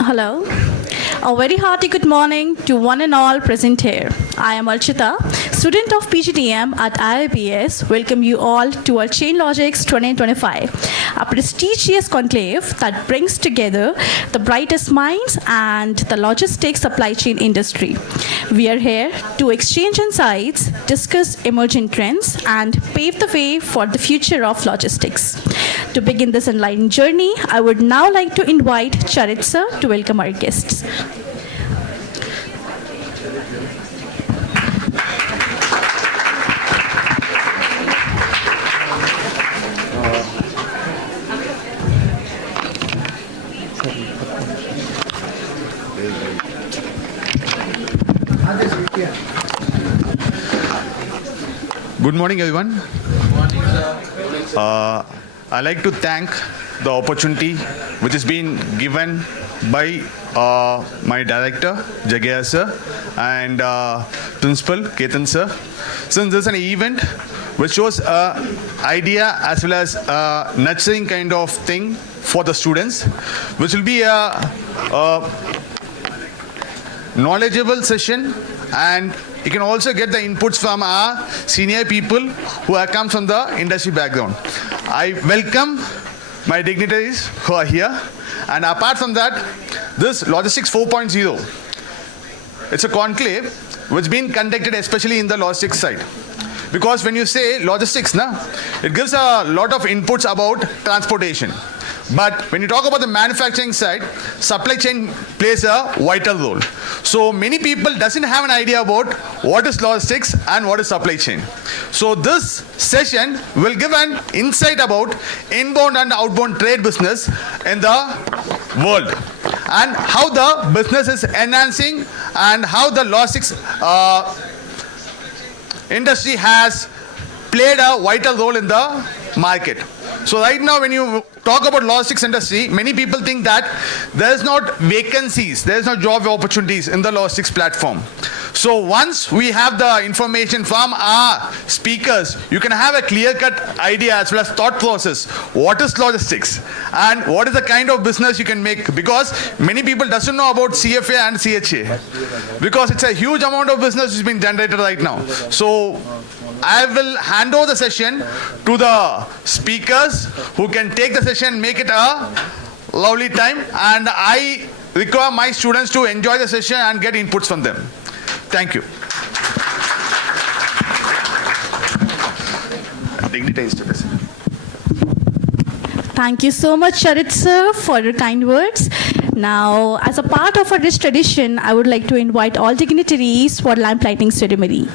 Hello. A very hearty good morning to one and all present here. I am Archita, student of PGDM at I.V.S. Welcome you all to our CHAINLOGIX 2025, a prestigious conclave that brings together the brightest minds and the logistics supply chain industry. We are here to exchange insights, discuss emerging trends, and pave the way for the future of logistics. To begin this enlightening journey, I would now like to invite Charit sir to welcome our guests. Good morning, everyone. I'd like to thank the opportunity which has been given by my director, Jagaya sir, and principal, Ketan sir. Since this is an event which shows an idea as well as a nurturing kind of thing for the students, which will be a knowledgeable session, and you can also get the inputs from our senior people who have come from the industry background. I welcome my dignitaries who are here, and apart from that, this Logistics 4.0, it's a conclave which has been conducted especially in the logistics side. Because when you say logistics, it gives a lot of inputs about transportation. But when you talk about the manufacturing side, supply chain plays a vital role. So many people doesn't have an idea about what is logistics and what is supply chain. So this session will give an insight about inbound and outbound trade business in the world, and how the business is enhancing and how the logistics industry has played a vital role in the market. So right now when you talk about logistics industry, many people think that there is not vacancies, there is no job opportunities in the logistics platform. So once we have the information from our speakers, you can have a clear-cut idea as well as thought process. What is logistics and what is the kind of business you can make? Because many people doesn't know about CFA and CHA. Because it's a huge amount of business which is being generated right now. So I will hand over the session to the speakers who can take the session, make it a lovely time, and I require my students to enjoy the session and get inputs from them. Thank you. Thank you so much, Charit sir, for your kind words. Now, as a part of our rich tradition, I would like to invite all dignitaries for lamplighting ceremony.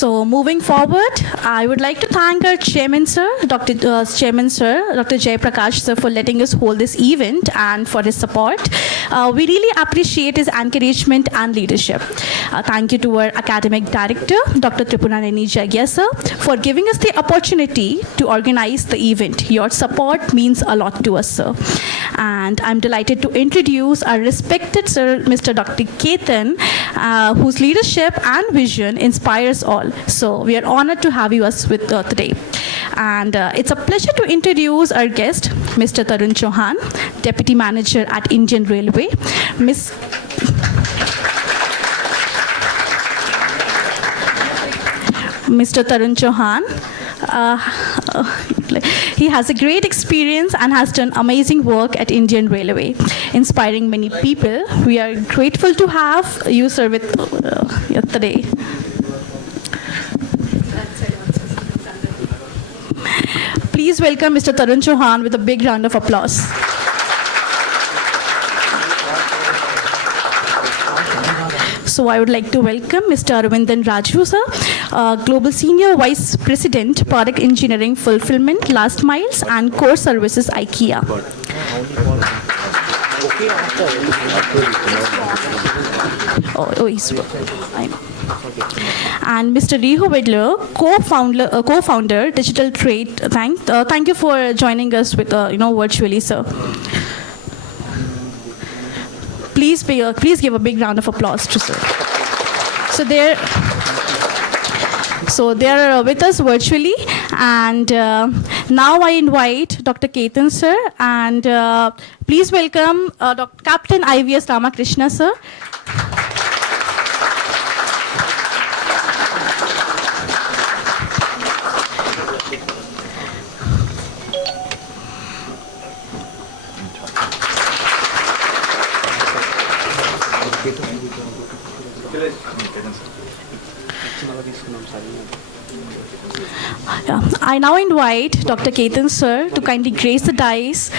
So moving forward, I would like to thank our chairman, sir, Dr. Jay Prakash, sir, for letting us hold this event and for his support. We really appreciate his encouragement and leadership. Thank you to our academic director, Dr. Tripunarani Jagya, sir, for giving us the opportunity to organize the event. Your support means a lot to us, sir. And I'm delighted to introduce our respected sir, Mr. Dr. Ketan, whose leadership and vision inspires all. So we are honored to have you us with today. And it's a pleasure to introduce our guest, Mr. Tarun Chauhan, Deputy Manager at Indian Railway. Mr. Tarun Chauhan. He has a great experience and has done amazing work at Indian Railway, inspiring many people. We are grateful to have you, sir, with today. Please welcome Mr. Tarun Chauhan with a big round of applause. So I would like to welcome Mr. Aravindhan Raju, sir, Global Senior Vice President, Product Engineering Fulfillment, Last Miles and Core Services, IKEA. I know. And Mr. Riho Vedler, co-founder, Digital Trade. Thank you for joining us with virtually, sir. Please give a big round of applause to sir. So they're with us virtually, and now I invite Dr. Ketan, sir, and please welcome Captain I.V.S. Rama Krishna, sir. I now invite Dr. Ketan, sir, to kindly grace the dais.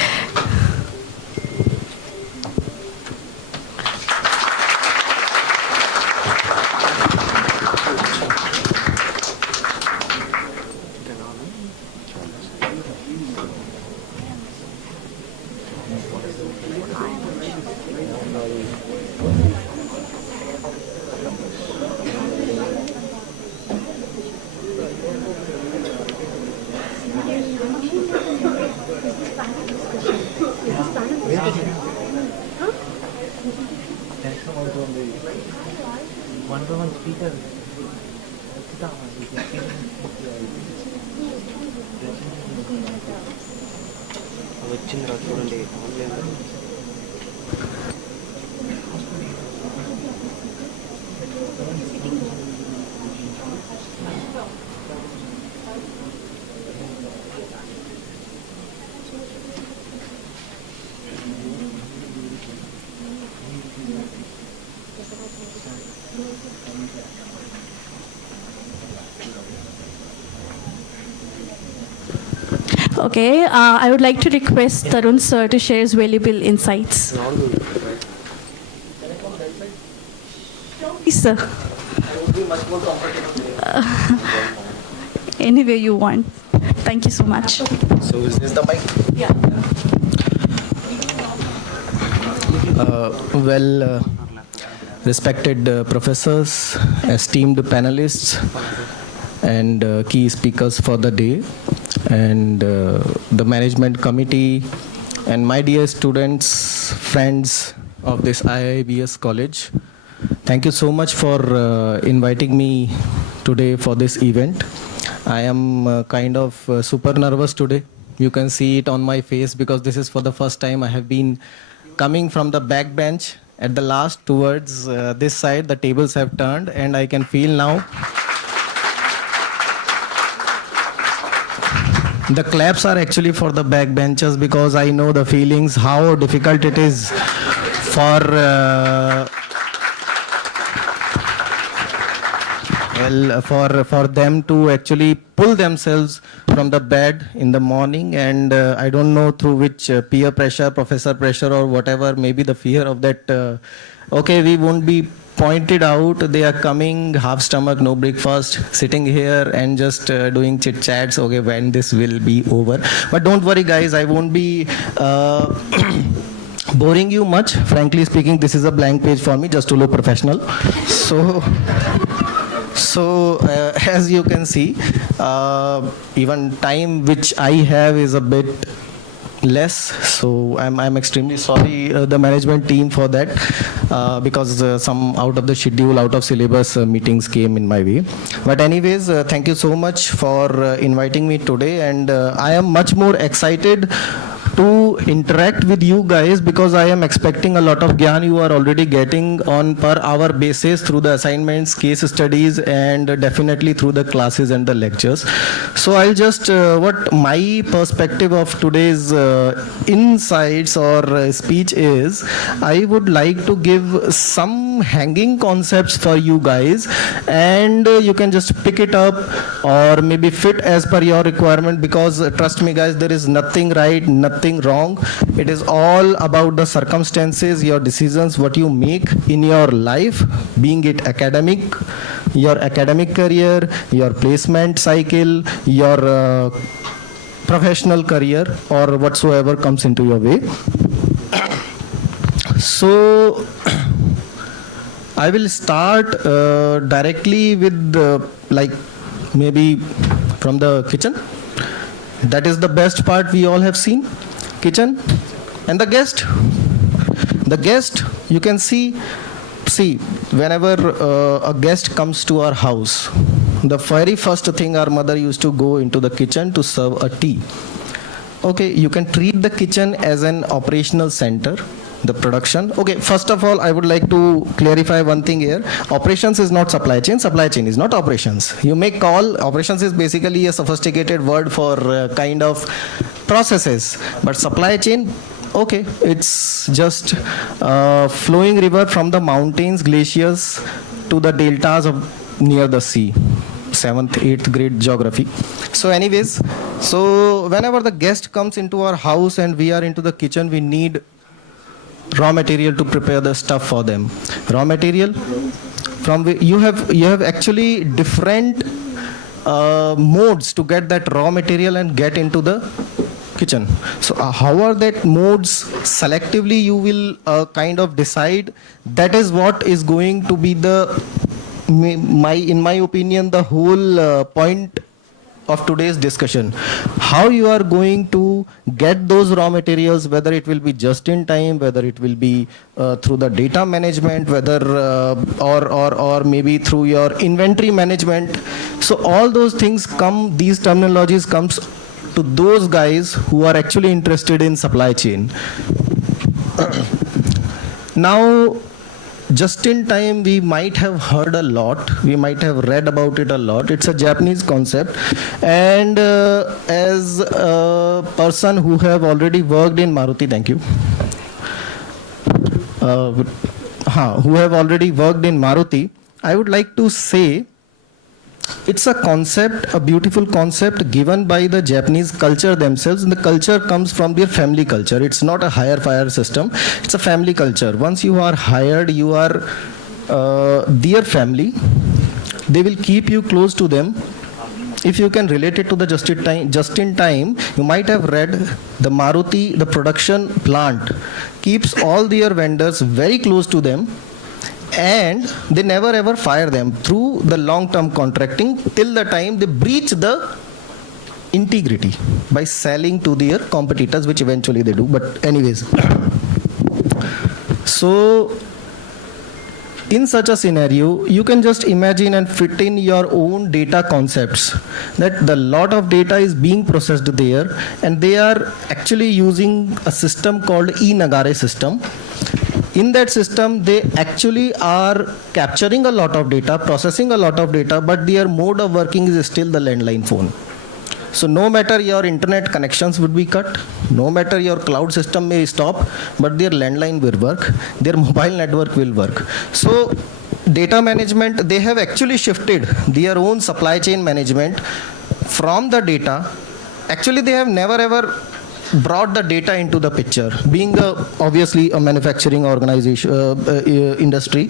Okay, I would like to request Tarun, sir, to share his valuable insights. Please, sir. Any way you want. Thank you so much. So is this the mic? Yeah. Respected professors, esteemed panelists, and key speakers for the day, and the management committee, and my dear students, friends of this IIBS college. Thank you so much for inviting me today for this event. I am kind of super nervous today. You can see it on my face because this is for the first time I have been coming from the back bench. At the last towards this side, the tables have turned and I can feel now. The claps are actually for the backbenchers because I know the feelings, how difficult it is for for them to actually pull themselves from the bed in the morning, and I don't know through which peer pressure, professor pressure, or whatever, maybe the fear of that, okay, we won't be pointed out, they are coming, half stomach, no breakfast, sitting here and just doing chit chats, okay, when this will be over. But don't worry guys, I won't be boring you much. Frankly speaking, this is a blank page for me, just to look professional. So as you can see, even time which I have is a bit less, so I'm extremely sorry the management team for that, because some out of the schedule, out of syllabus meetings came in my way. But anyways, thank you so much for inviting me today, and I am much more excited to interact with you guys, because I am expecting a lot of gyan you are already getting on per hour basis through the assignments, case studies, and definitely through the classes and the lectures. So I'll just, what my perspective of today's insights or speech is, I would like to give some hanging concepts for you guys, and you can just pick it up or maybe fit as per your requirement, because trust me guys, there is nothing right, nothing wrong. It is all about the circumstances, your decisions, what you make in your life, being it academic, your academic career, your placement cycle, your professional career, or whatsoever comes into your way. So I will start directly with like maybe from the kitchen. That is the best part we all have seen. Kitchen and the guest. The guest, you can see whenever a guest comes to our house, the very first thing our mother used to go into the kitchen to serve a tea. Okay, you can treat the kitchen as an operational center, the production. Okay, first of all, I would like to clarify one thing here. Operations is not supply chain is not operations. You may call, operations is basically a sophisticated word for kind of processes, but supply chain, okay, it's just flowing river from the mountains, glaciers to the deltas of near the sea. 7th, 8th grade geography. So anyways, so whenever the guest comes into our house and we are into the kitchen, we need raw material to prepare the stuff for them. Raw material from you have actually different modes to get that raw material and get into the kitchen. So how are that modes selectively you will kind of decide? That is what is going to be the in my opinion the whole point of today's discussion. How you are going to get those raw materials, whether it will be just in time, whether it will be through the data management, whether or maybe through your inventory management. So all those things come, these terminologies comes to those guys who are actually interested in supply chain. Now, just in time, we might have heard a lot, we might have read about it a lot. It's a Japanese concept, and as a person who have already worked in Maruti, thank you, who have already worked in Maruti, I would like to say it's a concept, a beautiful concept given by the Japanese culture themselves, and the culture comes from their family culture. It's not a hire fire system, it's a family culture. Once you are hired, you are their family. They will keep you close to them. If you can relate it to the just in time, you might have read the Maruti, the production plant keeps all their vendors very close to them, and they never ever fire them through the long-term contracting till the time they breach the integrity by selling to their competitors, which eventually they do. But anyways, so in such a scenario, you can just imagine and fit in your own data concepts, that the lot of data is being processed there, and they are actually using a system called e-Nagare system. In that system, they actually are capturing a lot of data, processing a lot of data, but their mode of working is still the landline phone. So no matter your internet connections would be cut, no matter your cloud system may stop, but their landline will work, their mobile network will work. So data management, they have actually shifted their own supply chain management from the data, actually they have never ever brought the data into the picture, being obviously a manufacturing organization, industry.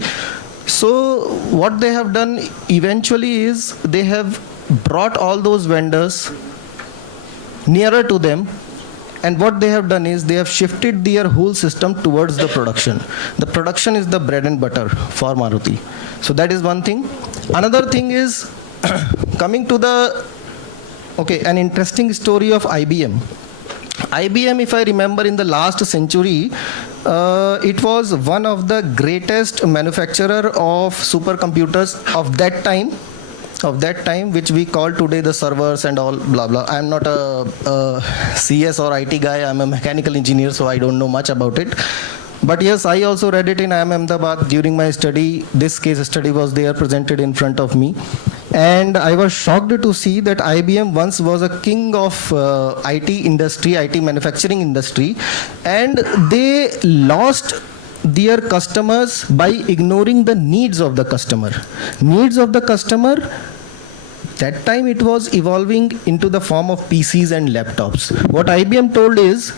So what they have done eventually is they have brought all those vendors nearer to them, and what they have done is they have shifted their whole system towards the production. The production is the bread and butter for Maruti. So that is one thing. Another thing is coming to the, an interesting story of IBM. IBM, if I remember, in the last century, it was one of the greatest manufacturer of supercomputers of that time, which we call today the servers and all blah blah. I'm not a CS or IT guy. I'm a mechanical engineer, so I don't know much about it. But yes, I also read it in IIM Ahmedabad during my study. This case study was there presented in front of me. And I was shocked to see that IBM once was a king of IT industry, IT manufacturing industry, and they lost their customers by ignoring the needs of the customer. Needs of the customer, that time it was evolving into the form of PCs and laptops. What IBM told is,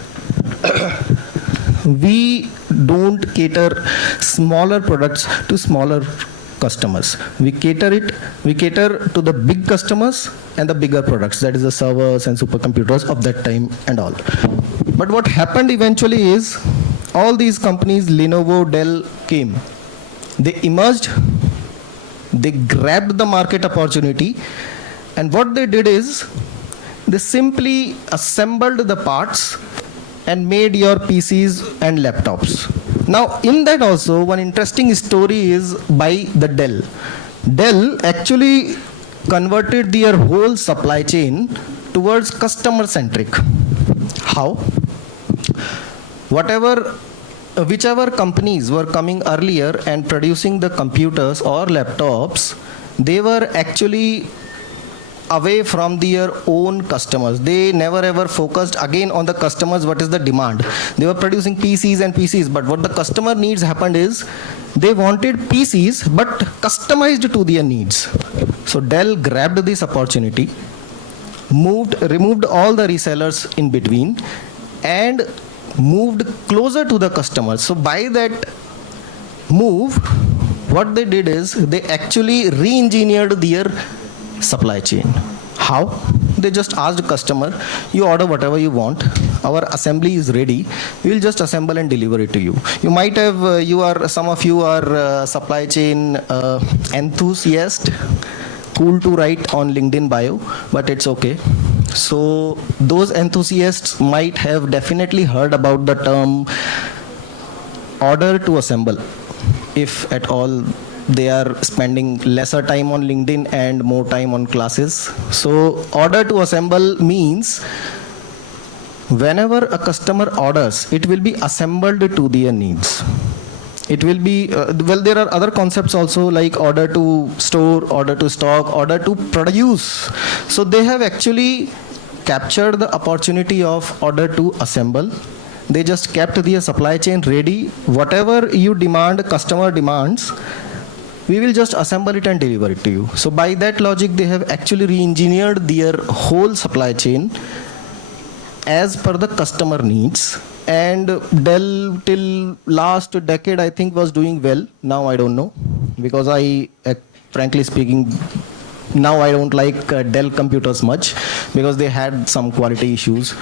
we don't cater smaller products to smaller customers. We cater to the big customers and the bigger products, that is the servers and supercomputers of that time and all. But what happened eventually is, all these companies, Lenovo, Dell came. They emerged, they grabbed the market opportunity, and what they did is, they simply assembled the parts and made your PCs and laptops. Now, in that also, one interesting story is by the Dell. Dell actually converted their whole supply chain towards customer-centric. How? Whichever companies were coming earlier and producing the computers or laptops, they were actually away from their own customers. They never ever focused again on the customers, what is the demand. They were producing PCs and PCs, but what the customer needs happened is, they wanted PCs but customized to their needs. So Dell grabbed this opportunity, removed all the resellers in between, and moved closer to the customers. So by that move, what they did is, they actually re-engineered their supply chain. How? They just asked the customer, you order whatever you want, our assembly is ready, we will just assemble and deliver it to you. You might have, some of you are supply chain enthusiast, cool to write on LinkedIn bio, but it's okay. So those enthusiasts might have definitely heard about the term order to assemble, if at all they are spending lesser time on LinkedIn and more time on classes. So order to assemble means, whenever a customer orders, it will be assembled to their needs. It will be, there are other concepts also, like order to store, order to stock, order to produce. So they have actually captured the opportunity of order to assemble. They just kept their supply chain ready. Whatever you demand, customer demands, we will just assemble it and deliver it to you. So by that logic, they have actually re-engineered their whole supply chain as per the customer needs. And Dell till last decade, I think, was doing well. Now I don't know, because frankly speaking, now I don't like Dell computers much, because they had some quality issues.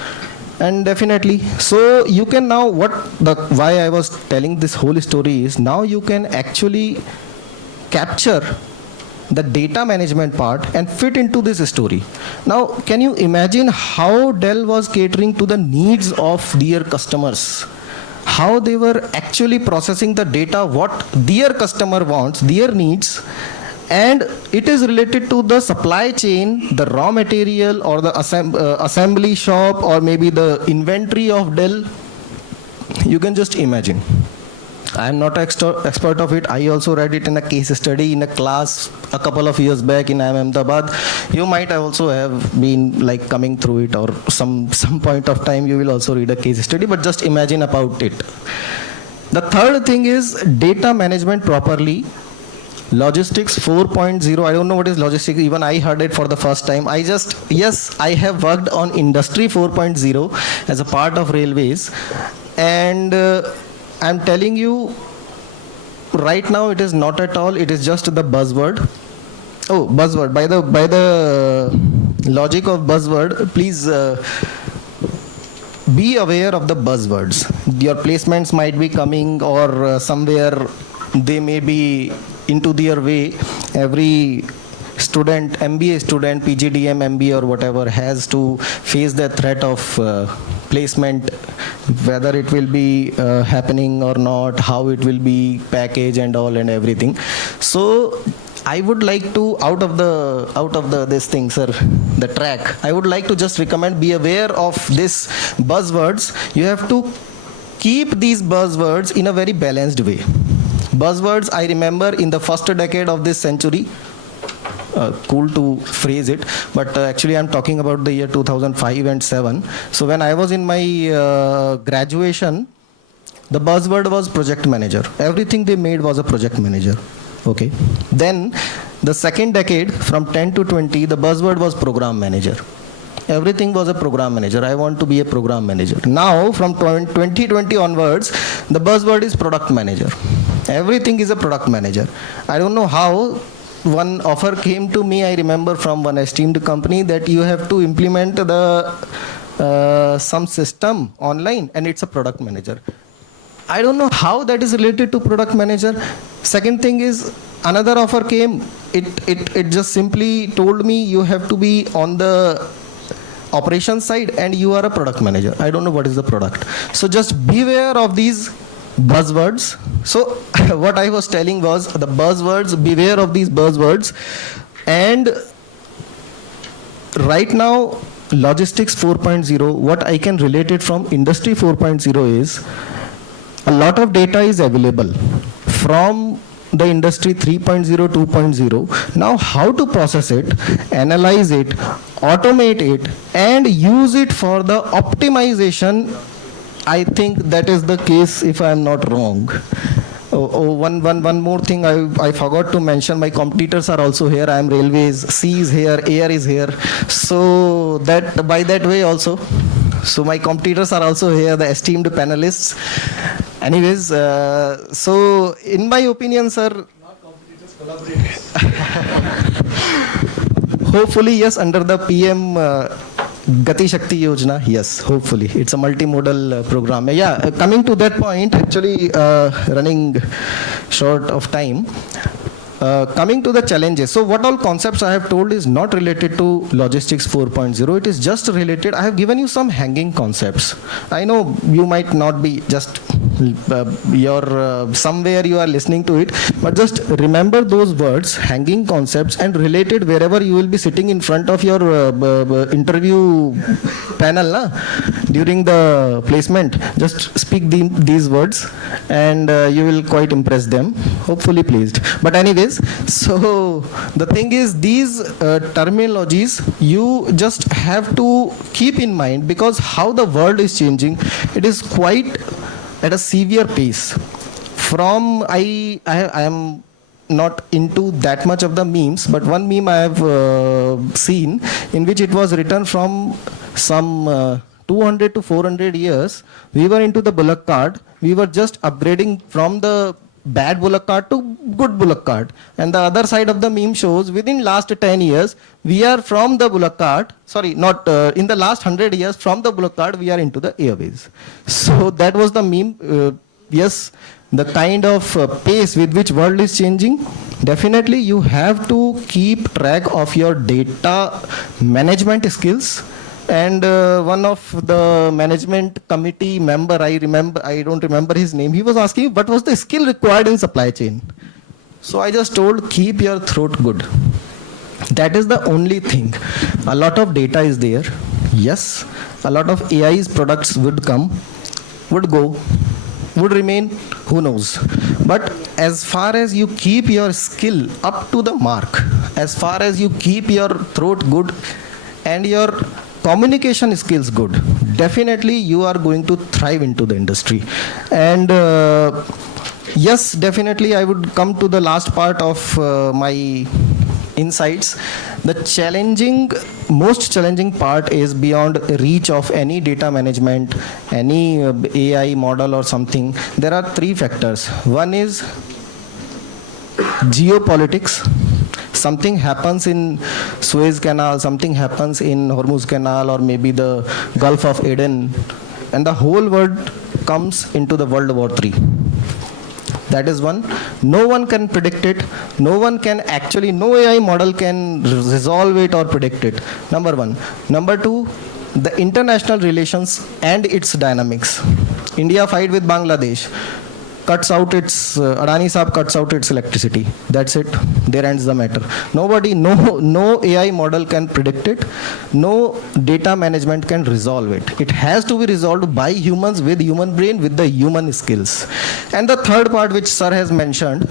And definitely, so you can now, why I was telling this whole story is, now you can actually capture the data management part and fit into this story. Now, can you imagine how Dell was catering to the needs of their customers? How they were actually processing the data, what their customer wants, their needs, and it is related to the supply chain, the raw material, or the assembly shop, or maybe the inventory of Dell. You can just imagine. I am not an expert of it. I also read it in a case study in a class a couple of years back in IIM Ahmedabad. You might also have been like coming through it, or some point of time you will also read a case study, but just imagine about it. The third thing is data management properly. Logistics 4.0. I don't know what is logistics. Even I heard it for the first time. Yes, I have worked on Industry 4.0 as a part of railways. And I'm telling you, right now it is not at all. It is just the buzzword. Oh, buzzword. By the logic of buzzword, please be aware of the buzzwords. Your placements might be coming, or somewhere they may be into their way. Every student, MBA student, PGDM, MBA or whatever, has to face the threat of placement, whether it will be happening or not, how it will be packaged and all and everything. So I would like to, out of the this thing, sir, the track, I would like to just recommend, be aware of this buzzwords. You have to keep these buzzwords in a very balanced way. Buzzwords, I remember in the first decade of this century, cool to phrase it, but actually I'm talking about the year 2005 and 7. So when I was in my graduation, the buzzword was project manager. Everything they made was a project manager. Okay. Then the second decade, from 10 to 20, the buzzword was program manager. Everything was a program manager. I want to be a program manager. Now, from 2020 onwards, the buzzword is product manager. Everything is a product manager. I don't know how. One offer came to me, I remember, from one esteemed company, that you have to implement the some system online, and it's a product manager. I don't know how that is related to product manager. Second thing is, another offer came. It just simply told me you have to be on the operations side and you are a product manager. I don't know what is the product. So just beware of these buzzwords. So what I was telling was the buzzwords, beware of these buzzwords. And right now, logistics 4.0, what I can relate it from industry 4.0 is, a lot of data is available from the industry 3.0, 2.0. Now how to process it, analyze it, automate it, and use it for the optimization, I think that is the case, if I am not wrong. One more thing I forgot to mention. My competitors are also here. I am railways, sea is here, air is here. So that by that way also. So my competitors are also here, the esteemed panelists. Anyways, so in my opinion, sir, not competitors, collaborators. Hopefully, yes, under the PM Gati Shakti Yojana, yes, hopefully. It's a multimodal program. Yeah, coming to that point, actually running short of time. Coming to the challenges. So what all concepts I have told is not related to logistics 4.0. It is just related. I have given you some hanging concepts. I know you might not be just somewhere you are listening to it, but just remember those words, hanging concepts, and related wherever you will be sitting in front of your interview panel during the placement. Just speak these words and you will quite impress them. Hopefully pleased. But anyways, so the thing is, these terminologies you just have to keep in mind, because how the world is changing, it is quite at a severe pace. From I am not into that much of the memes, but one meme I have seen in which it was written from some 200 to 400 years, we were into the bullock cart. We were just upgrading from the bad bullock cart to good bullock cart. And the other side of the meme shows within last 10 years, we are from the bullock cart, sorry, not in the last 100 years, from the bullock cart, we are into the airways. So that was the meme. Yes, the kind of pace with which world is changing, definitely you have to keep track of your data management skills. And one of the management committee member, I don't remember his name, he was asking what was the skill required in supply chain. So I just told, keep your throat good. That is the only thing. A lot of data is there. Yes, a lot of AI's products would come, would go, would remain, who knows. But as far as you keep your skill up to the mark, as far as you keep your throat good and your communication skills good, definitely you are going to thrive into the industry. And Yes, definitely. I would come to the last part of my insights. The most challenging part is beyond reach of any data management, any AI model or something. There are three factors. One is geopolitics. Something happens in Suez Canal, something happens in Hormuz Canal, or maybe the Gulf of Aden, and the whole world comes into the World War III. That is one. No one can predict it. No AI model can resolve it or predict it. Number one. Number two, the international relations and its dynamics. India fight with Bangladesh. Adani Saab cuts out its electricity. That's it. There ends the matter. No AI model can predict it. No data management can resolve it. It has to be resolved by humans with human brain, with the human skills. And the third part, which sir has mentioned,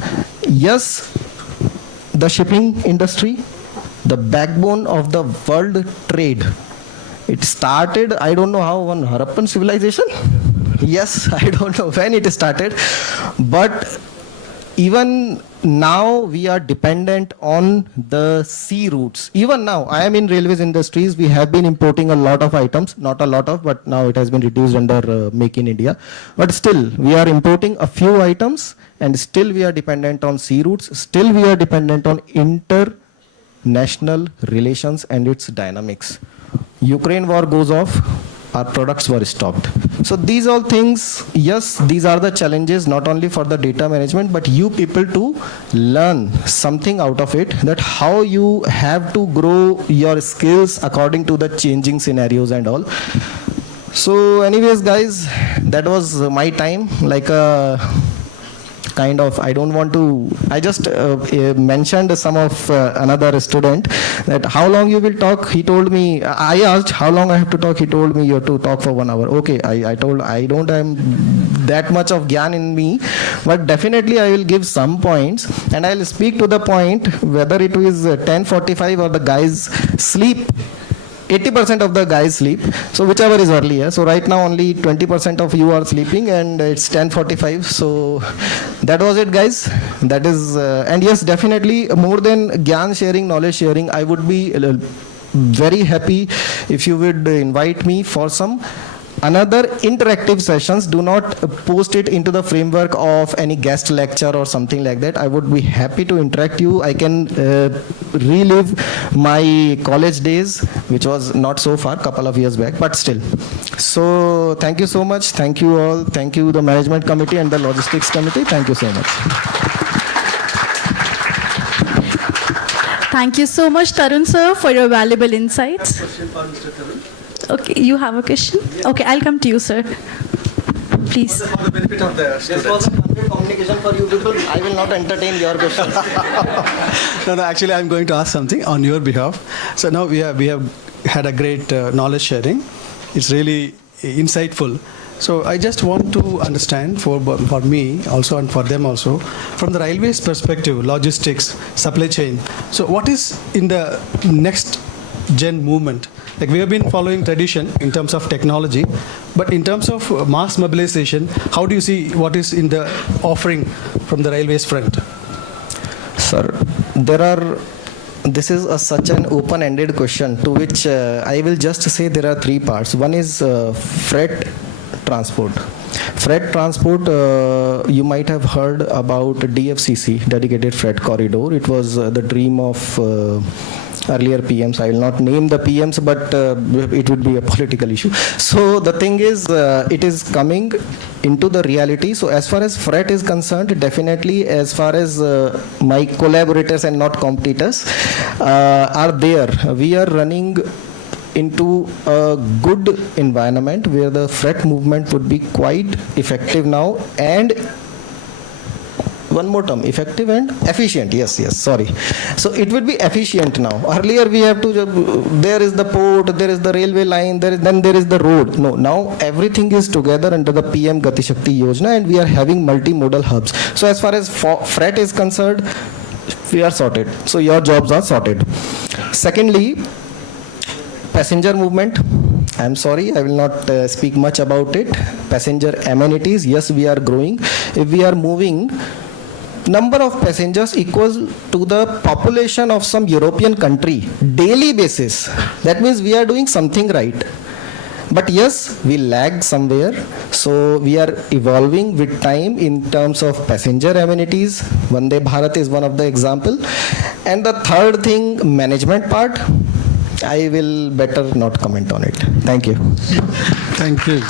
yes, the shipping industry, the backbone of the world trade. It started, I don't know how, on Harappan civilization. Yes, I don't know when it started, but even now we are dependent on the sea routes. Even now, I am in railways industries, we have been importing a lot of items, not a lot of, but now it has been reduced under Make in India. But still, we are importing a few items and still we are dependent on sea routes, still we are dependent on international relations and its dynamics. Ukraine war goes off, our products were stopped. So these all things, yes, these are the challenges not only for the data management, but you people to learn something out of it, that how you have to grow your skills according to the changing scenarios and all. So anyways, guys, that was my time, like a kind of, I don't want to, I just mentioned some of another student that how long you will talk. He told me, I asked how long I have to talk. He told me you have to talk for 1 hour. Okay, I told I don't have that much of gyan in me, but definitely I will give some points and I'll speak to the point whether it is 10:45 or the guys sleep. 80% of the guys sleep, so whichever is earlier. So right now only 20% of you are sleeping and it's 10:45. So that was it, guys. That is, and yes, definitely more than gyan sharing, knowledge sharing, I would be very happy if you would invite me for some another interactive sessions. Do not post it into the framework of any guest lecture or something like that. I would be happy to interact you. I can relive my college days, which was not so far, couple of years back, but still. So thank you so much. Thank you all. Thank you the management committee and the logistics committee. Thank you so much. Thank you so much, Tarun sir, for your valuable insights. Question for Mr. Tarun. Okay, you have a question? Okay, I'll come to you, sir. Please. For the benefit of the This was students. a convey communication for you people. I will not entertain your questions. No, actually, I'm going to ask something on your behalf. So now we have had a great knowledge sharing. It's really insightful. So I just want to understand for me also and for them also, from the railways perspective, logistics, supply chain. So what is in the next gen movement? Like we have been following tradition in terms of technology, but in terms of mass mobilization, how do you see what is in the offering from the railways front? Sir, this is such an open-ended question to which I will just say there are three parts. One is freight transport. Freight transport, you might have heard about DFCC, Dedicated Freight Corridor. It was the dream of earlier PMs. I will not name the PMs, but it would be a political issue. So the thing is, it is coming into the reality. So as far as freight is concerned, definitely as far as my collaborators and not competitors are there, we are running into a good environment where the freight movement would be quite effective now, and one more term, effective and efficient. Yes, sorry. So it would be efficient now. Earlier we have to, there is the port, there is the railway line, then there is the road. No, now everything is together under the PM Gati Shakti Yojana, and we are having multimodal hubs. So as far as freight is concerned, we are sorted. So your jobs are sorted. Secondly, passenger movement. I'm sorry, I will not speak much about it. Passenger amenities, yes, we are growing. If we are moving, number of passengers equals to the population of some European country, daily basis. That means we are doing something right. But yes, we lag somewhere. So we are evolving with time in terms of passenger amenities. Vande Bharat is one of the example. And the third thing, management part, I will better not comment on it. Thank you. Thank you.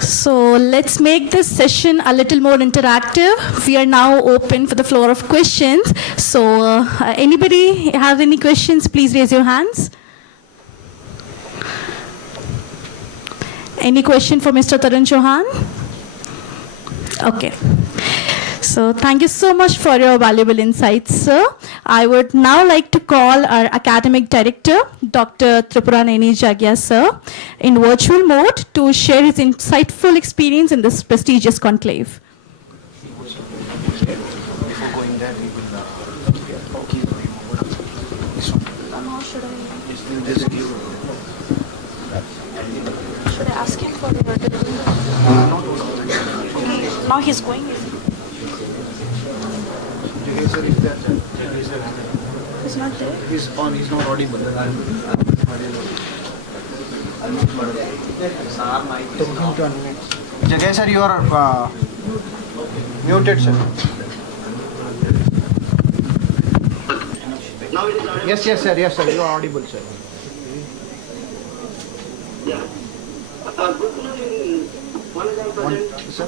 So let's make this session a little more interactive. We are now open for the floor of questions. So anybody have any questions, please raise your hands. Any question for Mr. Tarun Chauhan? Okay. So thank you so much for your valuable insights, sir. I would now like to call our academic director, Dr. Tripuraneni Jagya, sir, in virtual mode to share his insightful experience in this prestigious conclave. Should I ask him for the delivery? Now he's going. He's not there. He's on. He's not audible. Jagay sir, you are muted, sir. Yes, yes, sir. Yes, sir. You are audible, sir.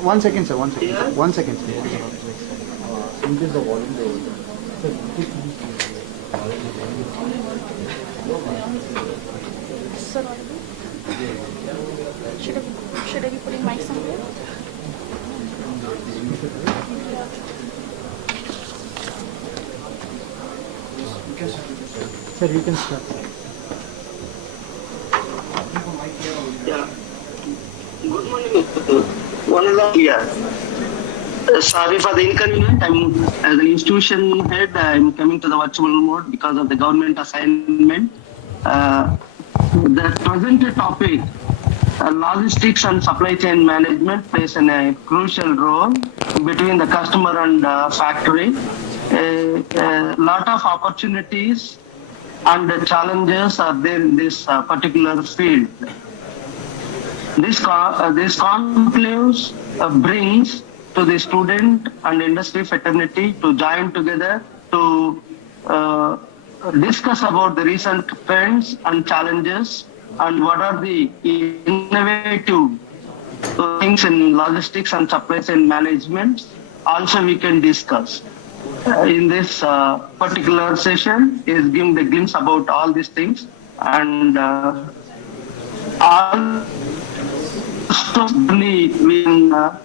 One second, sir. One second. Sir. 1 second, sir. Increase the volume. Sir, should I be putting mic somewhere? Sir, you can start. Yeah. Good morning. One is here. Sorry for the inconvenience. As an institution head, I'm coming to the virtual mode because of the government assignment. The present topic, logistics and supply chain management, plays a crucial role between the customer and factory. A lot of opportunities and challenges are there in this particular field. This conclave brings to the student and industry fraternity to join together to discuss about the recent trends and challenges and what are the innovative things in logistics and supply chain management. Also, we can discuss. In this particular session is giving the glimpse about all these things and all.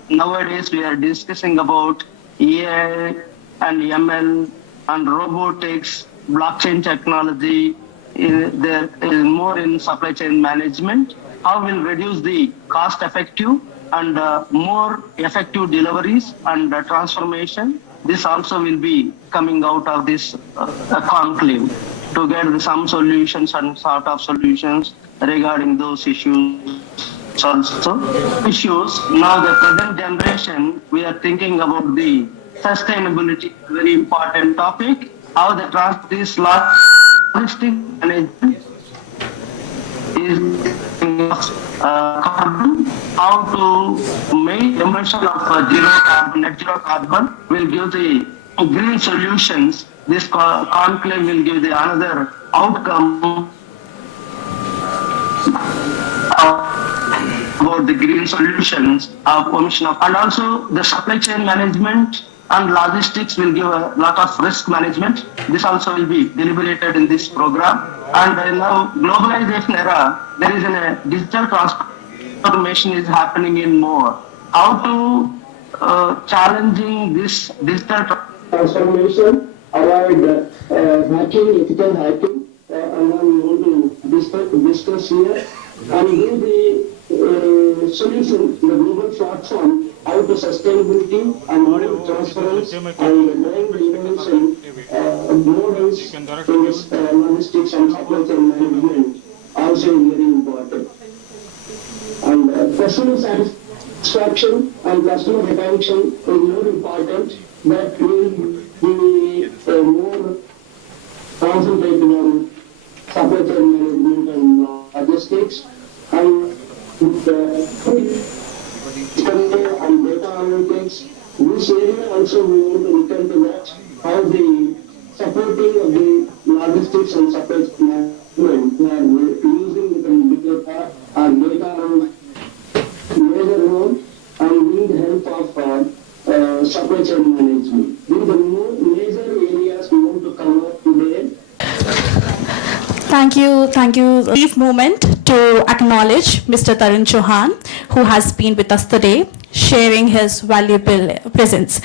Nowadays we are discussing about AI and ML and robotics, blockchain technology. There is more in supply chain management. How will reduce the cost effective and more effective deliveries and transformation. This also will be coming out of this conclave to get some solutions and sort of solutions regarding those issues. Also issues. Now the present generation, we are thinking about the sustainability, very important topic. How this logistic management is carbon. How to make emission of zero carbon, net zero carbon will give the green solutions. This conclave will give the another outcome about the green solutions of emission of, and also the supply chain management and logistics will give a lot of risk management. This also will be deliberated in this program. And now globalization era, there is a digital transformation is happening in more. How to challenging this digital transformation, avoid hacking, ethical hacking, and then we want to discuss here and do the solution in the global platform out to sustainability and more transparency and drawing the innovation models in this logistics and supply chain management also very important. And customer satisfaction and customer retention is more important. That will be more concentrated on supply chain management and logistics and and data analytics. This area also we want to look into that, how the supporting of the logistics and supply chain management using the bigger part and data and major role and need help of supply chain management. These are the major areas we want to cover today. Thank you. Brief moment to acknowledge Mr. Tarun Chauhan, who has been with us today, sharing his valuable presence.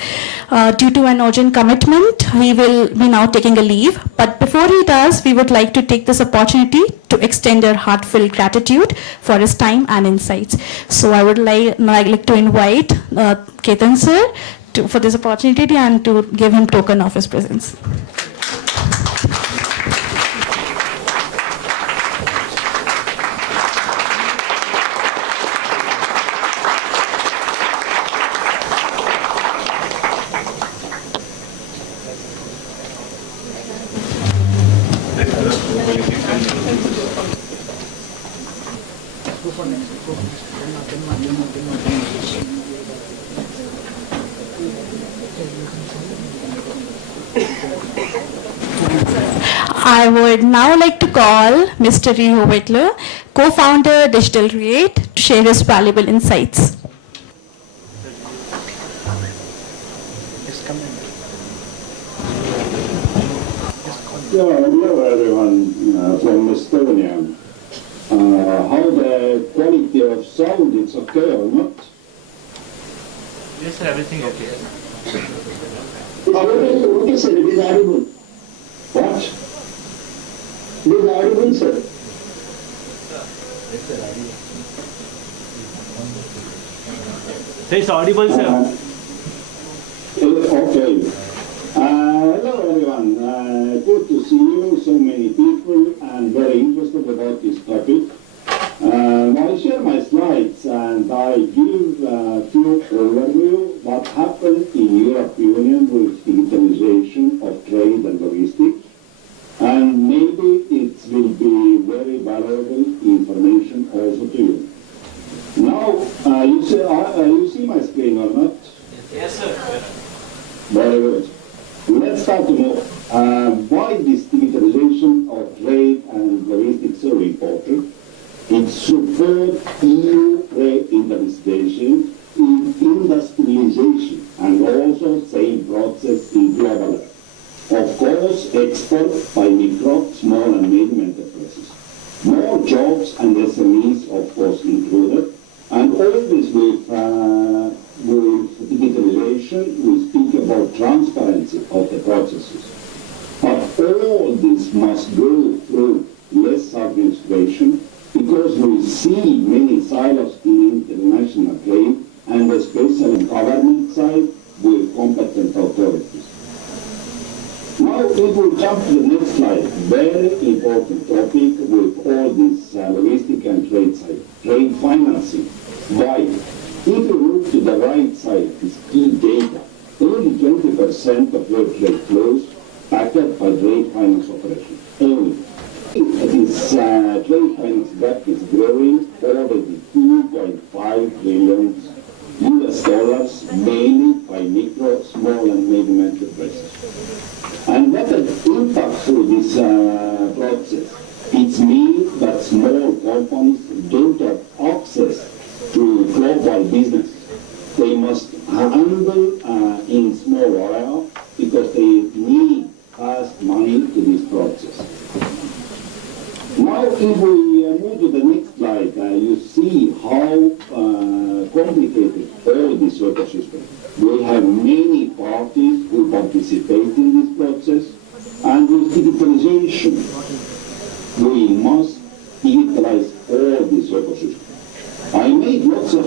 Due to an urgent commitment, he will be now taking a leave. But before he does, we would like to take this opportunity to extend our heartfelt gratitude for his time and insights. So I would like to invite Ketan sir for this opportunity and to give him token of his presence. I would now like to call Mr. Riho Vedler, co-founder Digital Create, to share his valuable insights. Hello everyone from Estonia. How the quality of sound, it's okay or not? Yes sir, everything okay. Okay sir, it is audible. What? It is audible sir. It's audible sir. Okay. Hello everyone. Good to see you, so many people, and very interested about this topic. I share my slides and I give a few overview what happened in European Union with digitalization of trade and logistics, and maybe it will be very valuable information also to you. Now, you see my screen or not? Yes sir. Very good. Let's start to know why this digitalization of trade and logistics is so important. It supports EU trade internationalization, industrialization, and also same process in global level. Of course, export by micro, small and medium enterprises. More jobs and SMEs, of course, included, and all this with digitalization, we speak about transparency of the processes. But all this must go through less administration, because we see many silos in international trade, and especially in government side with competent authorities. Now, if we jump to the next slide, very important topic with all this logistic and trade side, trade financing. Why? If you look to the right side, is key data. Only 20% of world trade flows backed up by trade finance operations. Only. This trade finance gap is growing already $2.5 trillion US, mainly by micro, small and medium enterprises. And what the impact through this process? It means that small companies don't have access to global business. They must handle in small area because they need fast money to this process. Now, if we move to the next slide, you see how complicated all this ecosystem. We have many parties who participate in this process, and with digitalization, we must digitalize all this ecosystem. I made lots of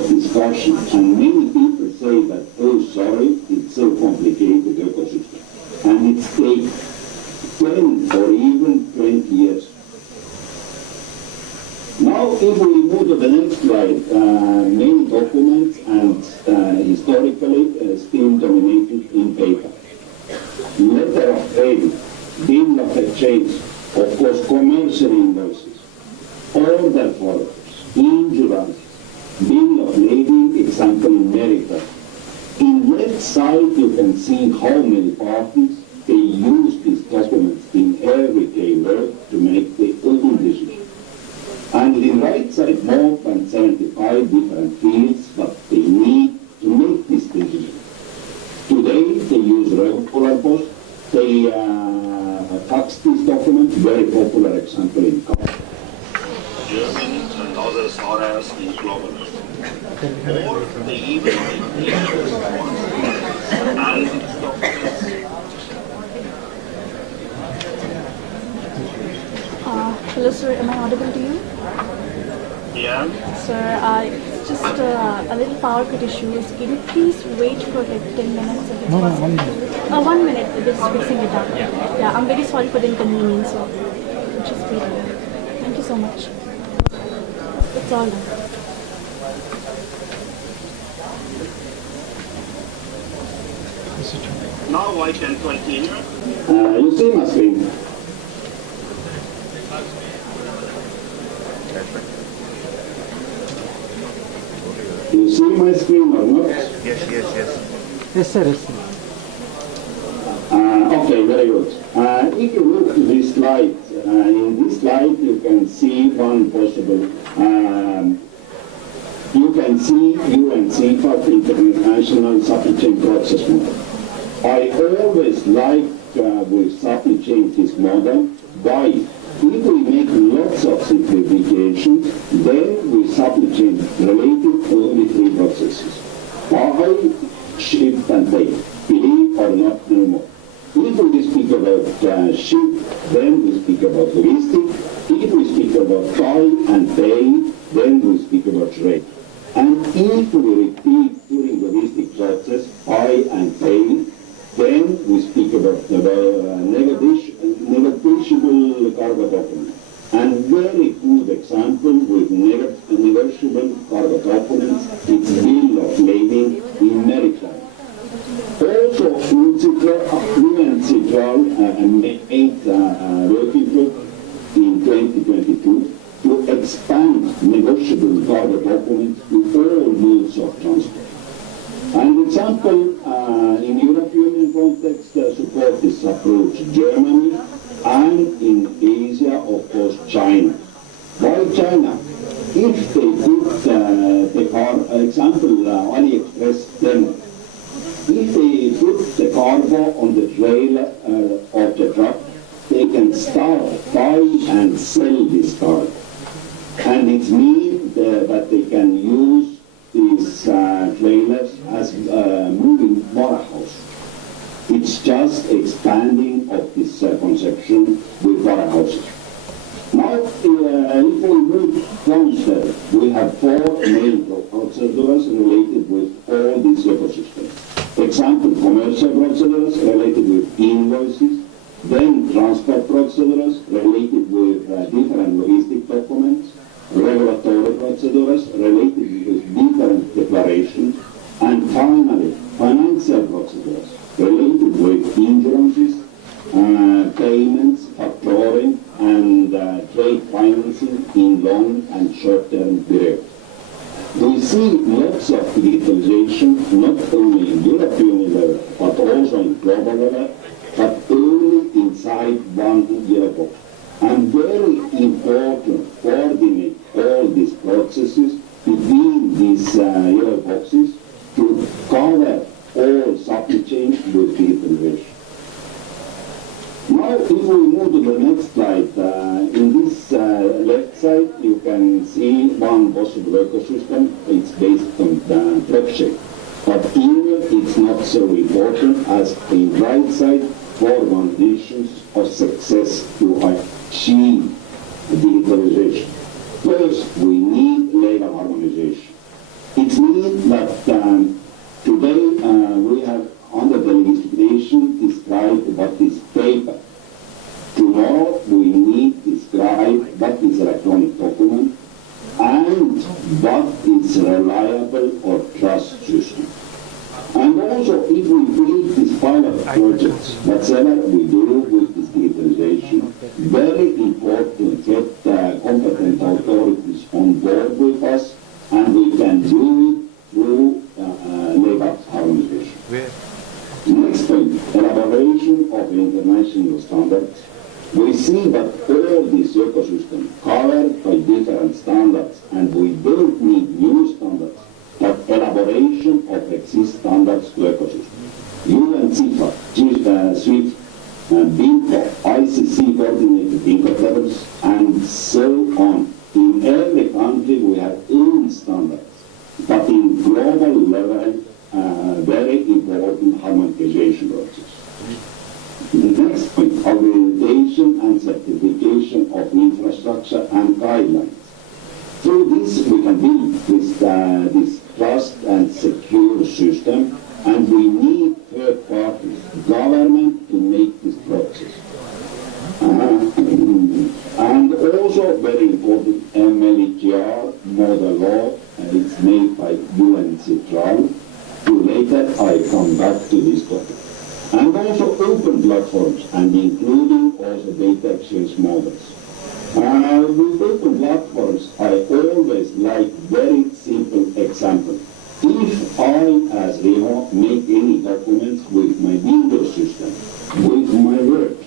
if we move to the next slide, many documents and historically still dominated in paper. Letter of credit, bill of exchange, of course commercial invoices, order forms, insurance, bill of lading, example in America. In left side you can see how many parties they use these documents in everyday work to make their own decisions. And in right side more than 75 different fields that they need to make this decision. Today they use regular post, they fax these documents, very popular example in Capt. Germany and others are as in global. Or they even make and these documents. Hello, sir. Am I audible to you? Yeah. Sir, just a little power cut issue. Can you please wait for like 10 minutes? If it's possible? 1 minute. 1 minute. They're just fixing it up. Yeah. I'm very sorry for the inconvenience. So just wait. Thank you so much. It's all done. Now I can continue. You see my screen? You see my screen or not? Yes, sir. Yes, sir. Okay, very good. If you look to this slide, in this slide you can see one possible, you can see UNCFAT International Supply Chain Process Model. I always like with supply chain this model. Why? If we make lots of simplifications, then with supply chain related only 3 processes. Buy, ship and pay. Believe or not, no more. If we speak about ship, then we speak about logistics. If we speak about buy and pay, then we speak about trade. And if we repeat during the logistic process, buy and pay, then we speak about the negotiable cargo document. And very good example with negotiable cargo documents, it's bill of lading in maritime. Also, UNCTRAL made working group in 2022 to expand negotiable cargo documents to all modes of transport. An example in European context support this approach Germany, and in Asia, of course, China. Why China? If they put the car, example, AliExpress demo, if they put the cargo on the trailer of the truck, they can start, buy and sell this cargo. And it means that they can use these trailers as moving warehouse. It's just expanding of this conception with warehouses. Now, if we move downstairs, we have 4 main procedures related with all these ecosystems. Example, commercial procedures related with invoices, then transport procedures related with different logistic documents, regulatory procedures related with different declarations, and finally, financial procedures related with insurances, payments, factoring, and trade financing in long and short-term periods. We see lots of digitalization, not only in European level, but also in global level, but only inside one yearbook. And very important to coordinate all these processes between these yearboxes to cover all supply chains with digitalization. Now, if we move to the next slide, in this left side, you can see one possible ecosystem. It's based on the truck shape. But here, it's not so important as in right side, 4 conditions of success to achieve digitalization. First, we need legal harmonization. It means that today we have under the legislation described what is paper. Tomorrow we need to describe what is electronic document. what is reliable or trust system. And also, if we build these pilot projects, whatever we do with this digitalization, very important to get competent authorities on board with us, and we can do it through labor harmonization. Next point, elaboration of international standards. We see that all this ecosystem covered by different standards, and we don't need new standards, but elaboration of existing standards to ecosystem. UN, SWIFT, BINCO, ICC coordinated income levels, and so on. In every country we have own standards, but in global level, very important harmonization process. The next point, accreditation and certification of infrastructure and guidelines. Through this, we can build this trust and secure system, and we need third parties, government, to make this process. And also very important, MLETR model law, it's made by UNCTRAL. Later I come back to this topic. And also open platforms, and including also data exchange models. With open platforms, I always like very simple example. If I, as Riho, make any documents with my Windows system, with my work,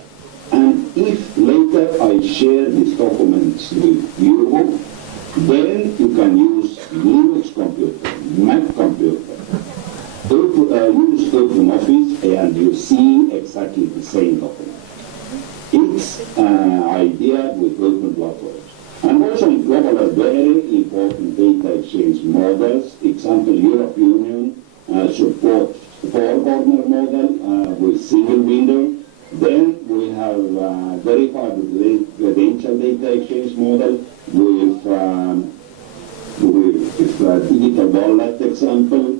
and if later I share these documents with you, then you can use Linux computer, Mac computer, use Open Office, and you see exactly the same document. It's idea with open platforms. And also in global are very important data exchange models. Example, European Union support four-corner model with single window. Then we have verified credential data exchange model with digital wallet example.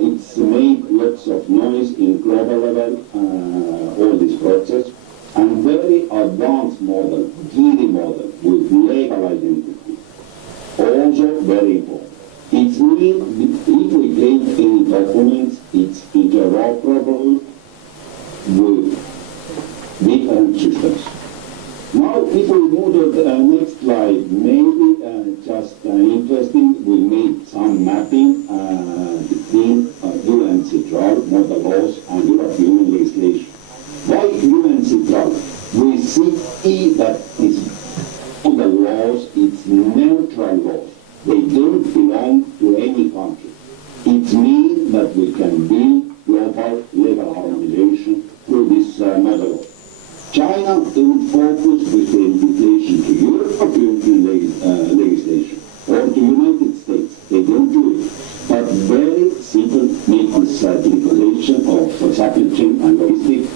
It's made lots of noise in global level, all this process, and very advanced model, GD model, with legal identity. Also very important. It means if we create any documents, it's interoperable with different systems. Now, if we move to the next slide, maybe just interesting, we made some mapping between UNCTRAL model laws and European legislation. Why UNCTRAL? We see that it's model laws, it's neutral laws. They don't belong to any country. It means that we can build global legal harmonization through this model law. China don't focus with the invitation to European legislation or to United States. They don't do it. But very simple, make this digitalization of supply chain and logistics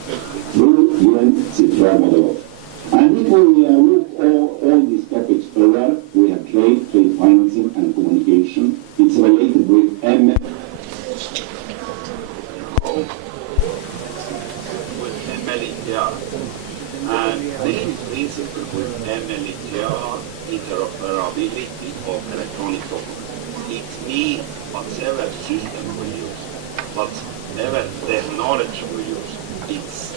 through UNCTRAL model. And if we look all these topics further, we have trade financing and communication. It's related with And the principle with MLETR, interoperability of electronic documents. It means whatever system we use, whatever technology we use, it's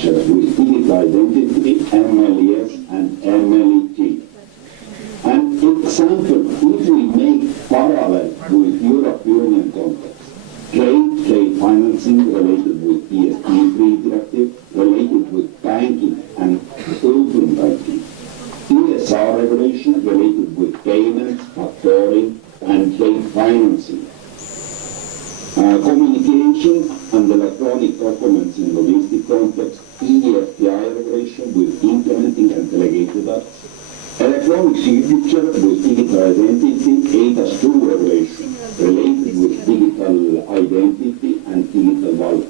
with digital identity, MLES and MLET. An example, if we make parallel with European Union context, trade financing related with ESG directive, related with banking and open banking, ESR regulation related with payments, factoring and trade financing, communication and electronic documents in logistic context, EFTI regulation with implementing and delegated acts, electronic signature with digital identity, ADAS2 regulation related with digital identity and digital wallet.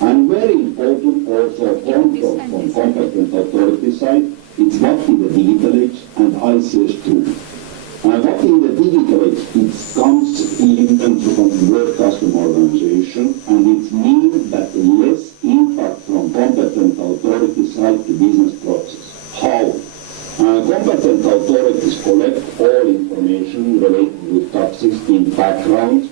And very important also control from competent authority side, it's what in the digital age and ICS2. And what in the digital age, it comes in terms of great customer organization, and it means that less impact from competent authority side to business process. How? Competent authorities collect all information related with taxes in background,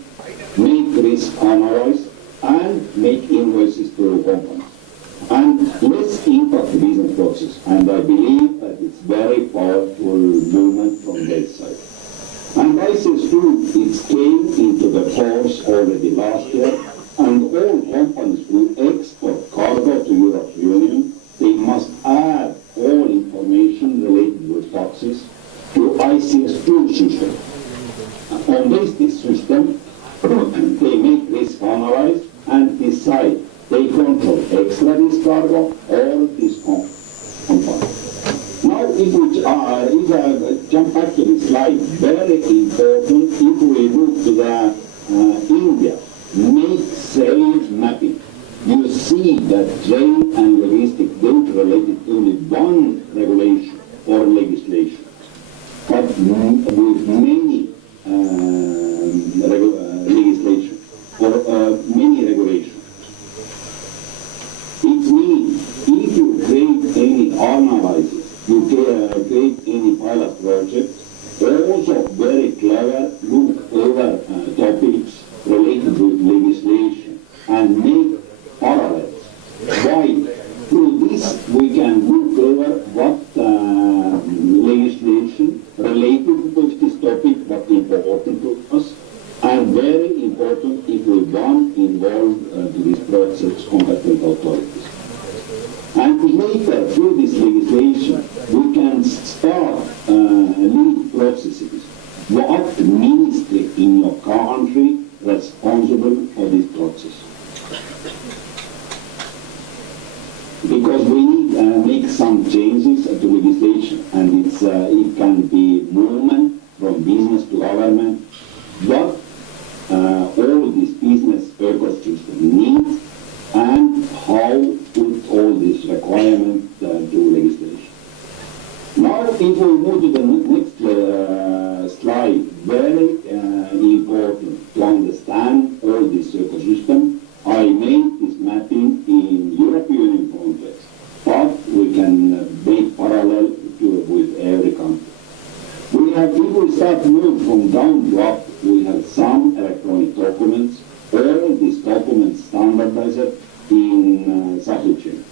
make risk analysis, and make invoices to companies. And less impact the business process. And I believe that it's very powerful movement from their side. And ICS too, it came into the force already last year, and all companies who export cargo to European Union, they must add all information related with taxes to ICS2 system. On this system, they make risk analysis and decide they control extra risk cargo or this company. Now, if I jump back to the slide, very important, if we move to the India, make sales mapping. You see that trade and logistics don't relate to only one regulation or legislation, but with many legislation or many regulations. It means if you create any analysis, you create any pilot project, also very clever, look over topics related with legislation and make parallels. Why? Through this we can look over what legislation related with this topic, what important to us, and very important if we want involved to this process competent authorities. And later, through this legislation, we can start lead processes. What ministry in your country responsible for this process? Because we need to make some changes to legislation, and it can be movement from business to government. What all this business ecosystem needs, and how put all these requirements to legislation. Now, if we move to the next slide, very important to understand all this ecosystem. I made this mapping in European Union context, but we can make parallel with every country. We have, if we start move from down to up, we have some electronic documents. All these documents standardized in supply chain.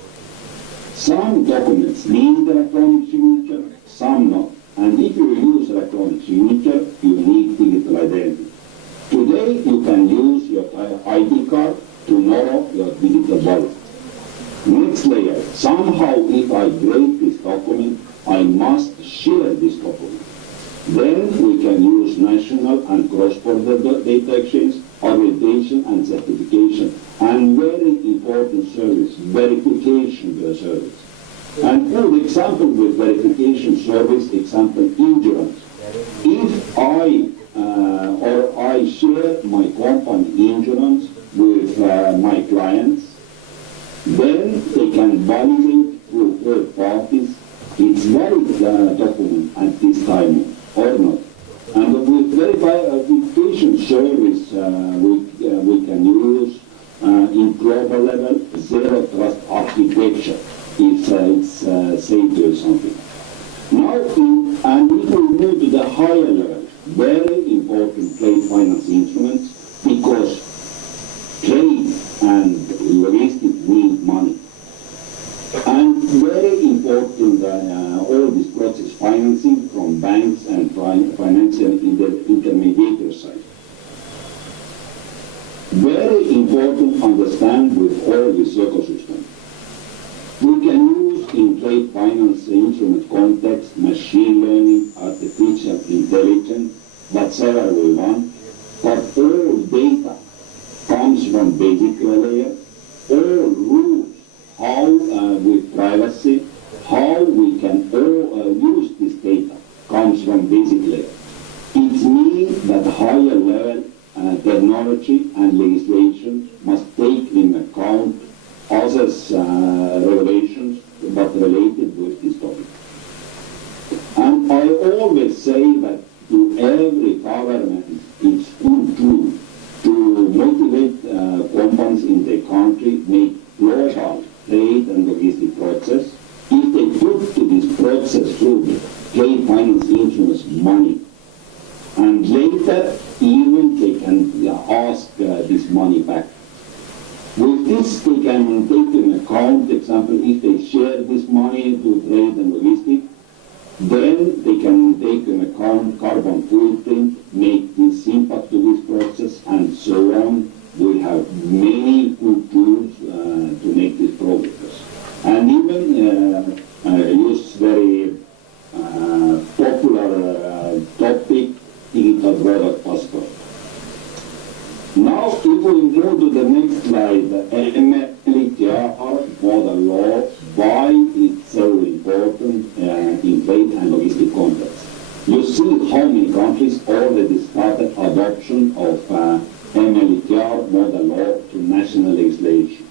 Some documents need electronic signature, some not. And if you use electronic signature, you need digital identity. Today, you can use your ID card, tomorrow your digital wallet. Next layer, somehow if I break this document, I must share this document. Then we can use national and cross-border data exchange, authorization and certification, and very important service, verification service. And good example with verification service, example insurance. If I share my company insurance with my clients, then they can validate through third parties it's valid document at this time or not. And with verification service, we can use in global level zero trust architecture. It's safe to something. Now, and if we move to the higher level, very important trade finance instruments, because trade and logistics need money. And very important, all this process financing from banks and financial intermediary side. Very important understand with all this ecosystem. We can use in trade finance instrument context, machine learning, artificial intelligence, whatever we want, but all data comes from basic layer, all rules, how with privacy, how we can use this data comes from basic layer. It means that higher level technology and legislation must take in account other regulations but related with this topic. And I always say that to every government it's good to this money back. With this, they can take into account, example, if they share this money to trade and logistics, then they can take into account carbon footprint, make this impact to this process, and so on. We have many good tools to make this progress. And even use very popular topic, digital product passport. Now, if we move to the next slide, MLTR model law, why it's so important in trade and logistic context. You see how many countries already started adoption of MLTR model law to national legislation.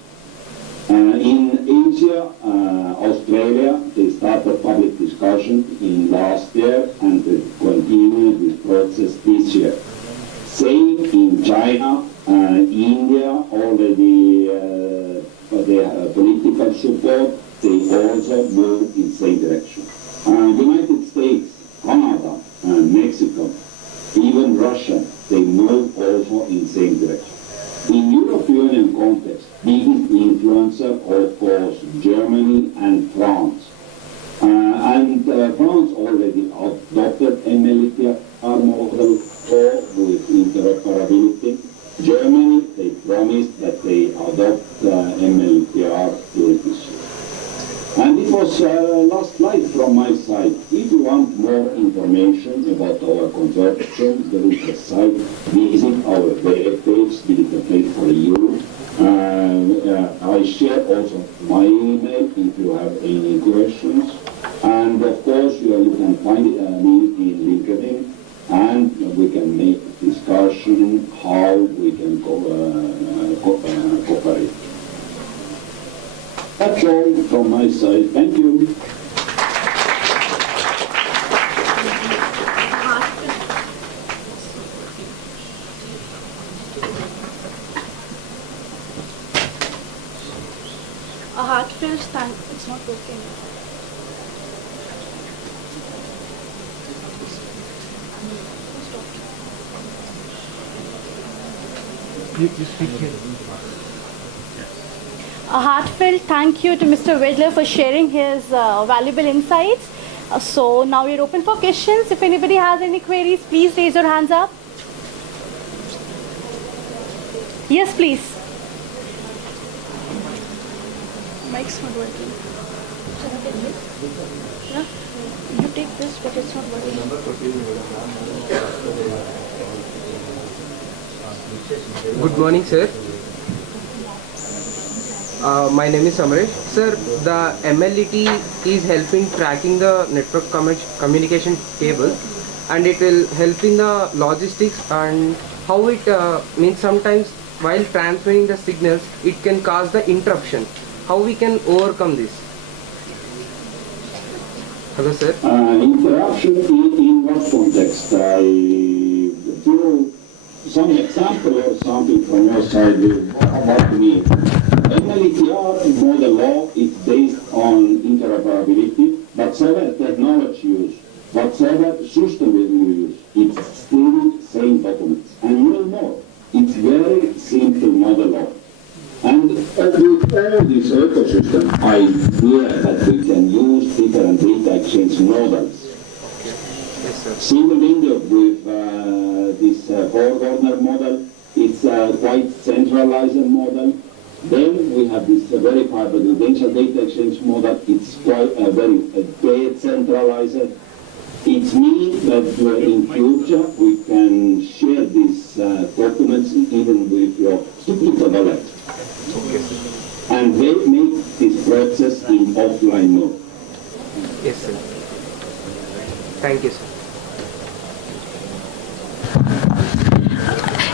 In Asia, Australia, they started public discussion in last year and they continue this process this year. Same in China, India already they have political support, they also move in same direction. United States, Canada, Mexico, even Russia, they move also in same direction. In European context, biggest influencer, of course, Germany and France. France already adopted MLTR model with interoperability. Germany, they promised that they adopt MLTR during this year. And it was last slide from my side. If you want more information about our consortium, there is a site. Visit our web page, Digital Trade for EU. I share also my email if you have any questions. And of course, you can find me in LinkedIn, and we can make discussion how we can cooperate. That's all from my side. Thank you. A heartfelt thank. It's not working. A heartfelt thank you to Mr. Vedler for sharing his valuable insights. So now we're open for questions. If anybody has any queries, please raise your hands up. Yes, please. Mic's not working. Yeah? You take this, but it's not working. Good morning, sir. My name is Amresh. Sir, the MLET is helping tracking the network communication cable, and it will help in the logistics and how it means sometimes while transferring the signals, it can cause the interruption. How we can overcome this? Hello, sir. Interruption in what context? I do some example or something from your side about me. MLTR model law is based on interoperability, whatever technology used, whatever system we use, it's still same documents. And no more. It's very simple model law. And with all this ecosystem idea that we can use different data exchange models. Yes, sir. Single window with this four-corner model, it's a quite centralized model. Then we have this verified credential data exchange model. It's quite a very decentralized. It means that in future we can share these documents even with your student knowledge. And they make this process in offline mode. Yes, sir. Thank you, sir.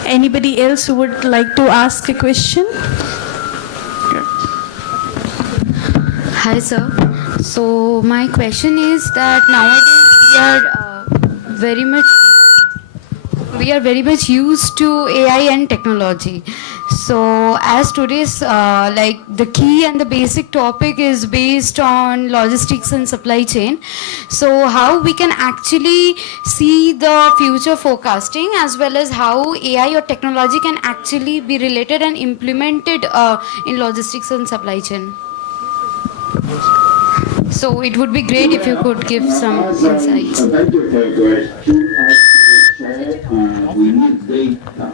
Anybody else who would like to ask a question? Hi, sir. So my question is that nowadays we are very much used to AI and technology. So as today's like the key and the basic topic is based on logistics and supply chain. So how we can actually see the future forecasting as well as how AI or technology can actually be related and implemented in logistics and supply chain. So it would be great if you could give some insights. Thank you for your question. As you saw, we need data.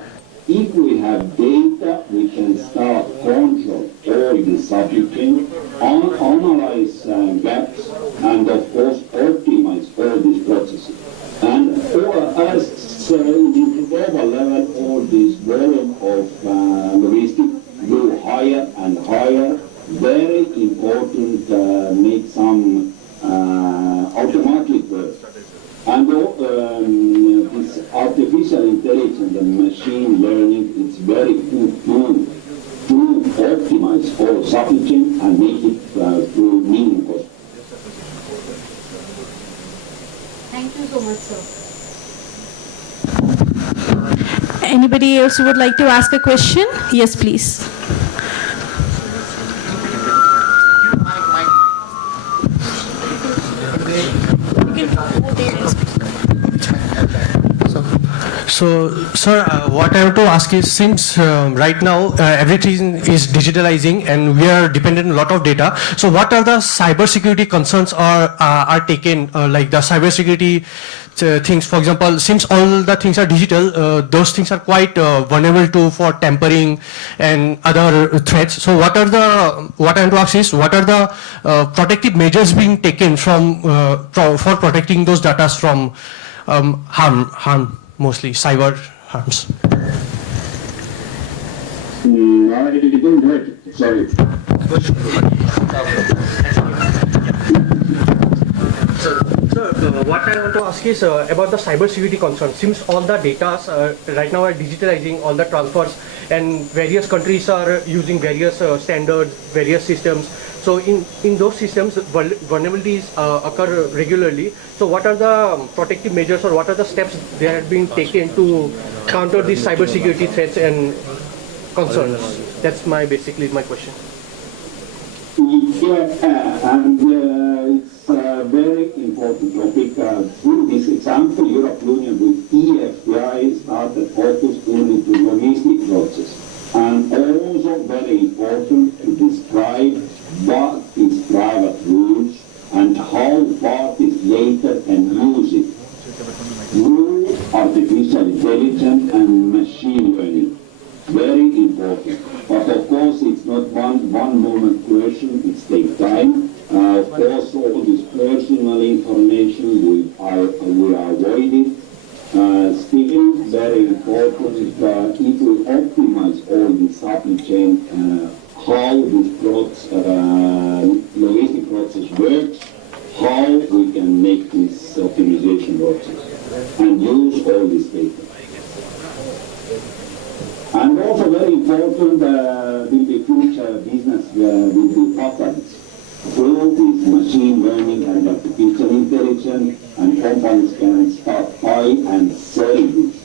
If we have data, we can start control all the supply chain, analyze gaps, and of course optimize all these processes. And as in global level, all this volume of logistics go higher and higher. Very important, make some automatic work. And this artificial intelligence and machine learning is very good tool to optimize all supply chain and make it to minimum cost. Thank you so much, sir. Anybody else who would like to ask a question? Yes, please. So, sir, what I want to ask is, since right now everything is digitalizing and we are dependent on a lot of data, so what are the cybersecurity concerns are taken, like the cybersecurity things? For example, since all the things are digital, those things are quite vulnerable for tampering and other threats. So, what I want to ask is, what are the protective measures being taken for protecting those data from harm? Mostly cyber harms. I didn't hear it. Sorry. Sir, what I want to ask is about the cybersecurity concerns. Since all the data right now are digitalizing, all the transfers, and various countries are using various standards, various systems. So in those systems, vulnerabilities occur regularly. So what are the protective measures, or what are the steps that are being taken to counter these cybersecurity threats and concerns? That's basically my question. Yeah, and it's a very important topic. Through this example, European Union with EFI started focus only to logistic process. And also very important to describe what is private rules and how parties later can use it through artificial intelligence and machine learning. Very important. But of course, it's not one moment question, it takes time. Of course, all this personal information we avoid it. Still very important, if we optimize all the supply chain, how this logistic process works, how we can make this optimization process and use all this data. And also very important will be future business will be patterns through this machine learning and artificial intelligence, and companies can start buy and sell this.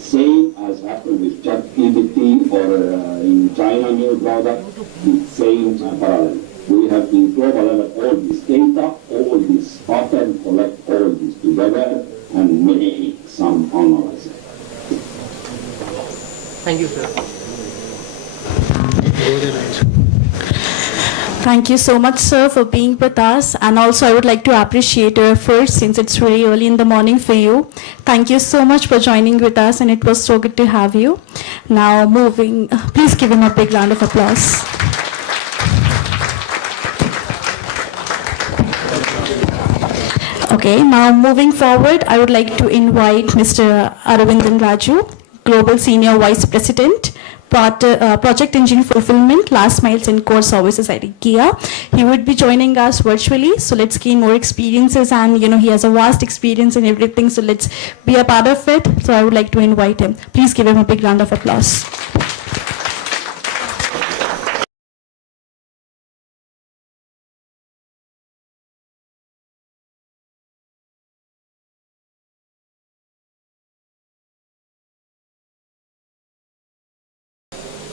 Same as happened with ChatGPT or in China new product, the same parallel. We have in global level all this data, all this pattern, collect all this together and make some analysis. Thank you, sir. Thank you so much, sir, for being with us. And also, I would like to appreciate your efforts since it's really early in the morning for you. Thank you so much for joining with us, and it was so good to have you. Now, please give him a big round of applause. Okay, now moving forward, I would like to invite Mr. Aravindhan Raju, Global Senior Vice President, Project Engine Fulfillment, Last Miles and Core Services at IKEA. He would be joining us virtually, so let's gain more experiences, and he has a vast experience in everything, so let's be a part of it. So I would like to invite him. Please give him a big round of applause.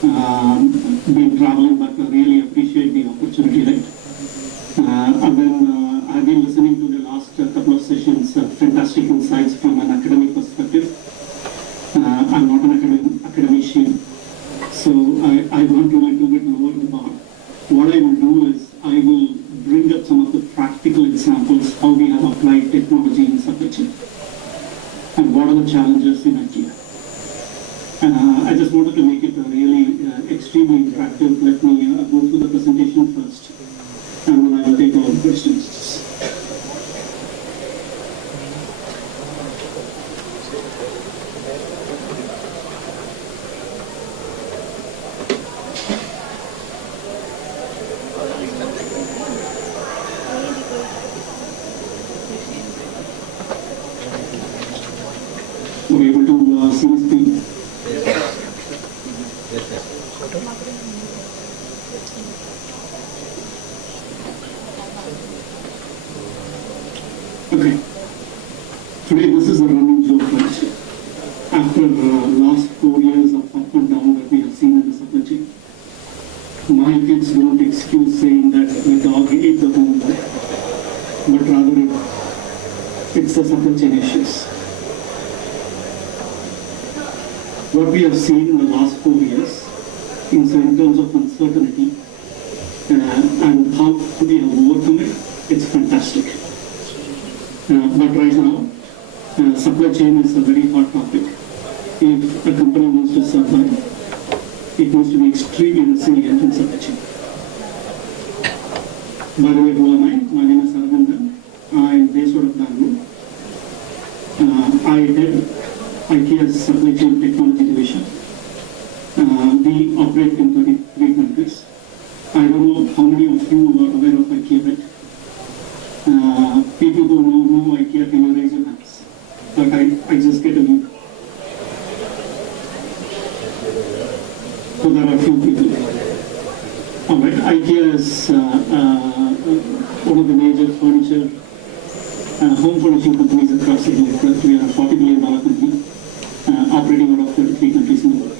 been traveling, but really appreciate the opportunity, right? And then I've been listening to the last couple of sessions, fantastic insights from an academic perspective. I'm not an academician, so I want to a little bit lower the bar. What I will do is I will bring up some of the practical examples how we have applied technology in supply chain and what are the challenges in IKEA. I just wanted to make it really extremely interactive. Let me go through the presentation first, and then I will take all the questions. Are you able to see the screen? Okay. Today this is a running joke, right? After last 4 years of up and down that we have seen in the supply chain, my kids don't excuse saying that the dog ate the homework, but rather it's the supply chain issues. What we have seen in the last 4 years in terms of uncertainty and how we have overcome it, it's fantastic. But right now, supply chain is a very hot topic. If a company wants to survive, it needs to be extremely resilient in supply chain. By the way, who am I? My name is Aravindhan. I am based out of Bangalore. I head IKEA's supply chain technology division. We operate in 33 countries. I don't know how many of you are aware of IKEA, right? People who know IKEA, can you raise your hands? But I just get a look. So there are a few people. Alright, IKEA is one of the major furniture, home furnishing companies across the globe. We are a $40 billion company operating out of 33 countries in the world.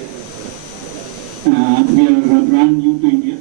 We are brand new to India.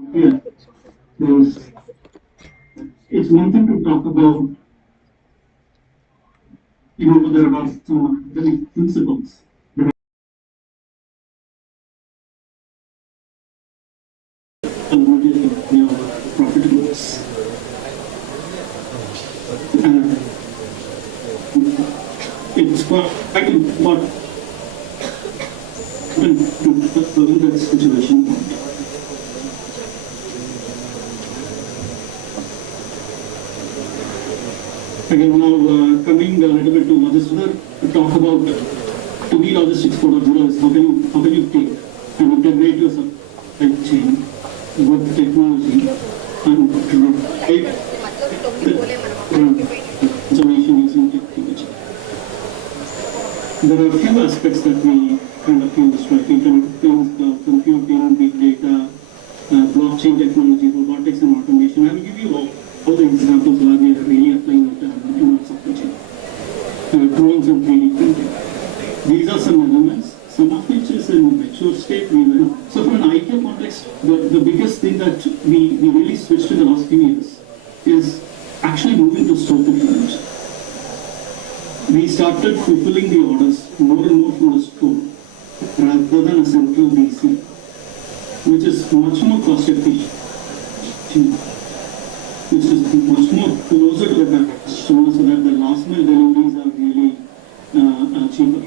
Yeah, there's, it's one thing to talk about, there are some very principles. Profitables. It's quite important to in that situation. Again, now coming a little bit to logistics, to talk about to be logistics 4.0 is how can you take and integrate your supply chain with technology and drive transformation using technology. There are a few aspects that we kind of use, right? Internet of Things, computing, big data, blockchain technology, robotics and automation. I will give you all the examples where we are really applying it in our supply chain. Drones and 3D printing. These are some elements, some of which is in mature state. So from an IKEA context, the biggest thing that we really switched in the last few years is actually moving to store fulfillment. We started fulfilling the orders more and more from the store rather than a central DC, which is much more cost efficient, which is much more closer to the customer so that the last mile deliveries are really cheaper.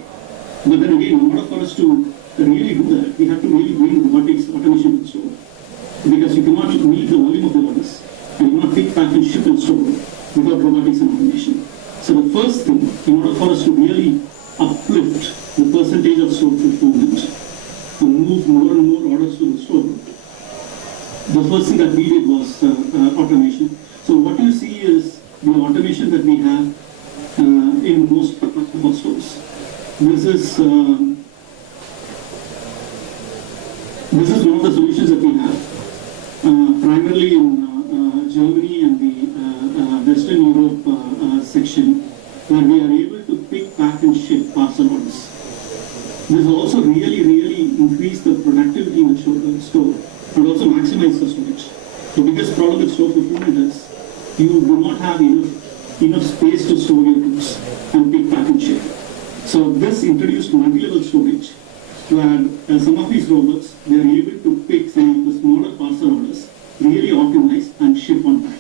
But then again, in order for us to really do that, we have to really bring robotics automation to the store. Because you cannot meet the volume of the orders and you cannot pick, pack and ship and store without robotics and automation. So the first thing, in order for us to really uplift the percentage of store fulfillment and move more and more orders to the store, the first thing that we did was automation. So what you see is the automation that we have in most of our stores. This is one of the solutions that we have, primarily in Germany and the Western Europe section, where we are able to pick, pack and ship parcel orders. This also really increased the productivity in the store and also maximize the storage. The biggest problem with store fulfillment is you do not have enough space to store your goods and pick, pack and ship. So this introduced multi-level storage, where some of these robots, they are able to pick some of the smaller parcel orders, really optimize and ship on time.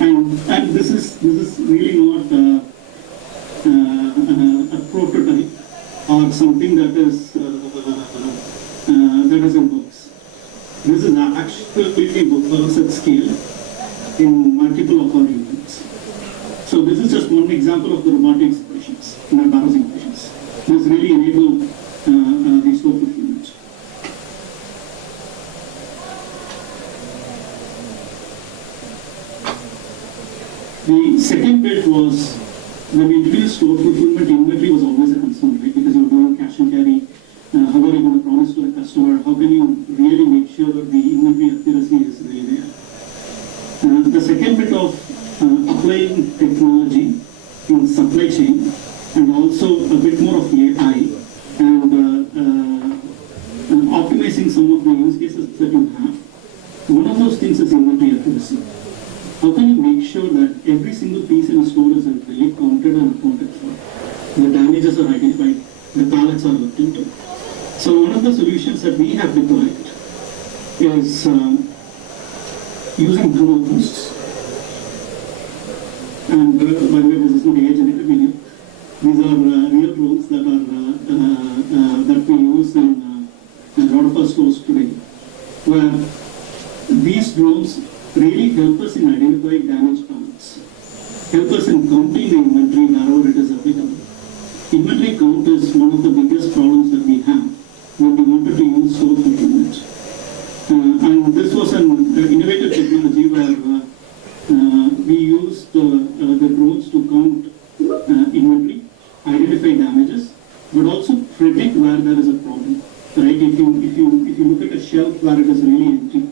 And this is really not a prototype or something that is in works. This is actually works at scale in multiple of our units. So this is just one example of the robotics operations in our warehousing operations. This really enabled the store fulfillment. The second bit was when we introduced store fulfillment, inventory was always a concern, right? Because you're doing cash and carry. How are you going to promise to the customer? How can you really make sure that the inventory accuracy is really there? The second bit of applying technology in supply chain and also a bit more of AI and optimizing some of the use cases that you have. One of those things is inventory accuracy. How can you make sure that every single piece in a store is really counted and accounted for? The damages are identified, the pallets are looked into. So one of the solutions that we have deployed is using drones. And by the way, this is not AI-generated video. These are real drones that we use in a lot of our stores today, where these drones really help us in identifying damaged pallets, help us in counting the inventory wherever it is applicable. Inventory count is one of the biggest problems that we have when we wanted to use store fulfillment. And this was an innovative technology where we used the drones to count inventory, identify damages, but also predict where there is a problem. Right? If you look at a shelf where it is really empty,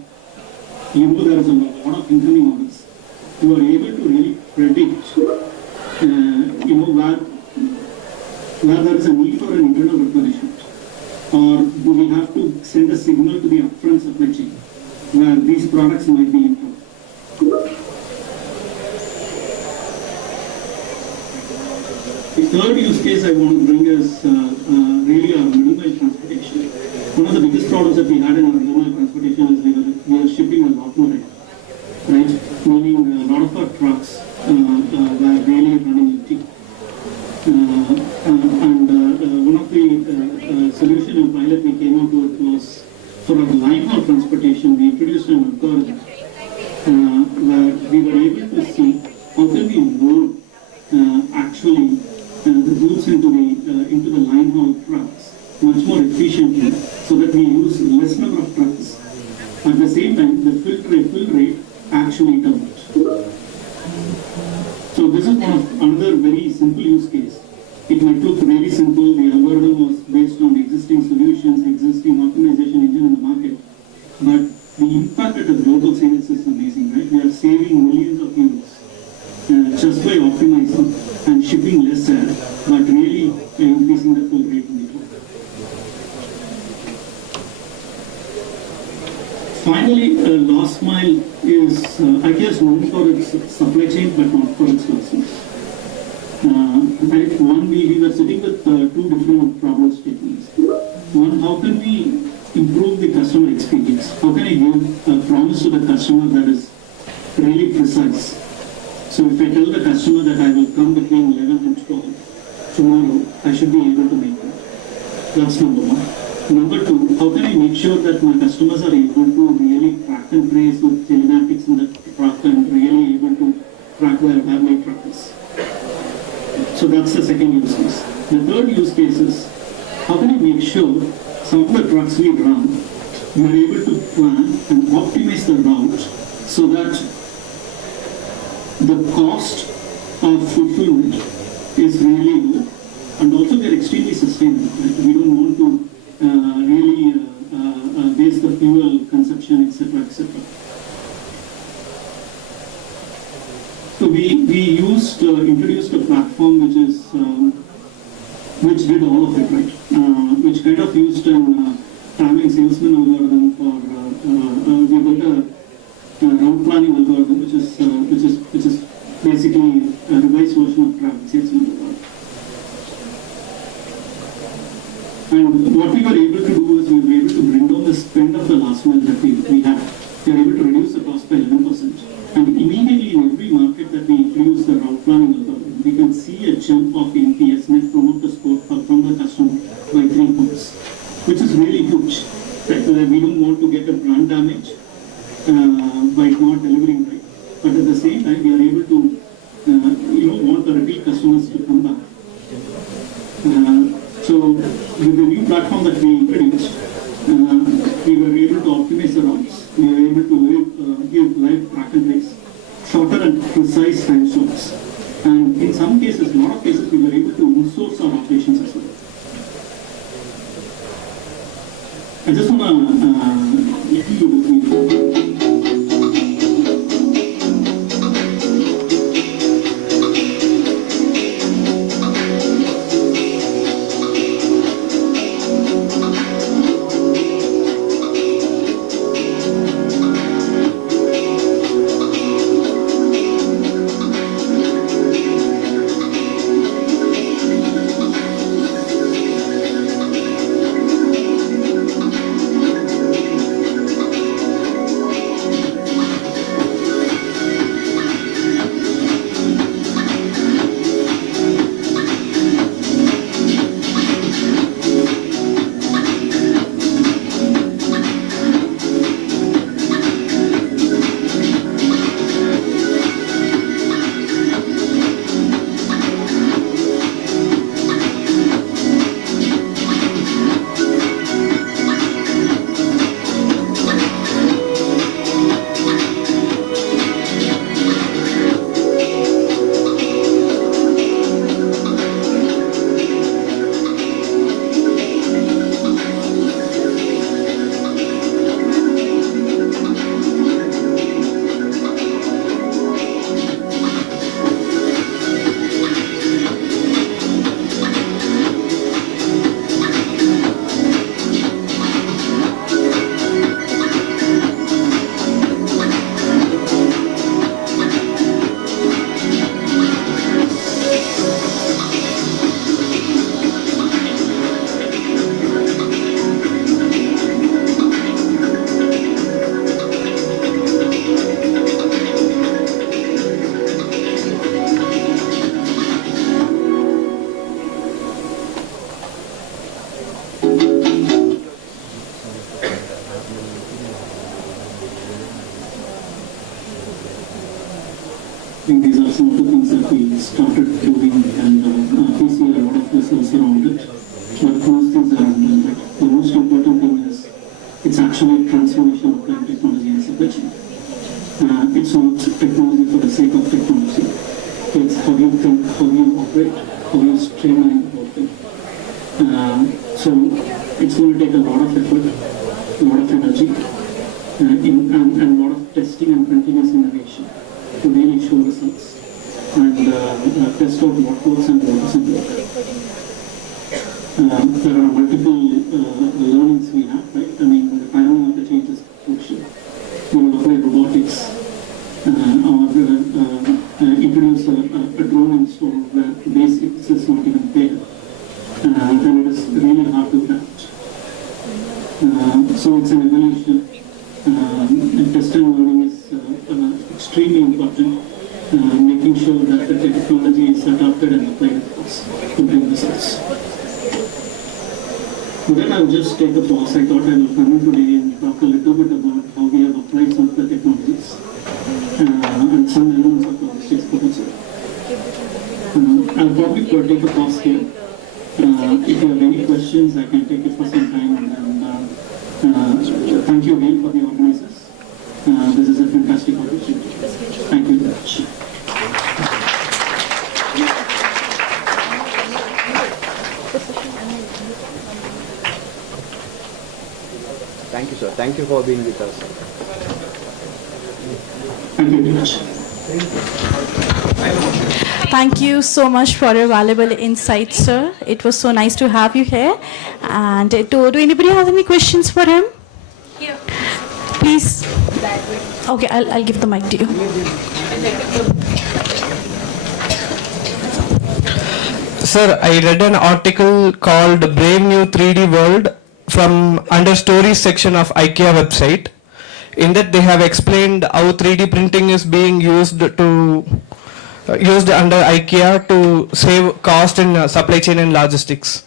you know there is a lot of incoming orders. You are able to really predict, where there is a need for an internal replenishment, or do we have to send a signal to the upfront supply chain where these products might be improved. The third use case I want to bring is really our middle mile transportation. One of the biggest problems that we had in our middle mile transportation is we are shipping a lot more air, right? Meaning a lot of our trucks were really running empty. One of the solution in pilot we came up with was for our line haul transportation, we introduced an algorithm where we were able to see how can we load actually the goods into the line haul trucks much more efficiently, so that we use less number of trucks. At the same time, the fill rate actually doubled. So this is another very simple use case. It might look really simple. The algorithm was based on existing solutions, existing optimization engine in the market, but the impact at a global scale is amazing, right? We are saving millions of euros just by optimizing and shipping less air, but really increasing the fill rate in the truck. Finally, last mile is IKEA is known for its supply chain, but not for its last mile. We were sitting with two different problem statements. One, how can we improve the customer experience? How can I give a promise to the customer that is really precise? So if I tell the customer that I will come between 11 and 12 tomorrow, I should be able to make that. That's number one. Number two, how can I make sure that my customers are able to really track and trace with telematics in the truck and really able to track where my truck is? So that's the second use case. The third use case is, how can I make sure some of the trucks we run, we are able to plan and optimize the route so that the cost of fulfillment is really low, and also they are extremely sustainable. Right? We don't want to really base the fuel consumption, etc., etc. So we introduced a platform which did all of it, right? Which kind of used an traveling salesman algorithm for we built a route planning algorithm, which is basically a revised version of traveling salesman algorithm. And what we were able to do is we were able to bring down the spend of the last mile that we had. We were able to reduce the cost by 11%. And immediately in every market that we introduce the route planning algorithm, we can see a jump of NPS, Net Promoter Score, from the customer by 3 points, which is really huge. Right? So that we don't want to get a brand damage by not delivering right. But at the same time, we are able to, want the repeat customers to come back. So with the new platform that we introduced, we were able to optimize the routes. We were able to give live track and trace, shorter and precise time slots. And in some cases, a lot of cases, we were able to insource our operations as well. I just want to let you do this. started doing, and we see a lot of results around it. But most things are right. The most important thing is it's actually transformation of the technology and supply chain. It's not technology for the sake of technology. It's how you think, how you operate, how you streamline the whole thing. So it's going to take a lot of effort, a lot of energy, and a lot of testing and continuous innovation to really show results and test out what works and what doesn't work. There are multiple learnings we have, right? I mean, the timing of the change is crucial. We will apply robotics or introduce a drone in store where basics is not even there. And it is really hard to adapt. So it's an evolution. And test and learning is extremely important. Making sure that the technology is adapted and applied to bring results. Then I'll just take a pause. I thought I will come in today and talk a little bit about how we have applied some of the technologies and some elements of logistics proposal. I'll probably take a pause here. If you have any questions, I can take it for some time. And thank you again for the organizers. This is a fantastic opportunity. Thank you very much. Thank you, sir. Thank you for being with us. Thank you very much. Thank you so much for your valuable insights, sir. It was so nice to have you here. And do anybody have any questions for him? Here. Please. Okay, I'll give the mic to you. Sir, I read an article called Brave New 3D World from under stories section of IKEA website. In that they have explained how 3D printing is being used under IKEA to save cost in supply chain and logistics.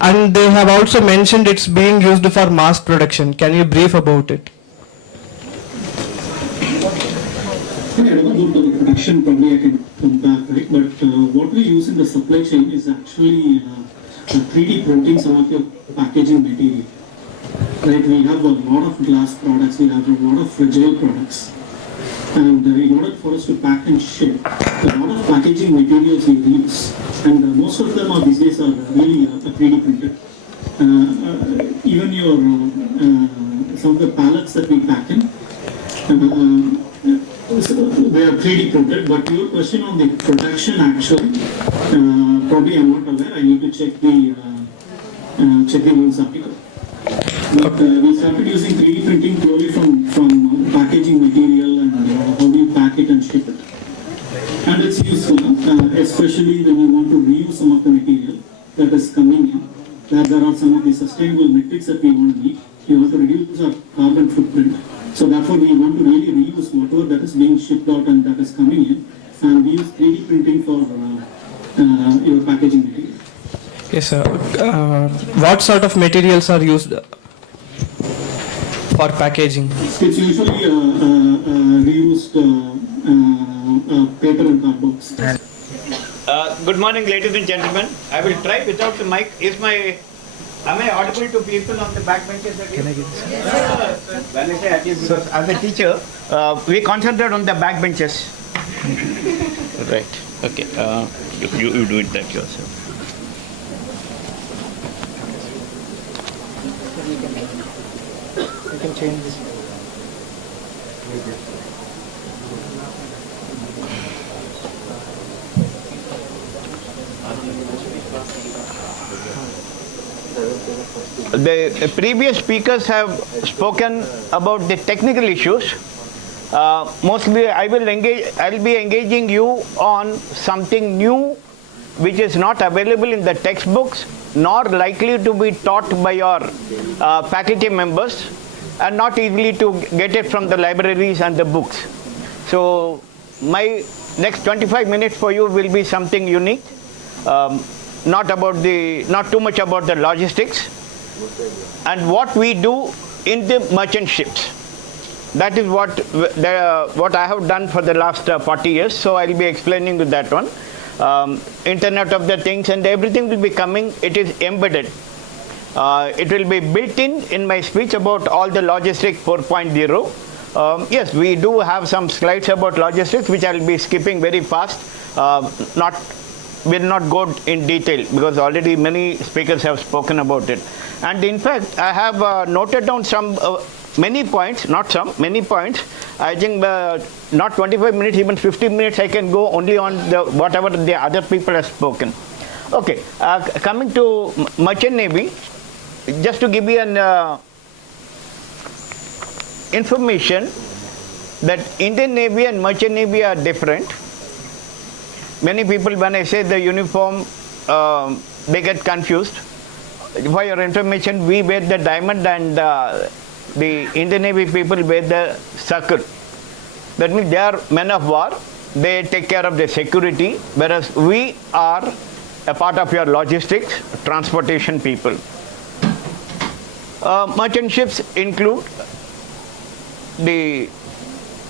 And they have also mentioned it's being used for mass production. Can you brief about it? I don't know about the production, probably I can come back, right? But what we use in the supply chain is actually 3D printing some of your packaging material. Right, we have a lot of glass products, we have a lot of fragile products. And in order for us to pack and ship, a lot of packaging materials we use. And most of them are these days are really 3D printed. Even your, some of the pallets that we pack in, they are 3D printed, but your question on the production actually, probably I'm not aware. I need to check the news article. But we started using 3D printing purely from packaging material and how do you pack it and ship it. And it's useful, especially when you want to reuse some of the material that is coming in. There are some of the sustainable metrics that we want to meet. We want to reduce our carbon footprint. So therefore we want to really reuse whatever that is being shipped out and that is coming in. And we use 3D printing for your packaging material. Yes, sir. What sort of materials are used for packaging? It's usually reused paper and cardboard. Good morning, ladies and gentlemen. I will try without the mic. Am I audible to people on the back benches again? Can I get this? When I say at least, because as a teacher, we concentrate on the back benches. Right. Okay. You do it that yourself. You can change this. The previous speakers have spoken about the technical issues. Mostly I'll be engaging you on something new which is not available in the textbooks nor likely to be taught by your faculty members and not easily to get it from the libraries and the books. So my next 25 minutes for you will be something unique, not too much about the logistics and what we do in the merchant ships. That is what I have done for the last 40 years, so I'll be explaining with that one. Internet of the Things, and everything will be coming. It is embedded. It will be built in my speech about all the logistics 4.0. Yes, we do have some slides about logistics, which I'll be skipping very fast. Will not go in detail because already many speakers have spoken about it. And in fact, I have noted down some many points, not some, many points. I think not 25 minutes, even 15 minutes I can go only on whatever the other people have spoken. Okay, coming to Merchant Navy, just to give you an information that Indian Navy and Merchant Navy are different. Many people, when I say the uniform, they get confused. For your information, we wear the diamond and the Indian Navy people wear the circle. That means they are men of war. They take care of the security, whereas we are a part of your logistics, transportation people. Merchant ships include the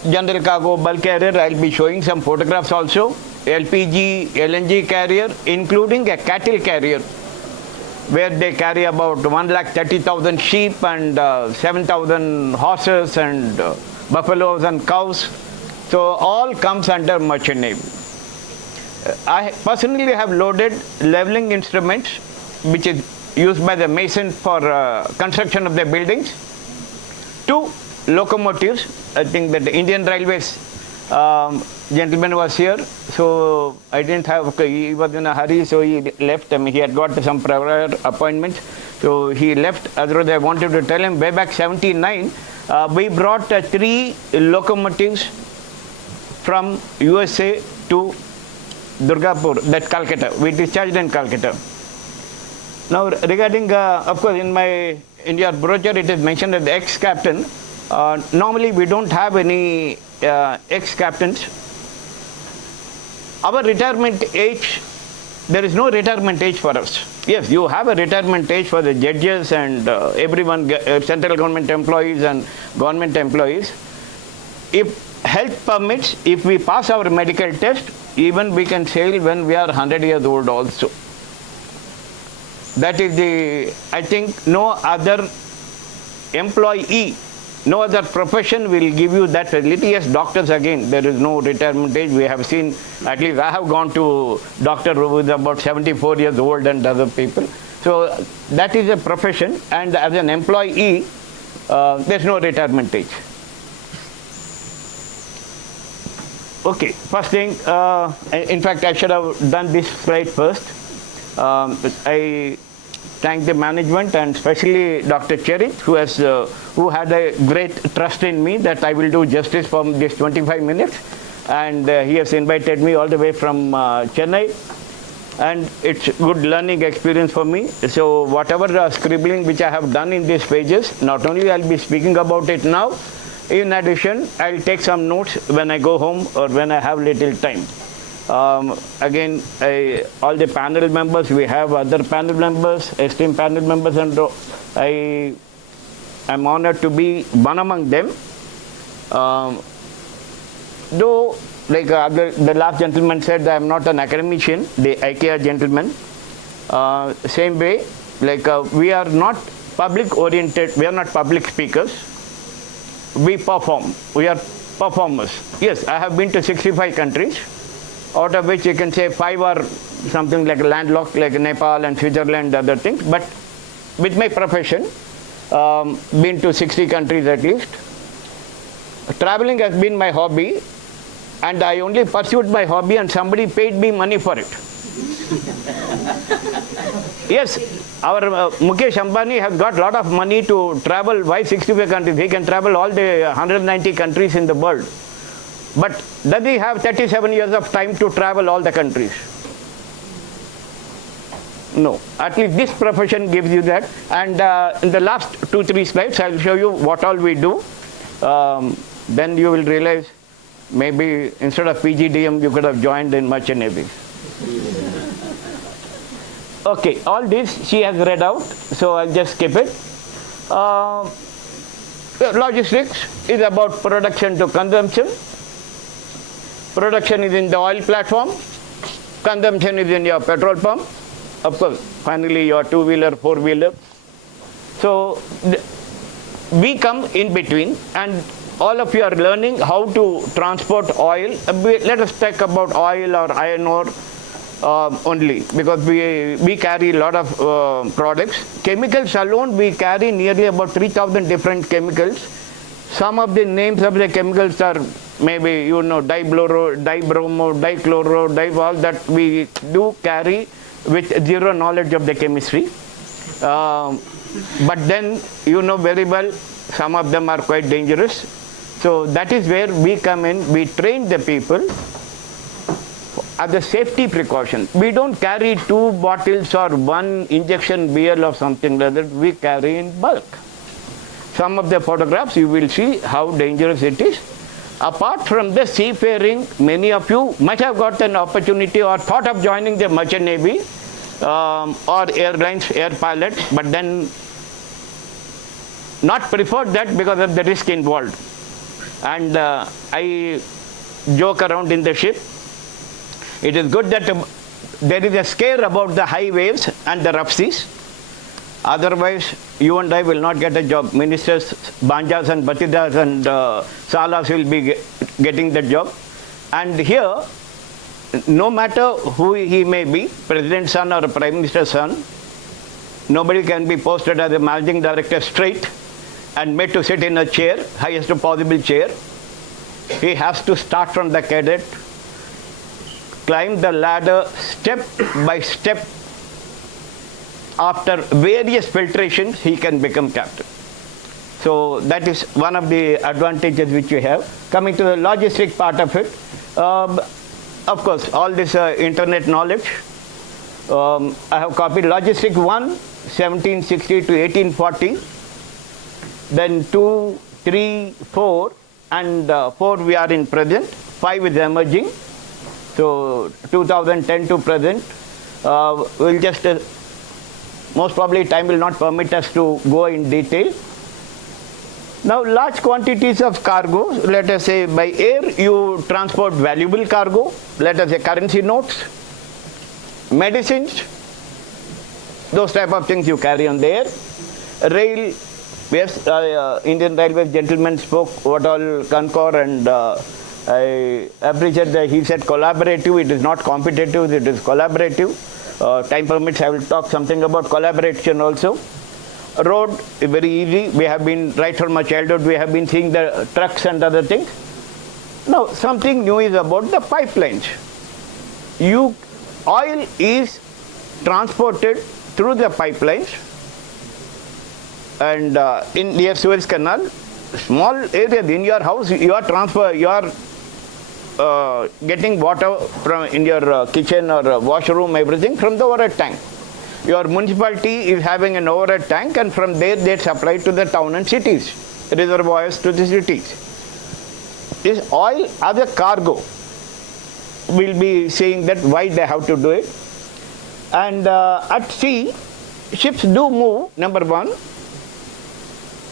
general cargo bulk carrier. I'll be showing some photographs also. LPG, LNG carrier, including a cattle carrier, where they carry about 130,000 sheep and 7,000 horses and buffaloes and cows. So all comes under Merchant Navy. I personally have loaded leveling instruments, which is used by the mason for construction of the buildings. 2 locomotives. I think that the Indian Railways gentleman was here, so I didn't have, he was in a hurry, so he left. I mean, he had got some prior appointments, so he left. Otherwise, I wanted to tell him, way back 79, we brought 3 locomotives from USA to Durgapur, that Calcutta. We discharged in Calcutta. Now, regarding, of course, in your brochure, it is mentioned that the ex-captain. Normally, we don't have any ex-captains. Our retirement age, there is no retirement age for us. Yes, you have a retirement age for the judges and everyone, central government employees and government employees. If health permits, if we pass our medical test, even we can sail when we are 100 years old also. That is I think no other employee, no other profession will give you that facility. Yes, doctors again, there is no retirement age. We have seen, at least I have gone to doctor who is about 74 years old and other people. So that is a profession, and as an employee, there's no retirement age. Okay, first thing, in fact, I should have done this slide first. I thank the management and especially Dr. Cherit, who had a great trust in me that I will do justice for this 25 minutes. And he has invited me all the way from Chennai. And it's good learning experience for me. So whatever scribbling which I have done in these pages, not only I'll be speaking about it now, in addition, I'll take some notes when I go home or when I have little time. Again, all the panel members, we have other panel members, esteemed panel members, and I am honored to be one among them. Though, like the last gentleman said, I am not an academician, the IKEA gentleman. Same way, like we are not public oriented, we are not public speakers. We perform, we are performers. Yes, I have been to 65 countries, out of which you can say 5 are something like landlocked, like Nepal and Switzerland, other things. But with my profession, been to 60 countries at least. Traveling has been my hobby, and I only pursued my hobby and somebody paid me money for it. Yes, our Mukesh Ambani has got a lot of money to travel. Why 65 countries? He can travel all the 190 countries in the world. But does he have 37 years of time to travel all the countries? No. At least this profession gives you that. And in the last 2-3 slides, I'll show you what all we do. Then you will realize maybe instead of PGDM, you could have joined in Merchant Navy. Okay, all this she has read out, so I'll just skip it. Logistics is about production to consumption. Production is in the oil platform. consumption is in your petrol pump. Of course, finally your two-wheeler, four-wheeler. So we come in between, and all of you are learning how to transport oil. Let us talk about oil or iron ore only, because we carry a lot of products. Chemicals alone, we carry nearly about 3,000 different chemicals. Some of the names of the chemicals are maybe, you know, dibromo, dichloro, all that we do carry with zero knowledge of the chemistry. But then, you know very well, some of them are quite dangerous. So that is where we come in. We train the people as a safety precaution. We don't carry 2 bottles or 1 injection vial or something like that. We carry in bulk. Some of the photographs you will see how dangerous it is. Apart from the seafaring, many of you might have got an opportunity or thought of joining the merchant navy or airlines, air pilot, but then not preferred that because of the risk involved. And I joke around in the ship. It is good that there is a scare about the high waves and the rough seas. Otherwise, you and I will not get a job. Ministers, Banjas and Batidas and Salas will be getting the job. And here, no matter who he may be, President's son or Prime Minister's son, nobody can be posted as a managing director straight and made to sit in a chair, highest possible chair. He has to start from the cadet, climb the ladder step by step. After various filtrations, he can become captain. So that is one of the advantages which you have. Coming to the logistic part of it, of course, all this internet knowledge. I have copied Logistic 1, 1760 to 1840. Then 2, 3, 4, and 4 we are in present. 5 is emerging. So 2010 to present. We'll just most probably time will not permit us to go in detail. Now, large quantities of cargo, let us say by air you transport valuable cargo, let us say currency notes, medicines, those type of things you carry on the air. Rail, yes, Indian Railways gentleman spoke what all Concor, and I appreciate that he said collaborative. It is not competitive, it is collaborative. Time permits, I will talk something about collaboration also. Road, very easy. We have been, right from my childhood, we have been seeing the trucks and other things. Now, something new is about the pipelines. Oil is transported through the pipelines, and in near Suez Canal, small areas in your house, you are getting water from in your kitchen or washroom, everything from the overhead tank. Your municipality is having an overhead tank, and from there they supply to the town and cities, reservoirs to the cities. This oil as a cargo, we'll be saying that why they have to do it. And at sea, ships do move, number one.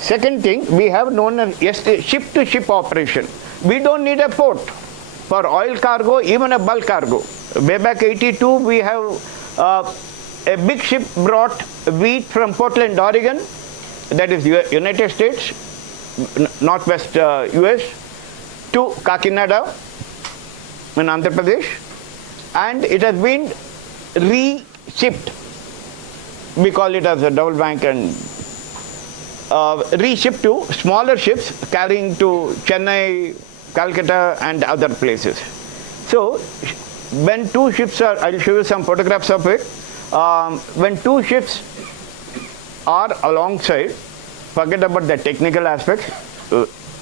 Second thing, we have known as ship-to-ship operation. We don't need a port for oil cargo, even a bulk cargo. Way back 82, we have a big ship brought wheat from Portland, Oregon, that is United States, northwest US, to Kakinada in Andhra Pradesh, and it has been re-shipped. We call it as a double bank, and re-shipped to smaller ships carrying to Chennai, Calcutta and other places. So when 2 ships are, I'll show you some photographs of it. When 2 ships are alongside, forget about the technical aspects.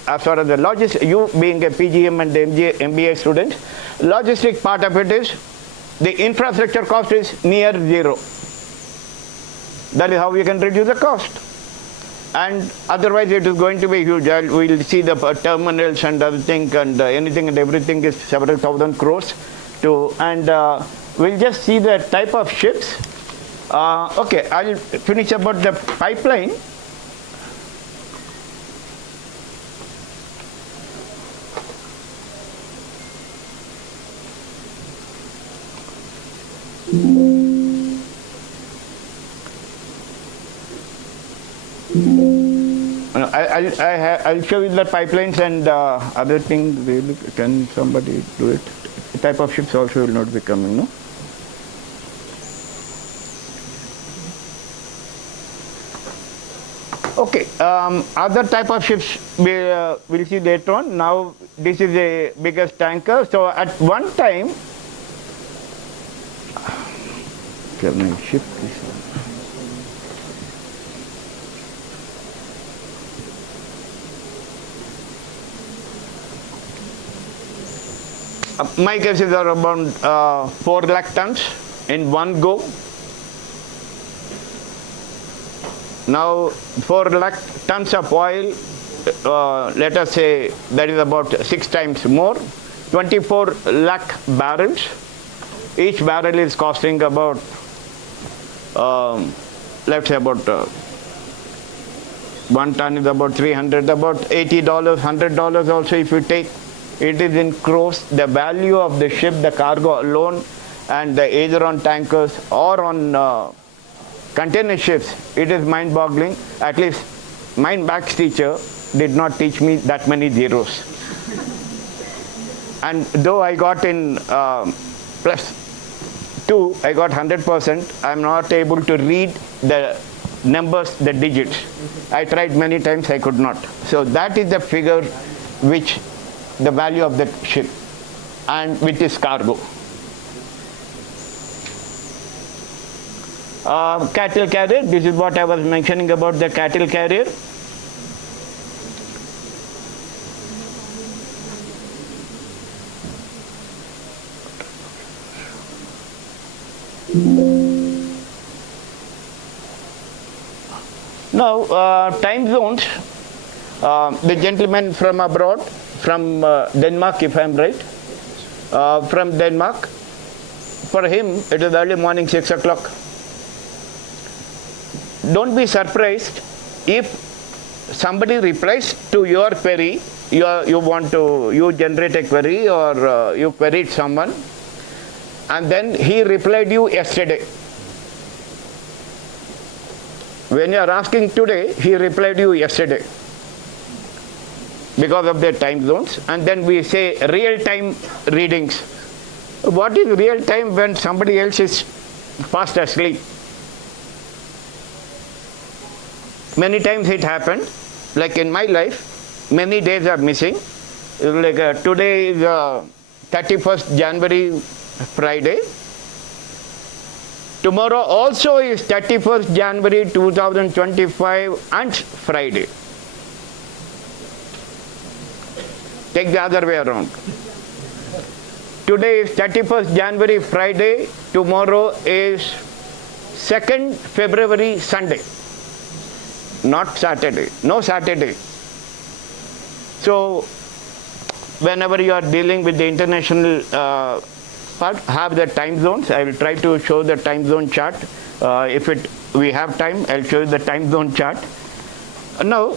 As far as the logistics, you being a PGM and MBA student, logistic part of it is the infrastructure cost is near zero. That is how we can reduce the cost. And otherwise it is going to be huge. We'll see the terminals and other things, and anything and everything is several thousand crores to, and we'll just see the type of ships. Okay, I'll finish about the pipeline. I'll show you the pipelines and other things. Really, can somebody do it? The type of ships also will not be coming, no? Okay, other type of ships we'll see later on. Now this is the biggest tanker. So at one time, can I shift this one? My guesses are around 4 lakh tons in one go. Now 4 lakh tons of oil, let us say that is about 6 times more, 24 lakh barrels. Each barrel is costing about, let's say about 1 ton is about 300, about $80, $100 also if you take. It is in crores. The value of the ship, the cargo alone, and either on tankers or on container ships, it is mind-boggling. At least my maths teacher did not teach me that many zeros. And though I got in +2, I got 100%, I'm not able to read the numbers, the digits. I tried many times, I could not. So that is the figure which the value of the ship and with its cargo. Cattle carrier, this is what I was mentioning about the cattle carrier. Now, time zones, the gentleman from abroad, from Denmark, if I am right, from Denmark, for him it is early morning 6 o'clock. Don't be surprised if somebody replies to your query, you generate a query or you queried someone, and then he replied you yesterday. When you are asking today, he replied you yesterday because of their time zones. And then we say real-time readings. What is real-time when somebody else is fast asleep? Many times it happened, like in my life, many days are missing. Like today is 31st January, Friday. Tomorrow also is 31st January 2025 and Friday. Take the other way around. Today is 31st January, Friday. Tomorrow is 2nd February, Sunday. Not Saturday. No Saturday. So, whenever you are dealing with the international part, have the time zones. I will try to show the time zone chart. If we have time, I'll show you the time zone chart. Now,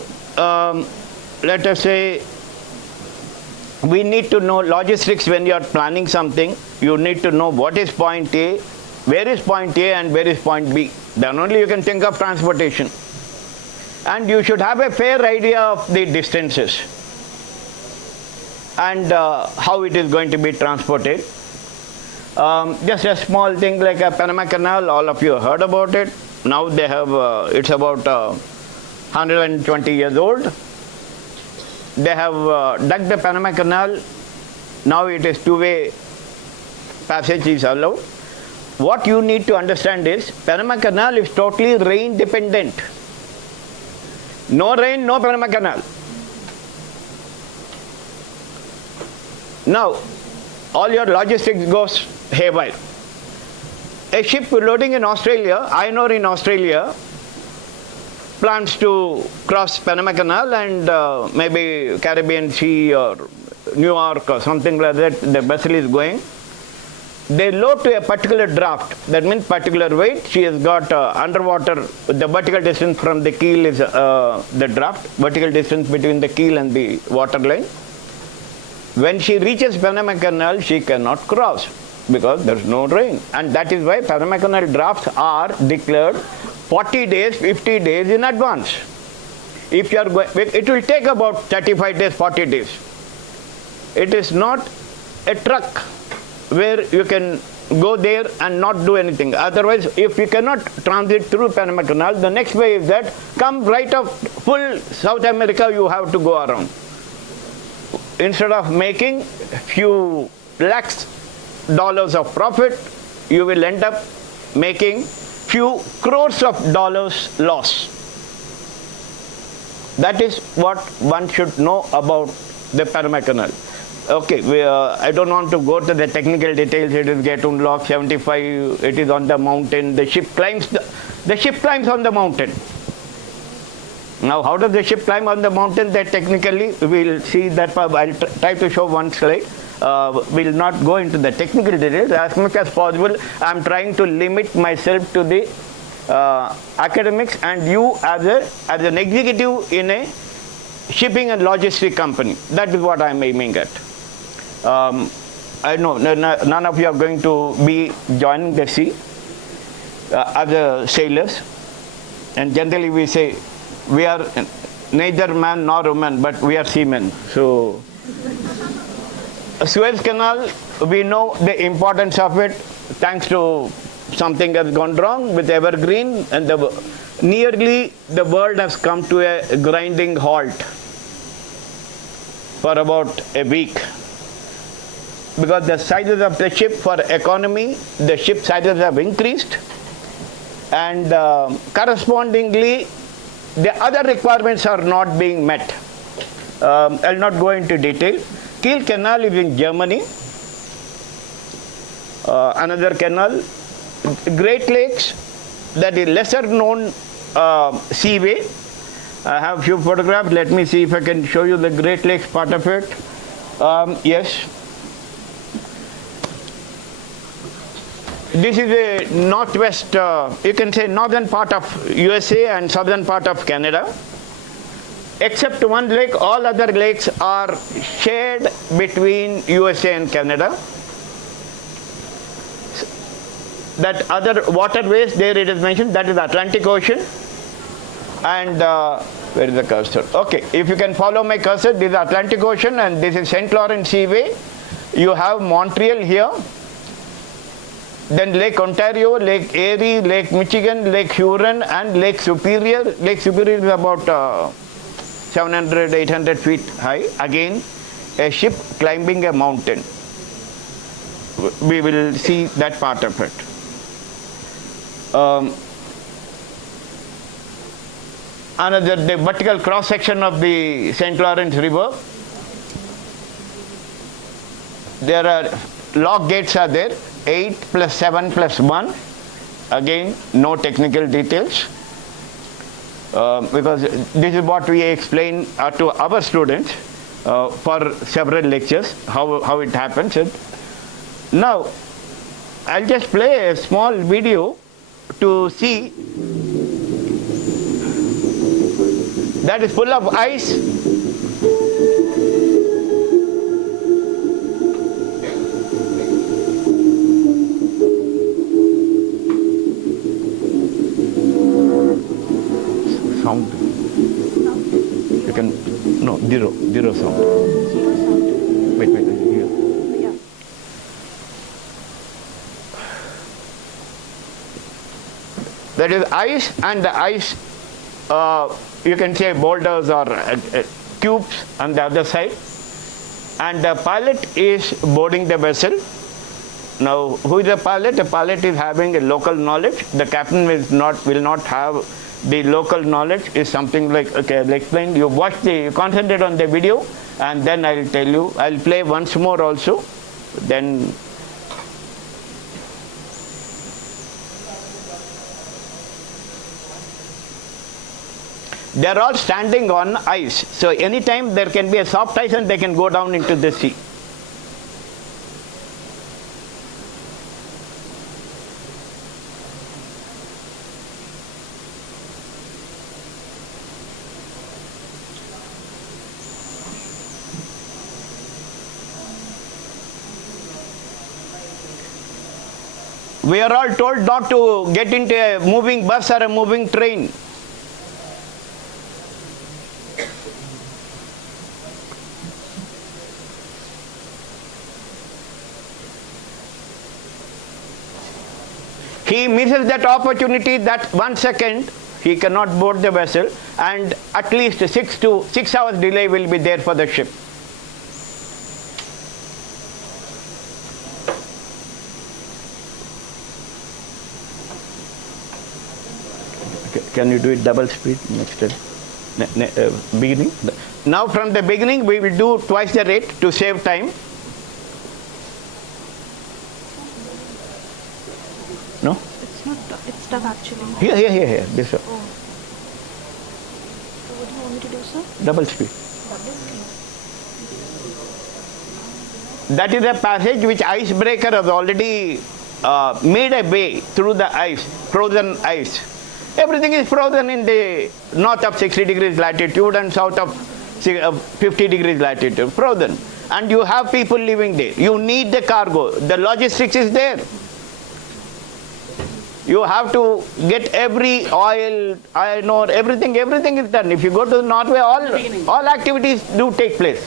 let us say we need to know logistics. When you are planning something, you need to know what is point A, where is point A and where is point B. Then only you can think of transportation. And you should have a fair idea of the distances and how it is going to be transported. Just a small thing like a Panama Canal, all of you heard about it. Now they have, it's about 120 years old. They have dug the Panama Canal. Now it is two-way passage is allowed. What you need to understand is Panama Canal is totally rain dependent. No rain, no Panama Canal. Now, all your logistics goes haywire. A ship loading in Australia, I know in Australia, plans to cross Panama Canal and maybe Caribbean Sea or New York or something like that, the vessel is going. They load to a particular draft, that means particular weight. She has got underwater, the vertical distance from the keel is the draft, vertical distance between the keel and the water line. When she reaches Panama Canal, she cannot cross. because there's no rain. And that is why Panama Canal drafts are declared 40 days, 50 days in advance. If you are going, it will take about 35 days, 40 days. It is not a truck where you can go there and not do anything. Otherwise, if you cannot transit through Panama Canal, the next way is that come right off full South America, you have to go around. Instead of making few lakhs dollars of profit, you will end up making few crores of dollars loss. That is what one should know about the Panama Canal. Okay, I don't want to go to the technical details. It is Gatun Lock 75. It is on the mountain. The ship climbs. The ship climbs on the mountain. Now, how does the ship climb on the mountain? That technically we'll see that. I'll try to show one slide. We'll not go into the technical details as much as possible. I'm trying to limit myself to the academics and you as an executive in a shipping and logistics company. That is what I'm aiming at. I know none of you are going to be joining the sea as sailors, and generally we say we are neither man nor woman, but we are seamen. So Suez Canal, we know the importance of it. Thanks to something has gone wrong with Evergreen, and nearly the world has come to a grinding halt for about a week. Because the sizes of the ship for economy, the ship sizes have increased, and correspondingly, the other requirements are not being met. I'll not go into detail. Kiel Canal is in Germany. Another canal. Great Lakes, that is lesser known seaway. I have few photographs. Let me see if I can show you the Great Lakes part of it. Yes. This is a northwest, you can say northern part of USA and southern part of Canada. Except one lake, all other lakes are shared between USA and Canada. That other waterways, there it is mentioned, that is the Atlantic Ocean. And where is the cursor? Okay, if you can follow my cursor, this is the Atlantic Ocean and this is St. Lawrence Seaway. You have Montreal here. Then Lake Ontario, Lake Erie, Lake Michigan, Lake Huron, and Lake Superior. Lake Superior is about 700, 800 feet high. Again, a ship climbing a mountain. We will see that part of it. Another, the vertical cross section of the St. Lawrence River. There are lock gates are there. 8 plus 7 plus 1. Again, no technical details. Because this is what we explain to our students for several lectures, how it happens. Now, I'll just play a small video to see. That is full of ice. Sound. You can, no, zero sound. Wait, here. Yeah. That is ice, and the ice, you can say boulders or cubes on the other side. And the pilot is boarding the vessel. Now, who is the pilot? The pilot is having a local knowledge. The captain will not have the local knowledge. Is something like, okay, I'll explain. You concentrate on the video, and then I'll tell you. I'll play once more also. Then they are all standing on ice. So anytime there can be a soft ice and they can go down into the sea. We are all told not to get into a moving bus or a moving train. He misses that opportunity, that 1 second he cannot board the vessel, and at least 6 hours delay will be there for the ship. Can you do it double speed next time? Beginning? Now from the beginning we will do twice the rate to save time. No? It's not, it's stuck actually. Here. This one. Oh. So what do you want me to do, sir? Double speed. Double speed. That is a passage which icebreaker has already made a way through the ice, frozen ice. Everything is frozen in the north of 60 degrees latitude and south of 50 degrees latitude, frozen. And you have people living there. You need the cargo. The logistics is there. You have to get every oil, iron ore, everything is done. If you go to Norway, all activities do take place.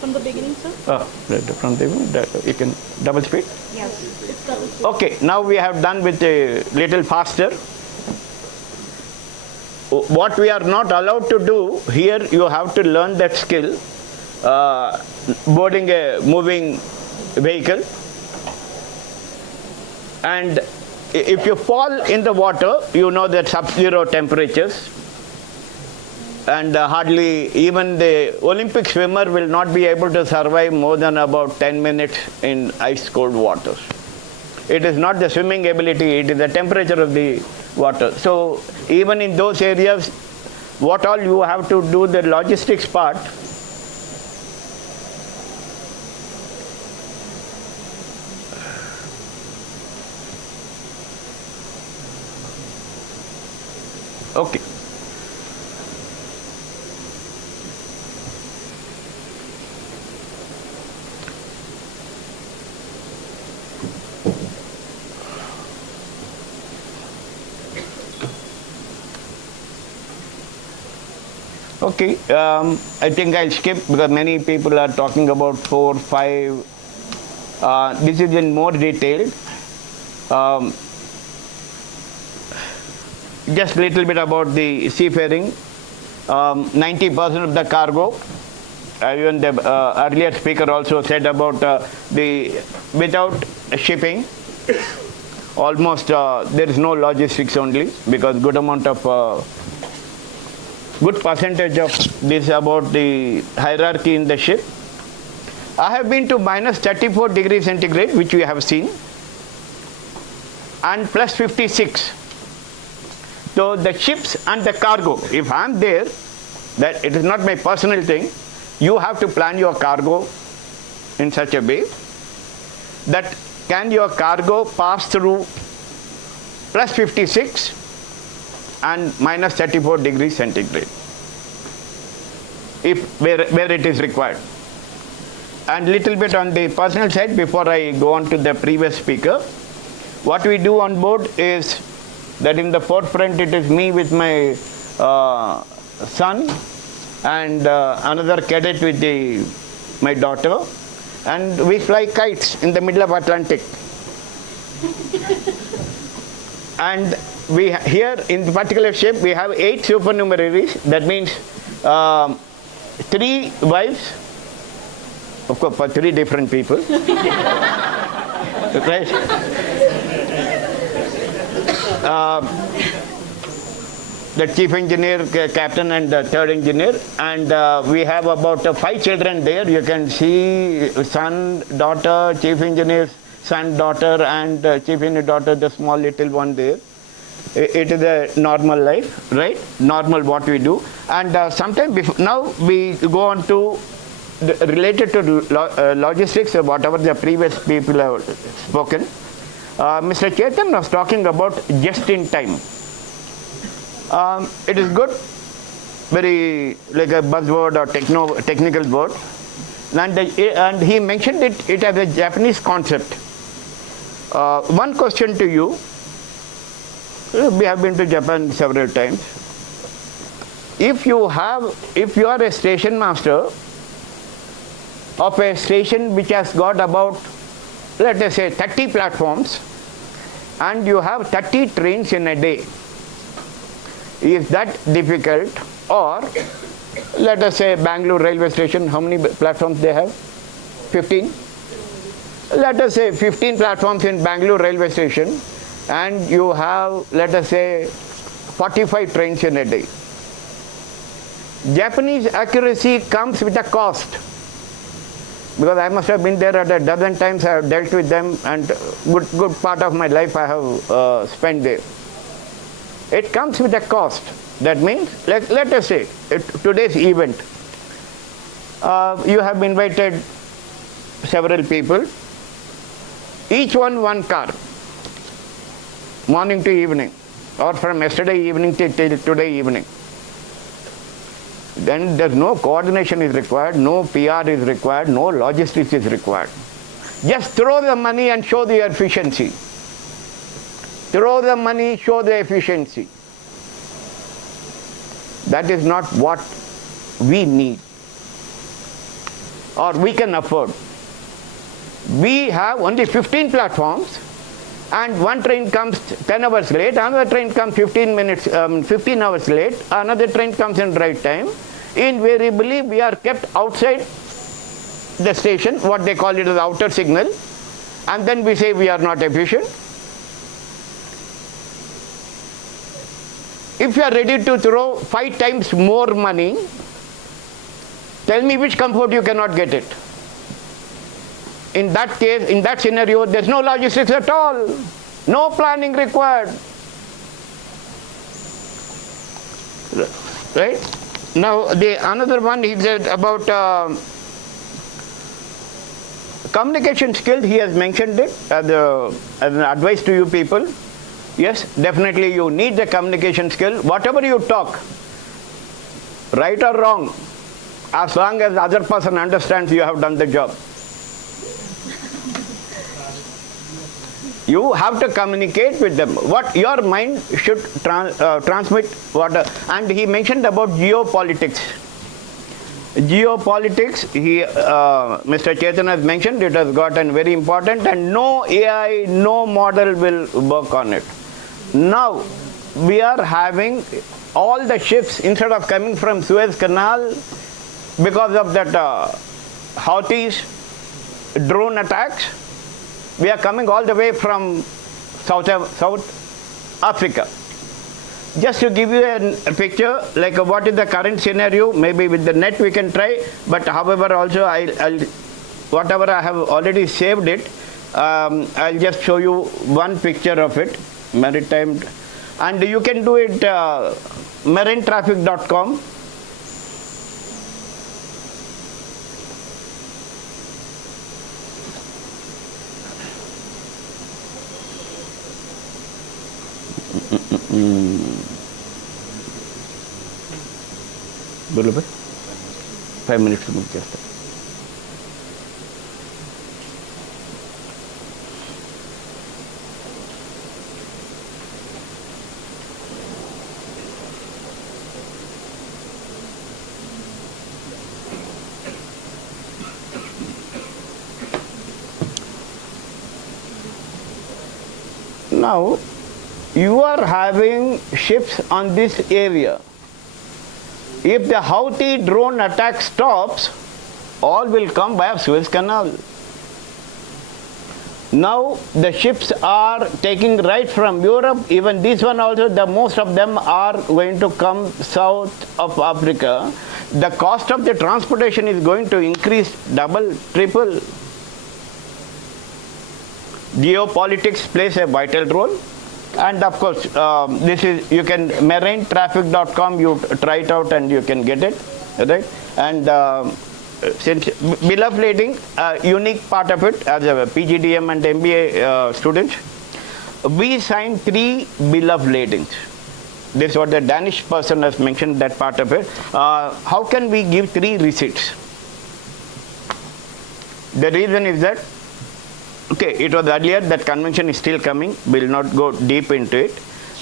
From the beginning, sir? From the beginning, you can double speed? Yes. It's double speed. Okay, now we have done with a little faster. What we are not allowed to do, here you have to learn that skill, boarding a moving vehicle. And if you fall in the water, you know that sub-zero temperatures, and hardly even the Olympic swimmer will not be able to survive more than about 10 minutes in ice-cold waters. It is not the swimming ability, it is the temperature of the water. So even in those areas, what all you have to do, the logistics part, okay. Okay, I think I'll skip because many people are talking about 4, 5. This is in more detail. Just a little bit about the seafaring. 90% of the cargo, even the earlier speaker also said about without shipping, almost there is no logistics only, because good amount of good percentage of this about the hierarchy in the ship. I have been to minus 34 degrees centigrade, which we have seen, and plus 56. So the ships and the cargo, if I am there, that it is not my personal thing, you have to plan your cargo in such a way that can your cargo pass through plus 56 and minus 34 degrees centigrade, where it is required. And little bit on the personal side before I go on to the previous speaker. What we do on board is that in the forefront it is me with my son and another cadet with my daughter, and we fly kites in the middle of Atlantic. And we here in the particular ship we have 8 supernumeraries. That means 3 wives, of course, for 3 different people. Right? The chief engineer, captain, and the third engineer, and we have about 5 children there. You can see son, daughter, chief engineer, son, daughter, and chief engineer daughter, the small little one there. It is a normal life, right? Normal what we do. And sometimes now we go on to related to logistics, whatever the previous people have spoken. Mr. Chetan was talking about just in time. It is good, very like a buzzword or technical word, and he mentioned it as a Japanese concept. One question to you. We have been to Japan several times. If you are a station master of a station which has got about, let us say, 30 platforms, and you have 30 trains in a day, is that difficult? Or let us say Bangalore railway station, how many platforms they have? 15? Let us say 15 platforms in Bangalore railway station, and you have, let us say, 45 trains in a day. Japanese accuracy comes with a cost. Because I must have been there at a dozen times, I have dealt with them, and good part of my life I have spent there. It comes with a cost. That means, let us say, today's event, you have invited several people, each one car, morning to evening, or from yesterday evening till today evening. Then there's no coordination is required, no PR is required, no logistics is required. Just throw the money and show the efficiency. Throw the money, show the efficiency. That is not what we need or we can afford. We have only 15 platforms, and one train comes 10 hours late, another train comes 15 hours late, another train comes in right time. Invariably, we are kept outside the station, what they call it as outer signal, and then we say we are not efficient. If you are ready to throw 5 times more money, tell me which comfort you cannot get it. In that case, in that scenario, there's no logistics at all, no planning required. Right? Now, another one he said about communication skills. He has mentioned it as an advice to you people. Yes, definitely you need the communication skill. Whatever you talk, right or wrong, as long as the other person understands, you have done the job. You have to communicate with them. What your mind should transmit. And he mentioned about geopolitics. Geopolitics, Mr. Chetan has mentioned, it has gotten very important, and no AI, no model will work on it. Now, we are having all the ships, instead of coming from Suez Canal, because of that Houthis drone attacks, we are coming all the way from South Africa. Just to give you a picture, like what is the current scenario, maybe with the net we can try, but however also I'll whatever I have already saved it, I'll just show you one picture of it, maritime, and you can do it marinetraffic.com. बोलो भाई 5 minutes में चलता है. Now, you are having ships on this area. If the Houthi drone attack stops, all will come via Suez Canal. Now the ships are taking right from Europe, even this one also, most of them are going to come south of Africa. The cost of the transportation is going to increase double, triple. Geopolitics plays a vital role. And of course, this is, you can, marinetraffic.com, you try it out and you can get it, right? And since bill of lading, unique part of it, as a PGDM and MBA students, we signed 3 bill of ladings. This is what the Danish person has mentioned, that part of it. How can we give 3 receipts? The reason is that Okay, it was earlier, that convention is still coming, we'll not go deep into it.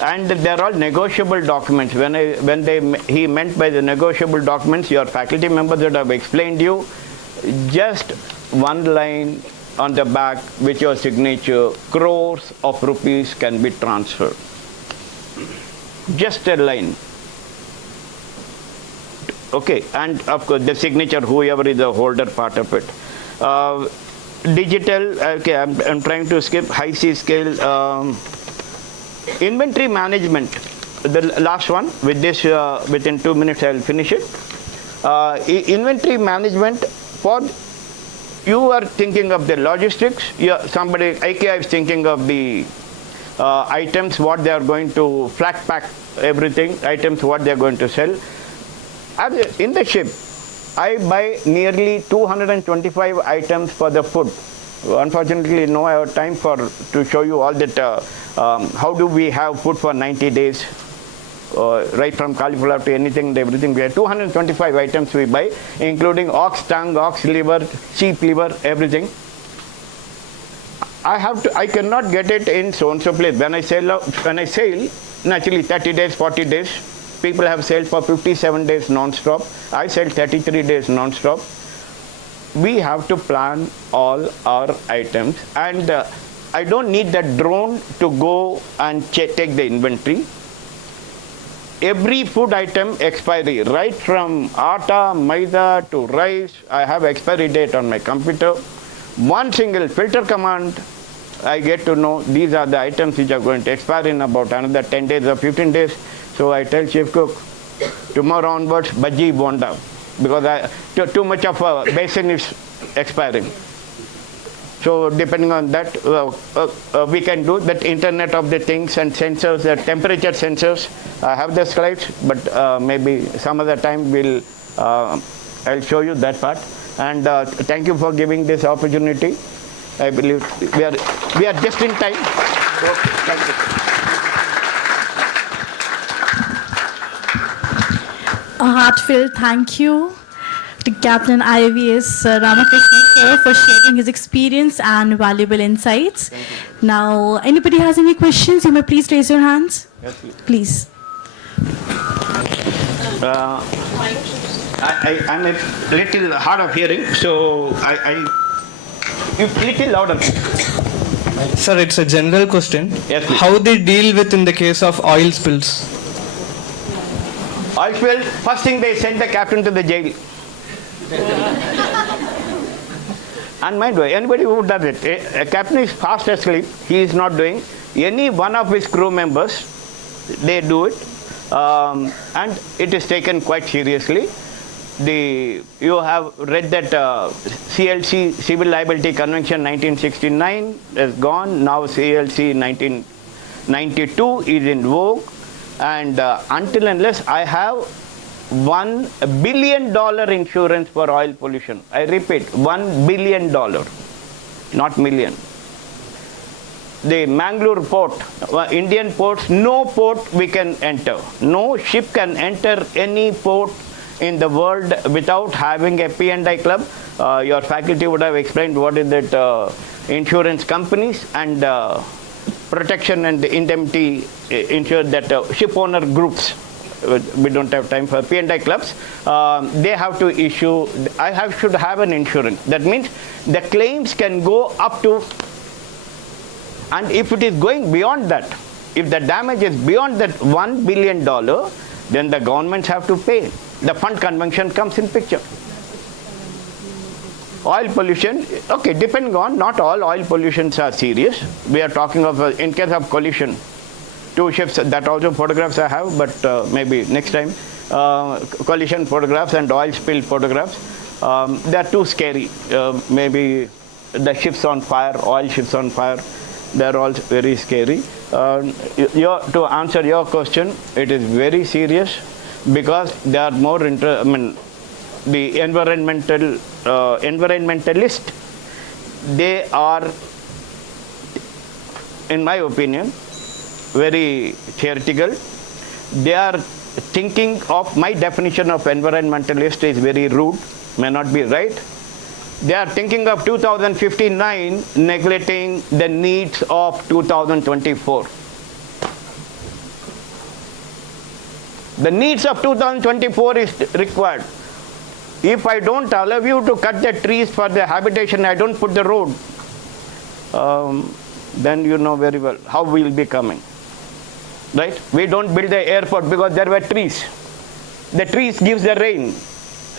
And they're all negotiable documents. He meant by the negotiable documents, your faculty members would have explained you, just one line on the back with your signature, crores of rupees can be transferred. Just a line. Okay, and of course the signature, whoever is the holder part of it. Digital, okay, I'm trying to skip high C scale. Inventory management, the last one, with this, within 2 minutes I'll finish it. Inventory management, for you are thinking of the logistics, somebody, IKEA is thinking of the items, what they are going to flat pack, everything, items, what they are going to sell. In the ship, I buy nearly 225 items for the food. Unfortunately, no, I have time to show you all that. How do we have food for 90 days, right from cauliflower to anything, everything. We have 225 items we buy, including ox tongue, ox liver, sheep liver, everything. I cannot get it in so-and-so place. When I sail, naturally 30 days, 40 days. People have sailed for 57 days non-stop. I sail 33 days non-stop. We have to plan all our items, and I don't need that drone to go and take the inventory. Every food item expiry, right from atta, maida to rice, I have expiry date on my computer. One single filter command, I get to know these are the items which are going to expire in about another 10 days or 15 days. So I tell chief cook, tomorrow onwards, bhaji bonda, because too much of a basin is expiring. So depending on that, we can do that. Internet of the things and sensors, the temperature sensors. I have the slides, but maybe some other time I'll show you that part. And thank you for giving this opportunity. I believe we are just in time. So, thank you. A heartfelt thank you to Captain I.V.S. Rama sir for sharing his experience and valuable insights. Now, anybody has any questions, you may please raise your hands. Yes, please. I'm a little hard of hearing, so you little louder. Sir, it's a general question. Yes, please. How they deal with in the case of oil spills? Oil spill, first thing they send the captain to the jail. And mind you, anybody who does it, a captain is fast asleep, he is not doing. Any one of his crew members, they do it, and it is taken quite seriously. You have read that CLC, Civil Liability Convention 1969 is gone, now CLC 1992 is in vogue. And until unless I have $1 billion insurance for oil pollution. I repeat, $1 billion, not million. The Bangalore port, Indian ports, no port we can enter. No ship can enter any port in the world without having a P&I club. Your faculty would have explained what is that insurance companies and protection and indemnity ensure that ship owner groups, we don't have time for P&I clubs, they have to issue, should have an insurance. That means the claims can go up to, and if it is going beyond that, if the damage is beyond that $1 billion, then the governments have to pay. The fund convention comes in picture. Oil pollution, okay, depending on, not all oil pollutions are serious. We are talking of, in case of collision, 2 ships, that also photographs I have, but maybe next time, collision photographs and oil spill photographs, they are too scary. Maybe the ships on fire, oil ships on fire, they are all very scary. To answer your question, it is very serious because they are more the environmentalist, they are, in my opinion, very theoretical. They are thinking of, my definition of environmentalist is very rude, may not be right. They are thinking of 2059, neglecting the needs of 2024. The needs of 2024 is required. If I don't allow you to cut the trees for the habitation, I don't put the road, then you know very well how we will be coming. Right? We don't build the airport because there were trees. The trees gives the rain.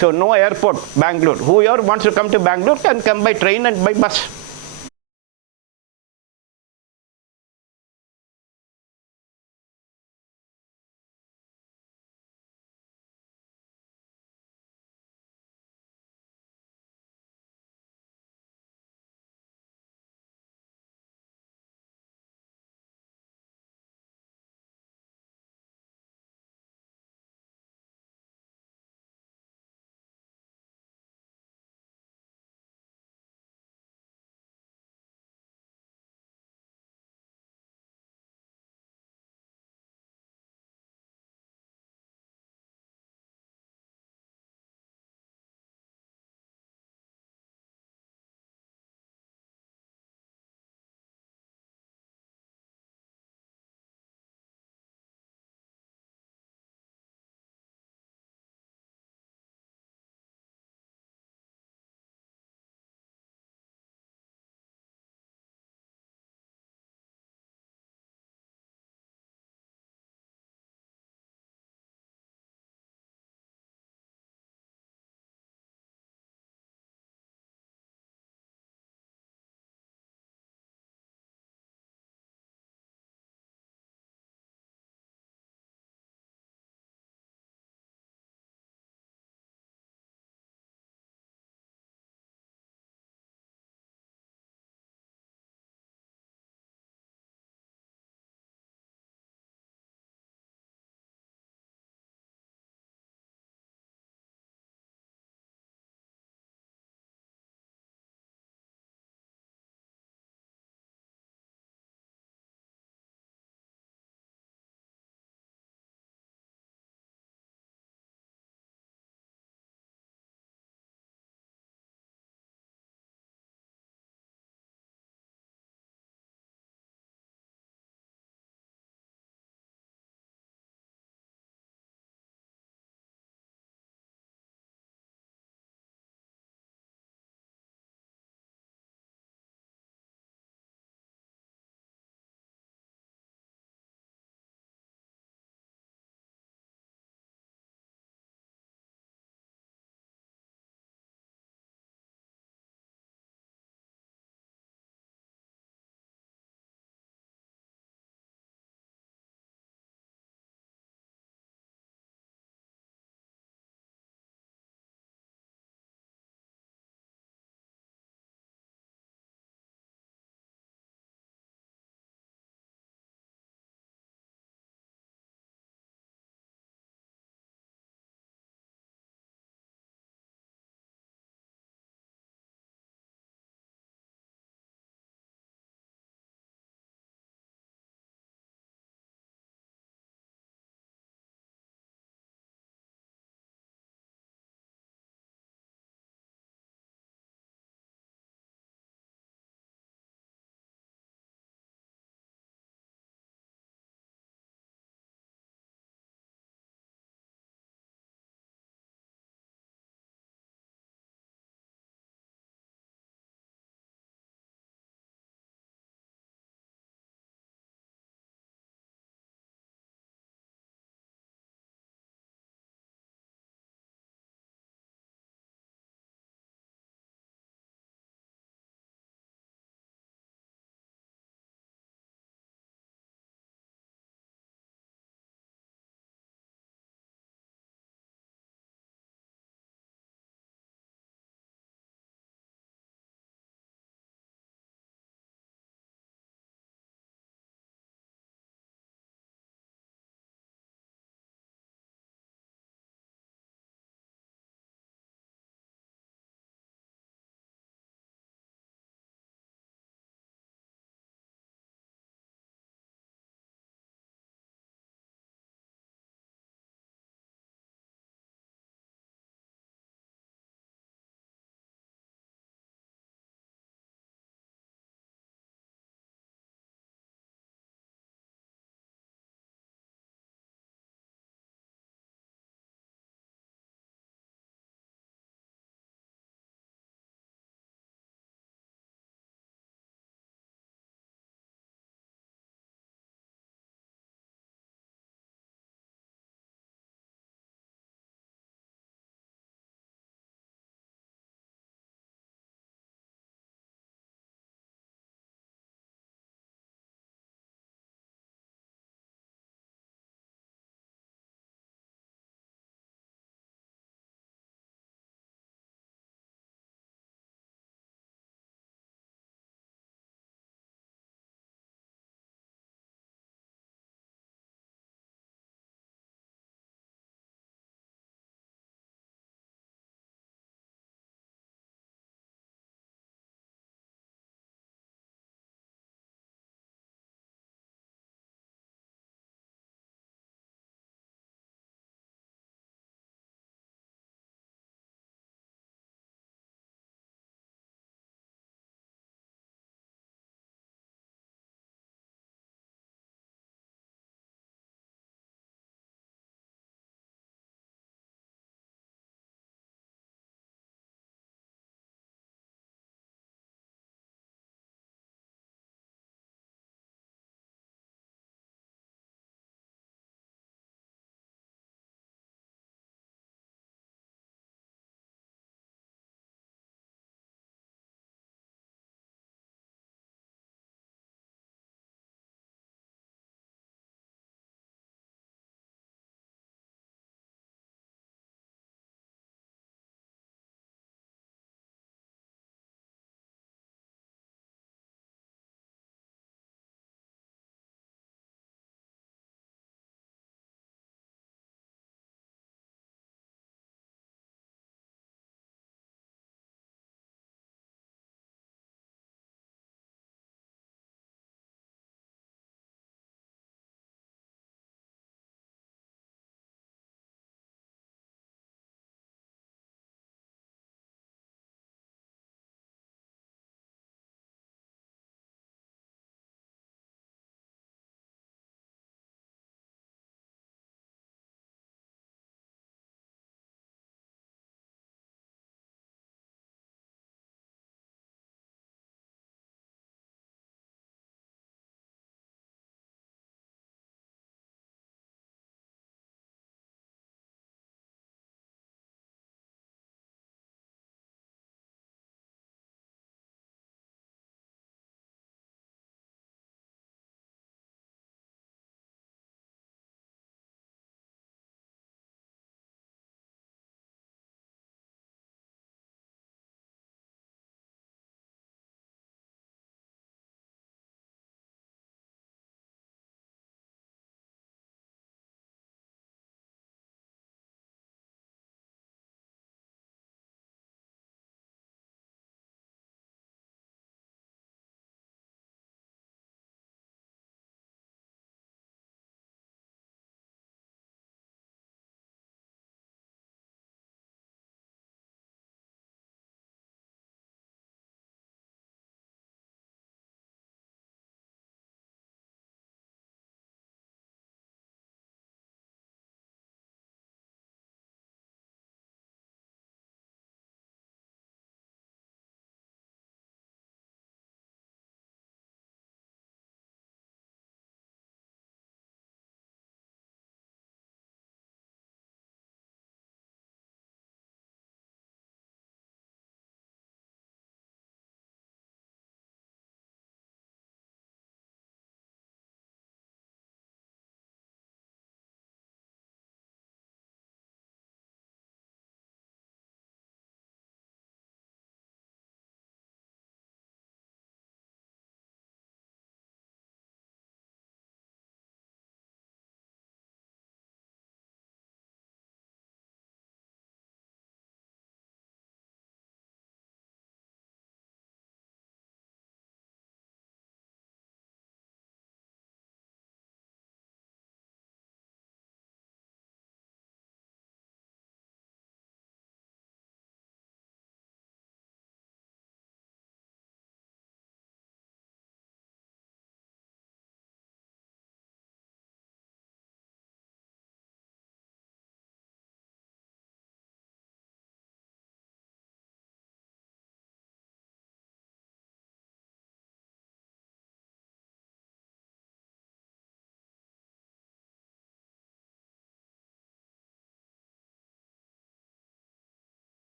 So no airport, Bangalore. Whoever wants to come to Bangalore can come by train and by bus.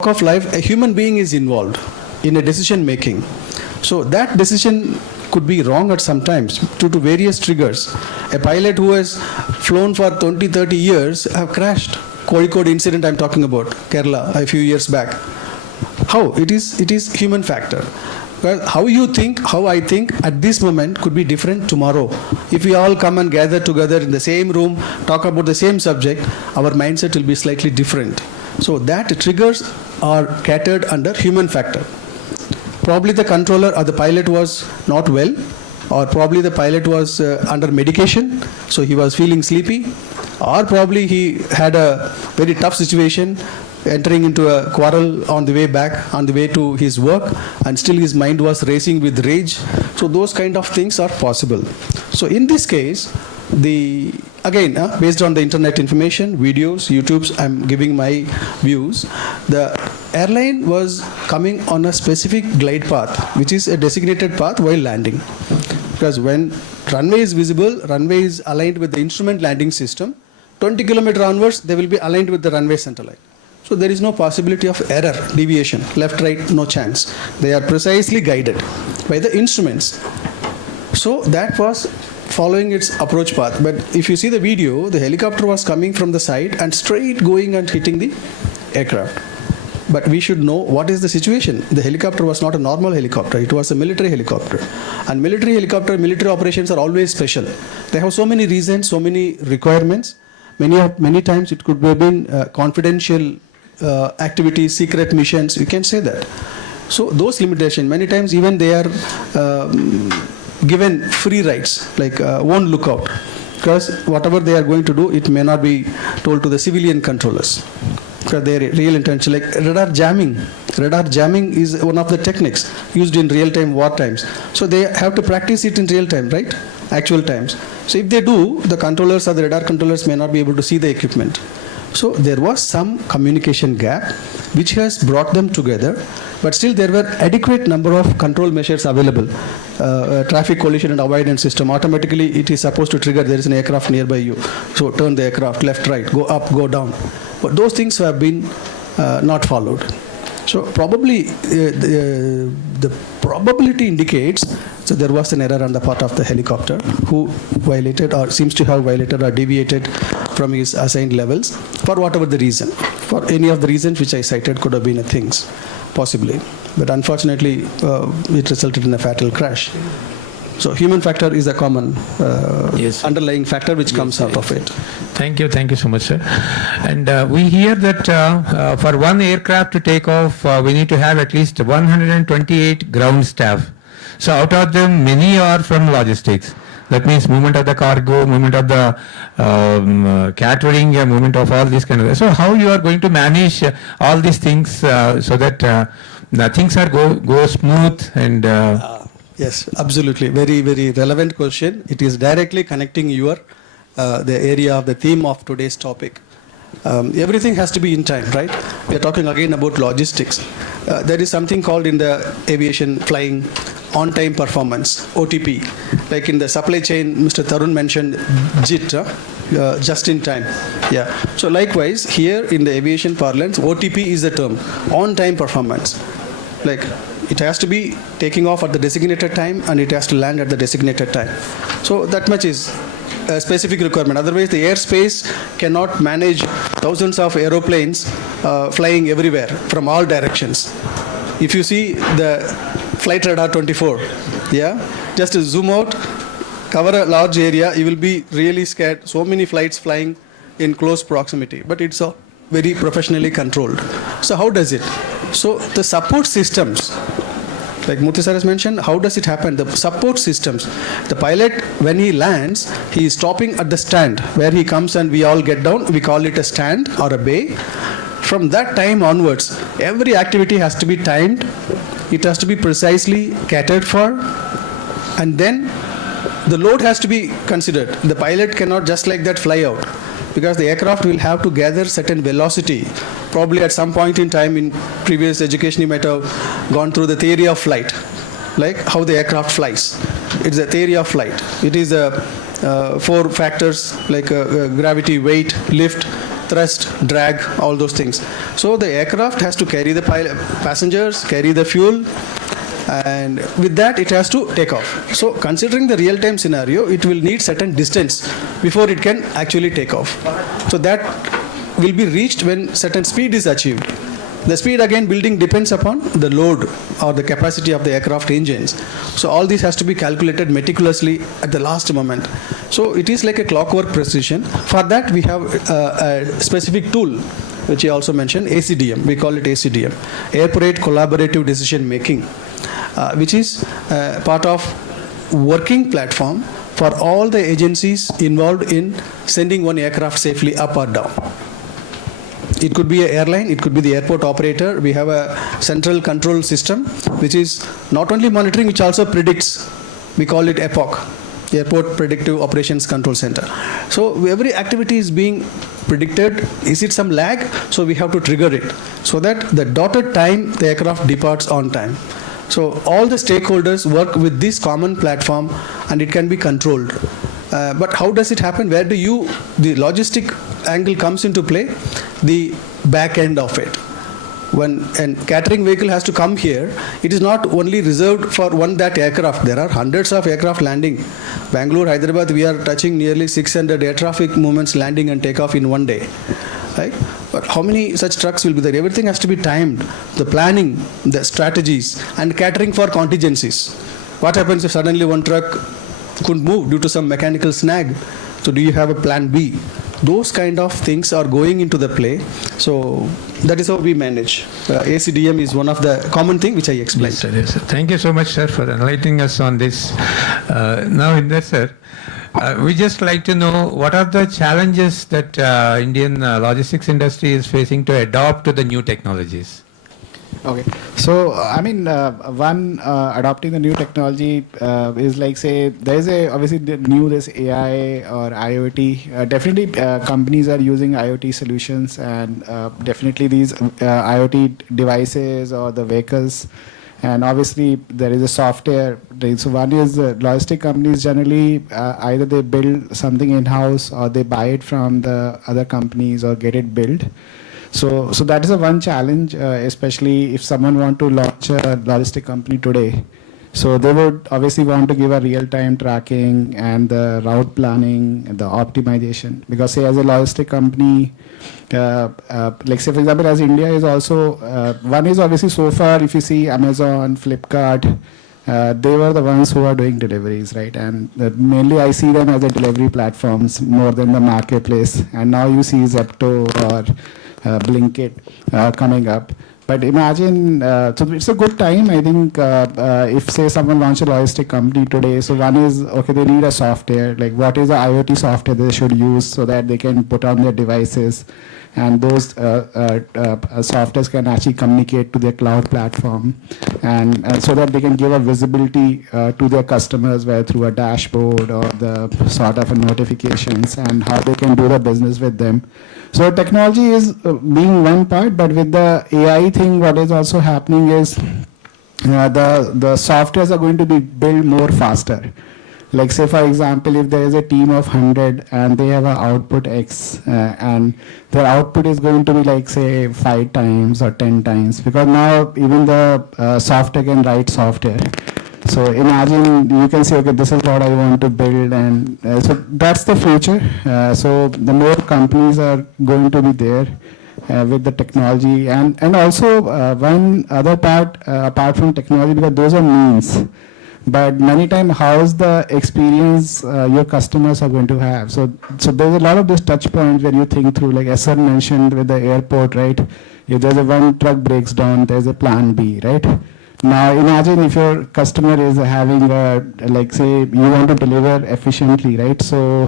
of life, a human being is involved in a decision making. So that decision could be wrong at some times due to various triggers. A pilot who has flown for 20-30 years have crashed. Kozhikode incident I'm talking about, Kerala, a few years back. How? It is human factor. Well, how you think, how I think at this moment could be different tomorrow. If we all come and gather together in the same room, talk about the same subject, our mindset will be slightly different. So that triggers are catered under human factor. Probably the controller or the pilot was not well, or probably the pilot was under medication, so he was feeling sleepy, or probably he had a very tough situation, entering into a quarrel on the way back, on the way to his work, and still his mind was racing with rage. So those kind of things are possible. So in this case, based on the internet information, videos, YouTubes, I'm giving my views. The airline was coming on a specific glide path, which is a designated path while landing. Because when runway is visible, runway is aligned with the instrument landing system, 20 kilometer onwards, they will be aligned with the runway center line. So there is no possibility of error, deviation, left, right, no chance. They are precisely guided by the instruments. So that was following its approach path. But if you see the video, the helicopter was coming from the side and straight going and hitting the aircraft. But we should know what is the situation. The helicopter was not a normal helicopter. It was a military helicopter. And military operations are always special. They have so many reasons, so many requirements. Many times it could have been confidential activities, secret missions, you can say that. So those limitations, many times even they are given free rights, like won't look out, because whatever they are going to do, it may not be told to the civilian controllers, because their real intention, like radar jamming. Radar jamming is one of the techniques used in real-time war times. So they have to practice it in real time, right? Actual times. So if they do, the controllers or the radar controllers may not be able to see the equipment. So there was some communication gap which has brought them together, but still there were adequate number of control measures available. Traffic collision and avoidance system, automatically it is supposed to trigger, there is an aircraft nearby you. So turn the aircraft left, right, go up, go down. But those things have been not followed. So probably the probability indicates that there was an error on the part of the helicopter who violated or seems to have violated or deviated from his assigned levels for whatever the reason. For any of the reasons which I cited could have been things, possibly. But unfortunately, it resulted in a fatal crash. So human factor is a common underlying factor which comes out of it. Thank you so much, sir. And we hear that for one aircraft to take off, we need to have at least 128 ground staff. So out of them, many are from logistics. That means movement of the cargo, movement of the catering, movement of all these kind of. So how you are going to manage all these things so that the things are go smooth and. Yes, absolutely. Very, very relevant question. It is directly connecting your the area of the theme of today's topic. Everything has to be in time, right? We are talking again about logistics. There is something called in the aviation flying on-time performance, OTP. Like in the supply chain, Mr. Tarun mentioned JIT, just in time. Yeah. So likewise, here in the aviation parlance, OTP is the term, on-time performance. Like it has to be taking off at the designated time and it has to land at the designated time. So that much is a specific requirement. Otherwise, the airspace cannot manage thousands of aeroplanes flying everywhere from all directions. If you see the flight radar 24, just to zoom out, cover a large area, you will be really scared. So many flights flying in close proximity, but it's all very professionally controlled. So how does it? So the support systems, like Murthy sir has mentioned, how does it happen? The support systems. The pilot, when he lands, he is stopping at the stand where he comes and we all get down. We call it a stand or a bay. From that time onwards, every activity has to be timed. It has to be precisely catered for. And then the load has to be considered. The pilot cannot just like that fly out, because the aircraft will have to gather certain velocity. Probably at some point in time in previous education you might have gone through the theory of flight, like how the aircraft flies. It's a theory of flight. It is 4 factors like gravity, weight, lift, thrust, drag, all those things. So the aircraft has to carry the passengers, carry the fuel, and with that it has to take off. So considering the real-time scenario, it will need certain distance before it can actually take off. So that will be reached when certain speed is achieved. The speed again building depends upon the load or the capacity of the aircraft engines. So all this has to be calculated meticulously at the last moment. So it is like a clockwork precision. For that we have a specific tool which I also mentioned, ACDM. We call it ACDM, Airport Collaborative Decision Making, which is part of working platform for all the agencies involved in sending one aircraft safely up or down. It could be an airline, it could be the airport operator. We have a central control system which is not only monitoring, which also predicts. We call it APOC, Airport Predictive Operations Control Center. So every activity is being predicted. Is it some lag? So we have to trigger it so that the dotted time the aircraft departs on time. So all the stakeholders work with this common platform and it can be controlled. But how does it happen? Where do the logistic angle comes into play? The back end of it. When a catering vehicle has to come here, it is not only reserved for that aircraft. There are hundreds of aircraft landing. Bangalore, Hyderabad, we are touching nearly 600 air traffic movements landing and takeoff in one day. Right? But how many such trucks will be there? Everything has to be timed. The planning, the strategies, and catering for contingencies. What happens if suddenly one truck couldn't move due to some mechanical snag? So do you have a plan B? Those kind of things are going into the play. So that is how we manage. ACDM is one of the common thing which I explained. Yes, sir, yes, sir. Thank you so much, sir, for enlightening us on this. Now, in that, sir, we just like to know what are the challenges that Indian logistics industry is facing to adopt to the new technologies? Okay, so one adopting the new technology is like, say, there's obviously this AI or IoT. Definitely companies are using IoT solutions, and definitely these IoT devices or the vehicles, and obviously there is a software. So one is logistic companies generally either they build something in-house or they buy it from the other companies or get it built. So that is one challenge, especially if someone want to launch a logistic company today. So they would obviously want to give a real-time tracking and the route planning and the optimization. Because say as a logistic company, like say for example as India is also, one is obviously so far if you see Amazon, Flipkart, they were the ones who are doing deliveries, right? And mainly I see them as a delivery platforms more than the marketplace. And now you see Zepto or Blinkit coming up. But imagine, so it's a good time, I think, if say someone launch a logistic company today, so one is, okay, they need a software, like what is the IoT software they should use so that they can put on their devices and those softwares can actually communicate to their cloud platform and so that they can give a visibility to their customers, whether through a dashboard or the sort of a notifications and how they can do the business with them. So technology is being one part, but with the AI thing, what is also happening is the softwares are going to be built more faster. Like say for example, if there is a team of 100 and they have an output X and their output is going to be like say 5 times or 10 times, because now even the software can write software. So imagine you can say, okay, this is what I want to build, and so that's the future. So the more companies are going to be there with the technology, and also one other part apart from technology, because those are means. But many times, how's the experience your customers are going to have? So there's a lot of these touch points where you think through, like as sir mentioned with the airport, right? If there's a one truck breaks down, there's a plan B, right? Now imagine if your customer is having a, like say you want to deliver efficiently, right? So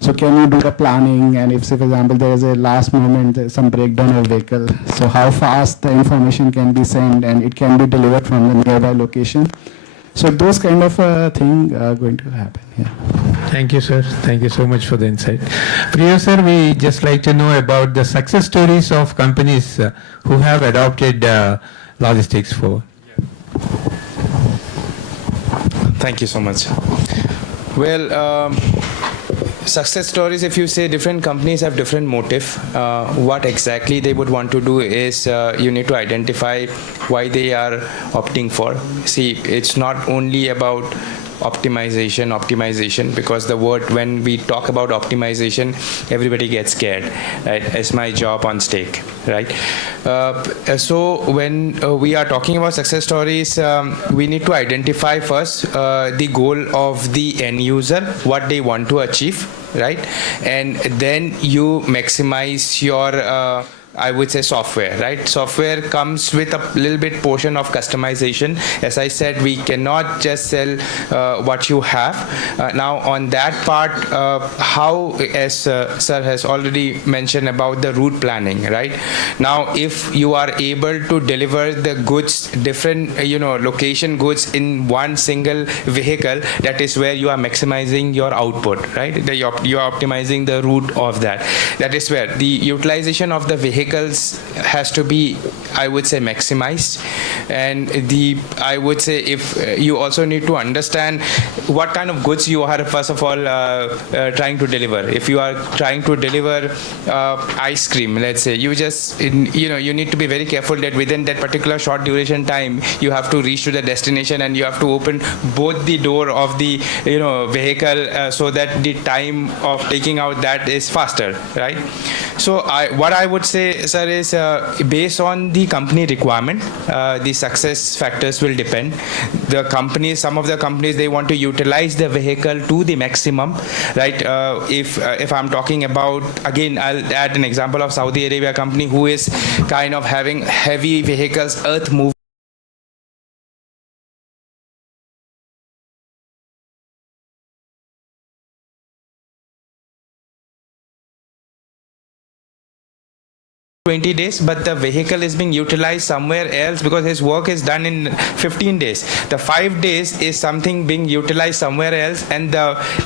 can you do the planning, and if say for example there is a last moment, there's some breakdown of vehicle, so how fast the information can be sent and it can be delivered from the nearby location. So those kind of thing are going to happen. Yeah. Thank you, sir. Thank you so much for the insight. Priya, sir, we just like to know about the success stories of companies who have adopted logistics for. Thank you so much. Well, success stories, if you say different companies have different motive, what exactly they would want to do is you need to identify why they are opting for. See, it's not only about optimization, because the word, when we talk about optimization, everybody gets scared, right? Is my job on stake, right? So when we are talking about success stories, we need to identify first the goal of the end user, what they want to achieve, right? And then you maximize your I would say software, right? Software comes with a little bit portion of customization. As I said, we cannot just sell what you have. Now on that part, how, as sir has already mentioned about the route planning, right? Now, if you are able to deliver the goods, different, location goods in one single vehicle, that is where you are maximizing your output, right? You are optimizing the route of that. That is where the utilization of the vehicle has to be, I would say, maximized. And I would say, if you also need to understand what kind of goods you are first of all trying to deliver. If you are trying to deliver ice cream, let's say, you need to be very careful that within that particular short duration time you have to reach to the destination, and you have to open both the door of the vehicle so that the time of taking out that is faster, right? So what I would say, sir, is based on the company requirement, the success factors will depend. Some of the companies, they want to utilize the vehicle to the maximum, right? If I'm talking about, again, I'll add an example of Saudi Arabia company who is kind of having heavy vehicles, earth move. days, but the vehicle is being utilized somewhere else because his work is done in 15 days. The 5 days is something being utilized somewhere else, and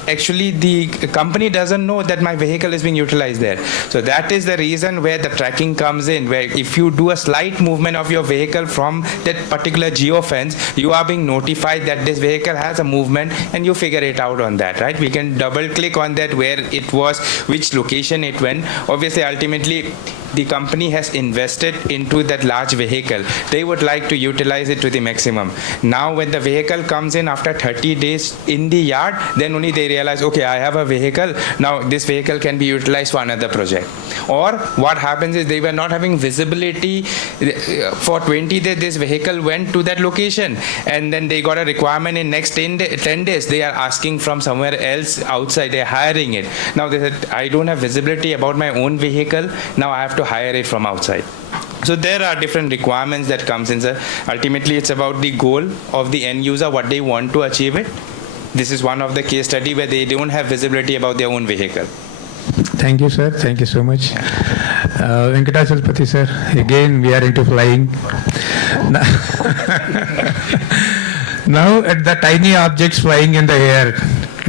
actually the company doesn't know that my vehicle is being utilized there. So that is the reason where the tracking comes in, where if you do a slight movement of your vehicle from that particular geofence, you are being notified that this vehicle has a movement, and you figure it out on that, right? We can double click on that, where it was, which location it went. Obviously, ultimately, the company has invested into that large vehicle. They would like to utilize it to the maximum. Now, when the vehicle comes in after 30 days in the yard, then only they realize, okay, I have a vehicle. Now, this vehicle can be utilized for another project. Or what happens is, they were not having visibility for 20 days. This vehicle went to that location, and then they got a requirement in next 10 days. They are asking from somewhere else outside. They're hiring it. Now, they said, I don't have visibility about my own vehicle. Now, I have to hire it from outside. So there are different requirements that comes in, sir. Ultimately, it's about the goal of the end user, what they want to achieve it. This is one of the case study where they don't have visibility about their own vehicle. Thank you, sir. Thank you so much. Venkatachalapathy, sir. Again, we are into flying. Now, at the tiny objects flying in the air,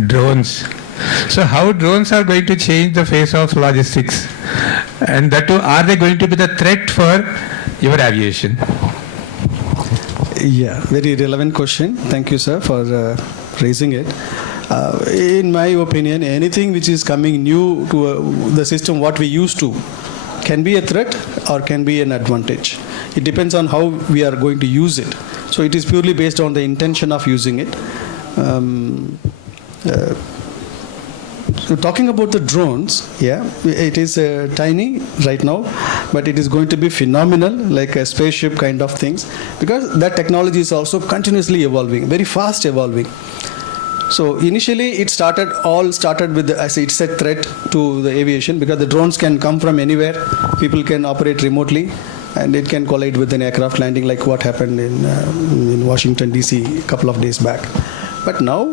drones. So how drones are going to change the face of logistics? And that too, are they going to be the threat for your aviation? Yeah, very relevant question. Thank you, sir, for raising it. In my opinion, anything which is coming new to the system, what we used to, can be a threat or can be an advantage. It depends on how we are going to use it. So it is purely based on the intention of using it. So talking about the drones, yeah, it is tiny right now, but it is going to be phenomenal, like a spaceship kind of things, because that technology is also continuously evolving, very fast evolving. So initially it all started with, as it's a threat to the aviation, because the drones can come from anywhere, people can operate remotely, and it can collide with an aircraft landing, like what happened in Washington DC a couple of days back. But now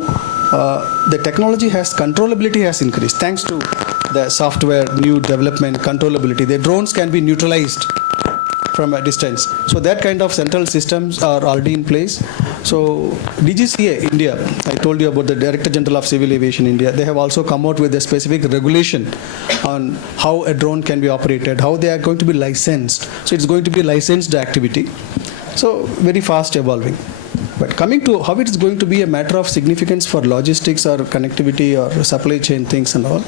the technology controllability has increased thanks to the software, new development, controllability. The drones can be neutralized from a distance. So that kind of central systems are already in place. So DGCA India, I told you about the Director General of Civil Aviation India. They have also come out with a specific regulation on how a drone can be operated, how they are going to be licensed. So it's going to be licensed activity. So very fast evolving. But coming to how it is going to be a matter of significance for logistics or connectivity or supply chain things and all.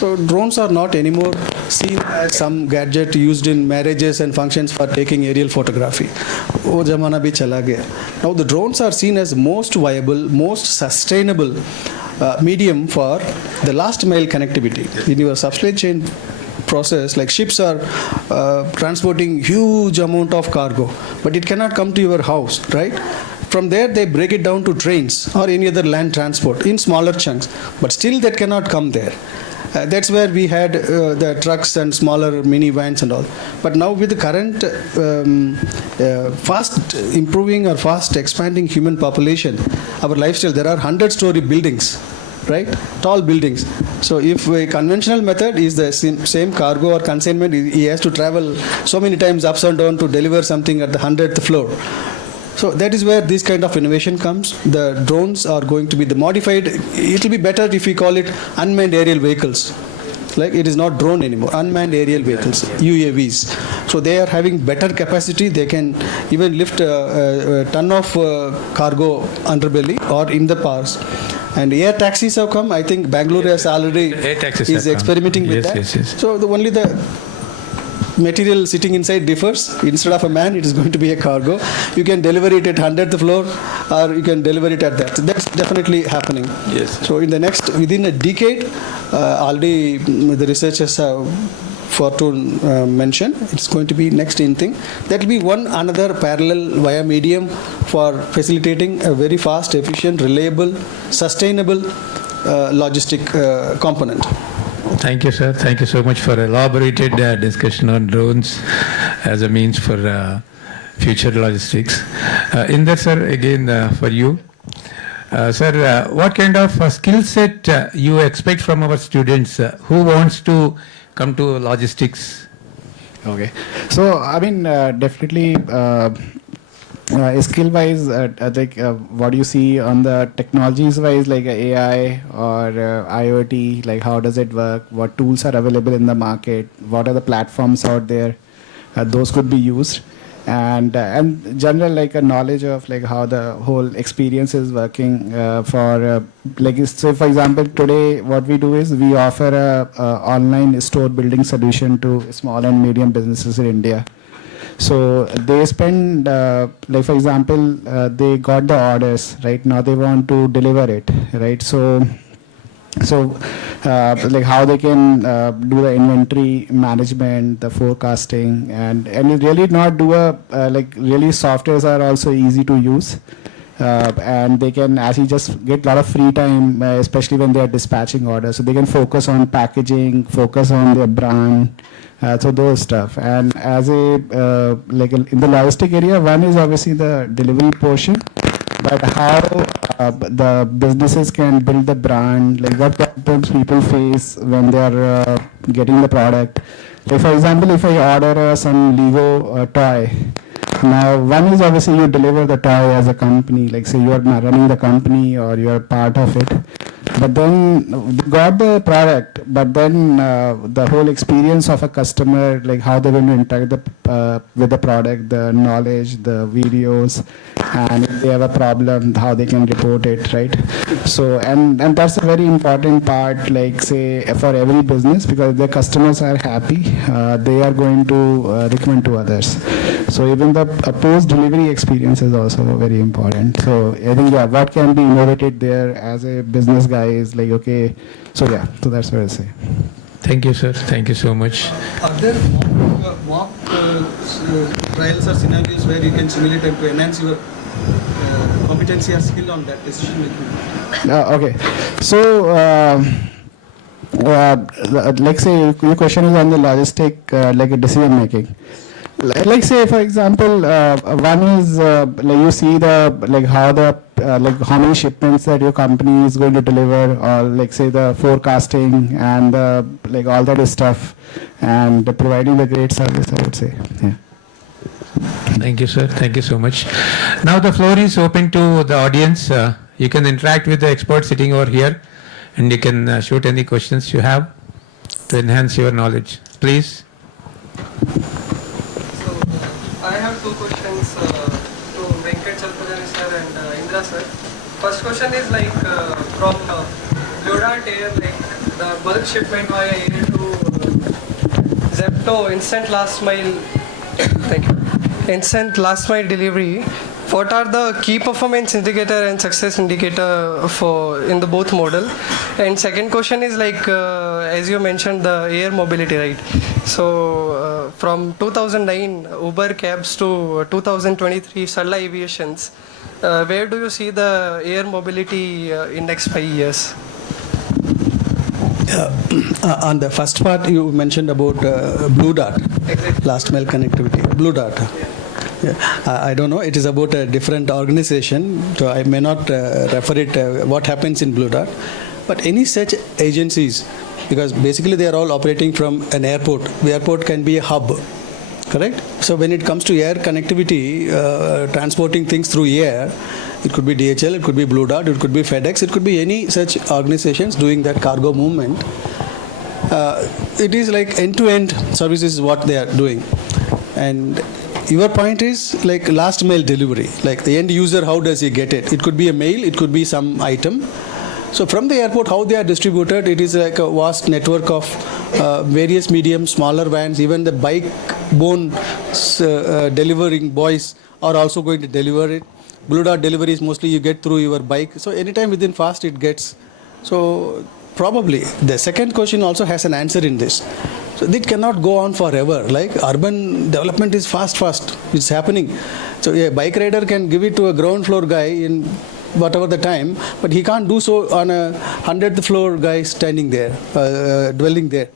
So drones are not anymore seen as some gadget used in marriages and functions for taking aerial photography. Oh, zamana bhi chala gaya. Now the drones are seen as most viable, most sustainable medium for the last mile connectivity. In your supply chain process, like ships are transporting huge amount of cargo, but it cannot come to your house, right? From there they break it down to trains or any other land transport in smaller chunks, but still that cannot come there. That's where we had the trucks and smaller minivans and all. But now with the current fast improving or fast expanding human population, our lifestyle, there are 100-story buildings, right? Tall buildings. So if a conventional method is the same cargo or consignment, he has to travel so many times ups and down to deliver something at the 100th floor. So that is where this kind of innovation comes. The drones are going to be the modified. It will be better if we call it unmanned aerial vehicles. Like it is not drone anymore, unmanned aerial vehicles, UAVs. So they are having better capacity. They can even lift a ton of cargo underbelly or in the past. And air taxis have come. I think Bangalore has already is experimenting with that. So only the material sitting inside differs. Instead of a man, it is going to be a cargo. You can deliver it at 100th floor, or you can deliver it at that. So that's definitely happening. Yes. So in the next, within a decade, already the researchers have mentioned, it's going to be next in thing. That will be one another parallel via medium for facilitating a very fast, efficient, reliable, sustainable logistic component. Thank you, sir. Thank you so much for elaborated discussion on drones as a means for future logistics. Inder, sir, again for you. Sir, what kind of skill set you expect from our students who wants to come to logistics? Okay. So, I mean, definitely skill-wise, like what you see on the technologies-wise, like AI or IoT, like how does it work? What tools are available in the market? What are the platforms out there? Those could be used. And general like a knowledge of like how the whole experience is working for like say for example today what we do is we offer a online store building solution to small and medium businesses in India. So they spend like for example they got the orders right now they want to deliver it right so like how they can do the inventory management, the forecasting, and really not do a like really softwares are also easy to use, and they can actually just get a lot of free time, especially when they are dispatching orders. So they can focus on packaging, focus on their brand, so those stuff. And as a like in the logistic area, one is obviously the delivery portion. But how the businesses can build the brand, like what problems people face when they are getting the product. Like for example, if I order some Lego toy, now one is obviously you deliver the toy as a company, like say you are running the company or you are part of it. But then you got the product, but then the whole experience of a customer, like how they're going to interact with the product, the knowledge, the videos, and if they have a problem, how they can report it, right? So, and that's a very important part, like say for every business, because if the customers are happy, they are going to recommend to others. So even the post-delivery experience is also very important. So I think, yeah, what can be innovated there as a business guy is like, okay, so yeah, so that's what I say. Thank you, sir. Thank you so much. Are there mock trials or scenarios where you can simulate and to enhance your competency or skill on that decision making? Okay, so like say your question is on the logistic like a decision making. Like say for example, one is like you see the like how the like how many shipments that your company is going to deliver, or like say the forecasting and like all that stuff, and providing the great service, I would say. Yeah. Thank you, sir. Thank you so much. Now the floor is open to the audience. You can interact with the expert sitting over here, and you can shoot any questions you have to enhance your knowledge. Please. I have two questions to to Venkatachalapathy sir and Indra sir. First question is like from Blue Dart Air, like the bulk shipment via air to Zepto instant last mile. Thank you. Instant last mile delivery. What are the key performance indicator and success indicator for in the both model? And second question is like as you mentioned the air mobility, right? So from 2009 Uber cabs to 2023 Salla aviations, where do you see the air mobility in next 5 years? On the first part, you mentioned about Blue Dart, last mile connectivity. Blue Dart. Yeah. I don't know. It is about a different organization, so I may not refer it what happens in Blue Dart. But any such agencies, because basically they are all operating from an airport. The airport can be a hub, correct? So when it comes to air connectivity, transporting things through air, it could be DHL, it could be Blue Dart, it could be FedEx, it could be any such organizations doing that cargo movement. It is like end-to-end services is what they are doing. And your point is like last mile delivery, like the end user, how does he get it? It could be a mail, it could be some item. So from the airport, how they are distributed, it is like a vast network of various mediums, smaller vans, even the bike bone delivering boys are also going to deliver it. Blue Dart delivery is mostly you get through your bike. So anytime within fast it gets. So probably the second question also has an answer in this. So it cannot go on forever. Like urban development is fast. It's happening. So a bike rider can give it to a ground floor guy in whatever the time, but he can't do so on a 100th floor guy standing there, dwelling there.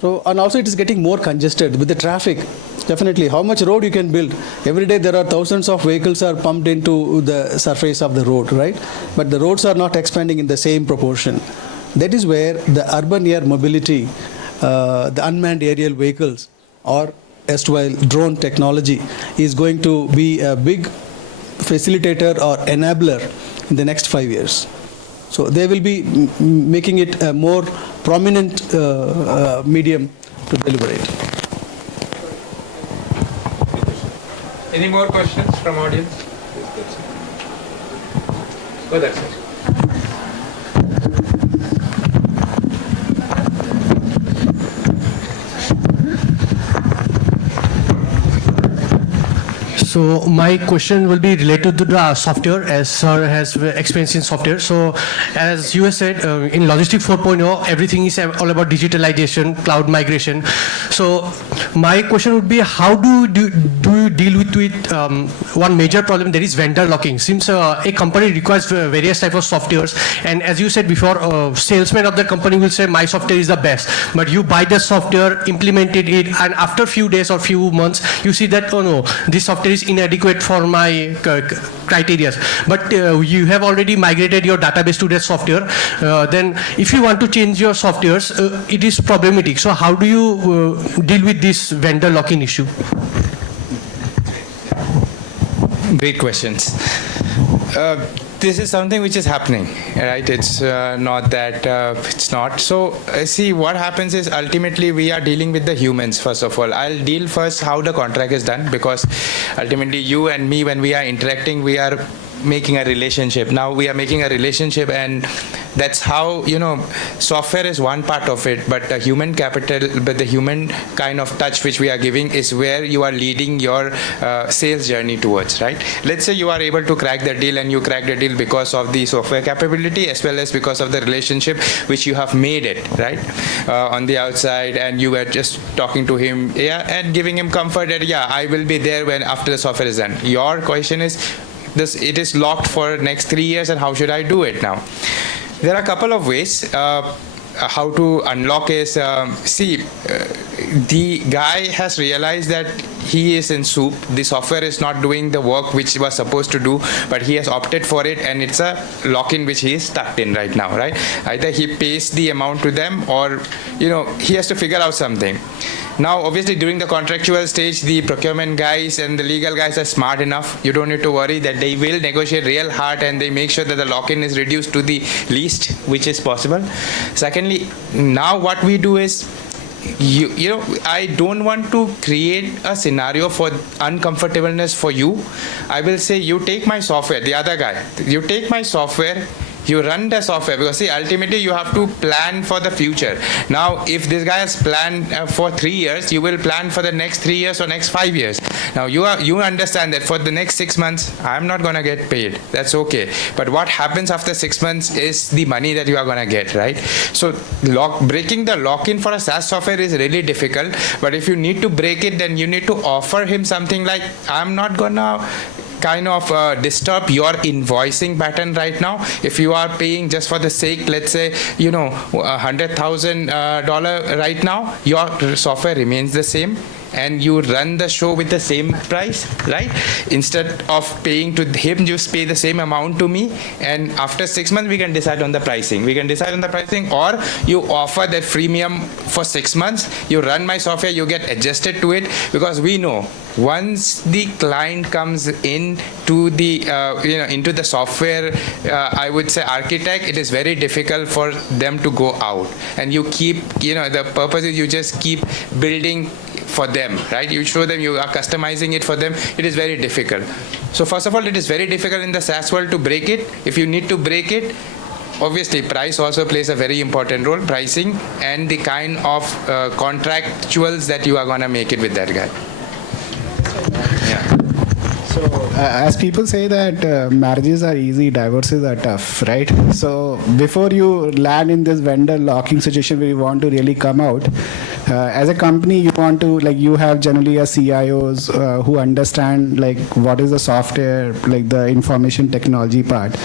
So, and also it is getting more congested with the traffic. Definitely, how much road you can build? Every day there are thousands of vehicles are pumped into the surface of the road, right? But the roads are not expanding in the same proportion. That is where the urban air mobility, the unmanned aerial vehicles or erstwhile drone technology is going to be a big facilitator or enabler in the next 5 years. So they will be making it a more prominent medium to deliver it. Any more questions from audience? Go there, sir. So my question will be related to the software, as sir has experience in software. So as you have said, in Logistics 4.0, everything is all about digitalization, cloud migration. So my question would be, how do you deal with one major problem, that is vendor locking? Since a company requires various types of softwares, and as you said before, salesman of the company will say my software is the best, but you buy the software, implemented it, and after few days or few months, you see that, oh no, this software is inadequate for my criteria. But you have already migrated your database to that software. Then if you want to change your softwares, it is problematic. So how do you deal with this vendor lock-in issue? Great questions. This is something which is happening, right? It's not that it's not. So see, what happens is ultimately we are dealing with the humans first of all. I'll deal first how the contract is done, because ultimately you and me, when we are interacting, we are making a relationship. Now we are making a relationship, and that's how, you know, software is one part of it, but the human capital, but the human kind of touch which we are giving is where you are leading your sales journey towards, right? Let's say you are able to crack the deal, and you crack the deal because of the software capability as well as because of the relationship which you have made it, right? On the outside, and you were just talking to him, yeah, and giving him comfort that, yeah, I will be there when after the software is done. Your question is, it is locked for next 3 years, and how should I do it now? There are a couple of ways how to unlock is, the guy has realized that he is in soup. The software is not doing the work which he was supposed to do, but he has opted for it, and it's a lock-in which he is stuck in right now, right? Either he pays the amount to them, or, you know, he has to figure out something. Now, obviously, during the contractual stage, the procurement guys and the legal guys are smart enough. You don't need to worry that they will negotiate real hard, and they make sure that the lock-in is reduced to the least which is possible. Secondly, now what we do is, you know, I don't want to create a scenario for uncomfortableness for you. I will say, you take my software, the other guy, you take my software, you run the software, because see, ultimately you have to plan for the future. Now, if this guy has planned for 3 years, you will plan for the next 3 years or next 5 years. Now, you understand that for the next 6 months, I'm not going to get paid. That's okay. But what happens after 6 months is the money that you are going to get, right? So, breaking the lock-in for a SaaS software is really difficult. But if you need to break it, then you need to offer him something like, I'm not going to kind of disturb your invoicing pattern right now. If you are paying just for the sake, let's say, you know, $100,000 right now, your software remains the same, and you run the show with the same price, right? Instead of paying to him, just pay the same amount to me, and after 6 months we can decide on the pricing. Or you offer that freemium for 6 months, you run my software, you get adjusted to it, because we know once the client comes in to the into the software, I would say architect, it is very difficult for them to go out. And you keep, the purpose is you just keep building for them, right? You show them, you are customizing it for them. It is very difficult. So first of all, it is very difficult in the SaaS world to break it. If you need to break it, obviously price also plays a very important role, pricing and the kind of contractuals that you are going to make it with that guy. So, as people say that marriages are easy, divorces are tough, right? So, before you land in this vendor locking situation where you want to really come out, as a company, you want to, you have generally a CIOs who understand, what is the software, the information technology part.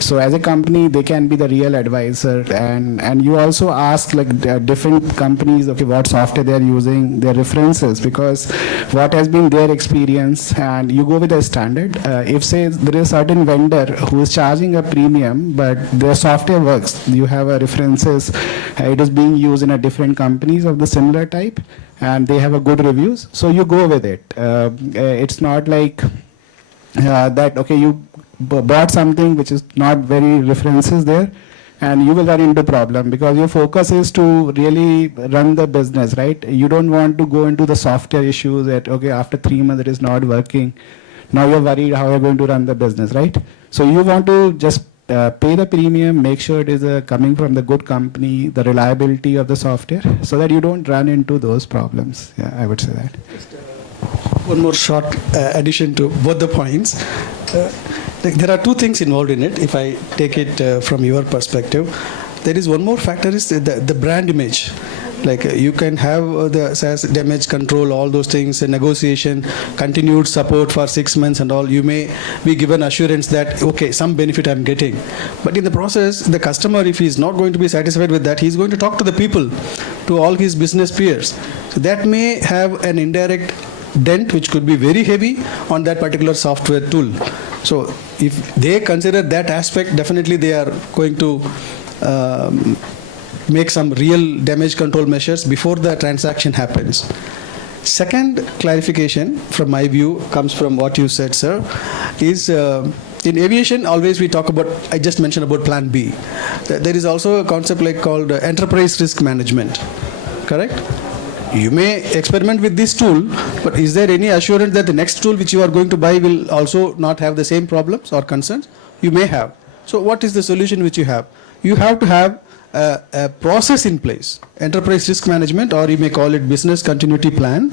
So as a company, they can be the real advisor, and you also ask different companies, okay, what software they're using, their references, because what has been their experience, and you go with a standard. If say there is a certain vendor who is charging a premium, but their software works, you have a references, it is being used in a different companies of the similar type, and they have a good reviews, so you go with it. It's not like that, okay, you bought something which is not very references there, and you will run into problem, because your focus is to really run the business, right? You don't want to go into the software issues that, okay, after 3 months it is not working. Now you're worried how you're going to run the business, right? So you want to just pay the premium, make sure it is coming from the good company, the reliability of the software, so that you don't run into those problems. Yeah, I would say that. One more short addition to both the points. There are two things involved in it. If I take it from your perspective, there is one more factor is the brand image. You can have the SaaS damage control, all those things, negotiation, continued support for 6 months and all. You may be given assurance that, okay, some benefit I'm getting. But in the process, the customer, if he's not going to be satisfied with that, he's going to talk to the people, to all his business peers. So that may have an indirect dent which could be very heavy on that particular software tool. So if they consider that aspect, definitely they are going to make some real damage control measures before the transaction happens. Second clarification from my view comes from what you said, sir, is in aviation always we talk about, I just mentioned about plan B. There is also a concept called enterprise risk management, correct? You may experiment with this tool, but is there any assurance that the next tool which you are going to buy will also not have the same problems or concerns? You may have. So what is the solution which you have? You have to have a process in place, enterprise risk management, or you may call it business continuity plan.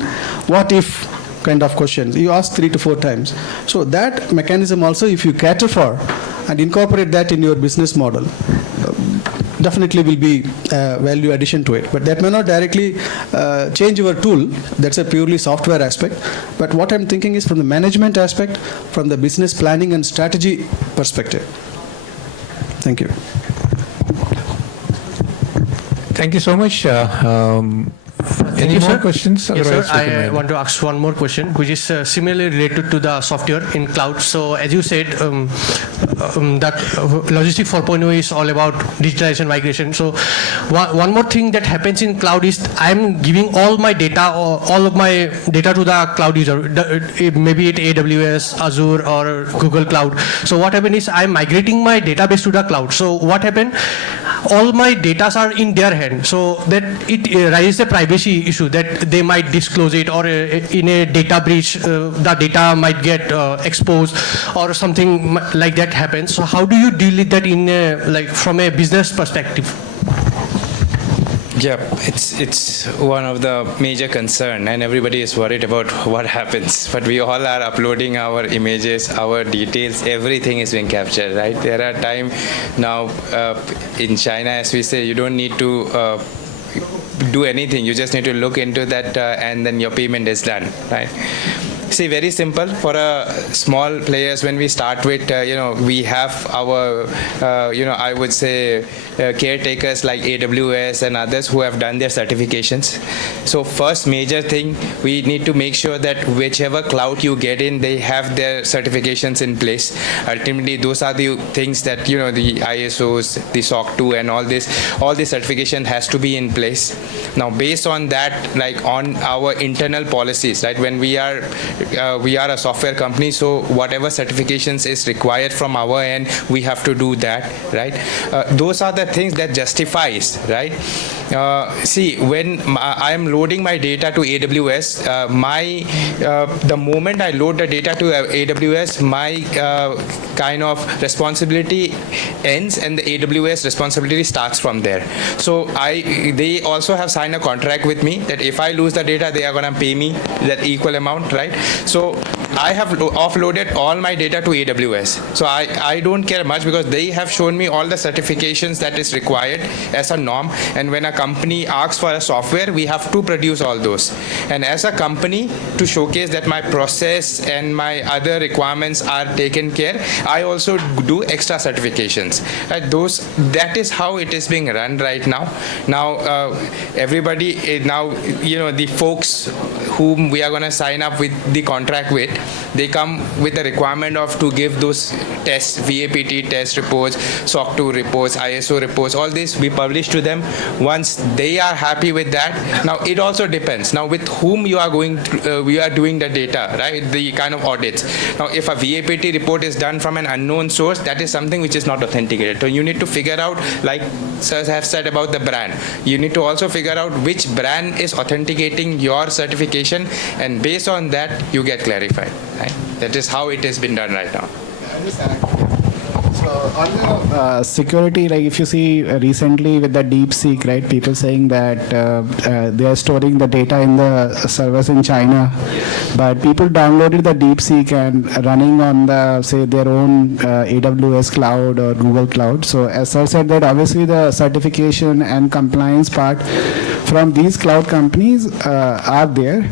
What if kind of questions? You ask 3 to 4 times. So that mechanism also, if you cater for and incorporate that in your business model, definitely will be value addition to it. But that may not directly change your tool. That's a purely software aspect. But what I'm thinking is from the management aspect, from the business planning and strategy perspective. Thank you. Thank you so much. Any more questions? Yes, sir. Otherwise, we can I move. want to ask one more question, which is similarly related to the software in cloud. So, as you said, that Logistics 4.0 is all about digitalization, migration. So, one more thing that happens in cloud is I'm giving all my data, or all of my data to the cloud user, maybe it AWS, Azure, or Google Cloud. So, what happens is I'm migrating my database to the cloud. So, what happened? all my data are in their hand, so that it raises a privacy issue that they might disclose it, or in a data breach, the data might get exposed, or something like that happens. So how do you deal with that in like from a business perspective? Yeah, it's one of the major concern, and everybody is worried about what happens. But we all are uploading our images, our details, everything is being captured, right? There are time now in China, as we say, you don't need to do anything. You just need to look into that, and then your payment is done, right? See, very simple for a small players. When we start with, we have our, I would say, caretakers like AWS and others who have done their certifications. So first major thing, we need to make sure that whichever cloud you get in, they have their certifications in place. Ultimately, those are the things that, the ISOs, the SOC 2 and all this certification has to be in place. Now, based on that, like on our internal policies, right, when we are a software company, so whatever certifications is required from our end, we have to do that, right? Those are the things that justifies, right? See, when I am loading my data to AWS, the moment I load the data to AWS, my kind of responsibility ends and the AWS responsibility starts from there. So they also have signed a contract with me that if I lose the data, they are going to pay me that equal amount, right? So I have offloaded all my data to AWS. So I don't care much because they have shown me all the certifications that is required as a norm. And when a company asks for a software, we have to produce all those. And as a company, to showcase that my process and my other requirements are taken care, I also do extra certifications. That is how it is being run right now. Now, everybody, the folks whom we are going to sign up with the contract with, they come with the requirement of to give those tests, VAPT test reports, SOC 2 reports, ISO reports, all this we publish to them. Once they are happy with that, now it also depends. Now with whom you are going to, we are doing the data, right? The kind of audits. Now if a VAPT report is done from an unknown source, that is something which is not authenticated. So you need to figure out, like sirs have said about the brand, you need to also figure out which brand is authenticating your certification, and based on that you get clarified. Right? That is how it has been done right now. So on the security, like if you see recently with the DeepSeek, right, people saying that they are storing the data in the servers in China, but people downloaded the DeepSeek and running on the, say, their own AWS cloud or Google cloud. So as sir said, that obviously the certification and compliance part from these cloud companies are there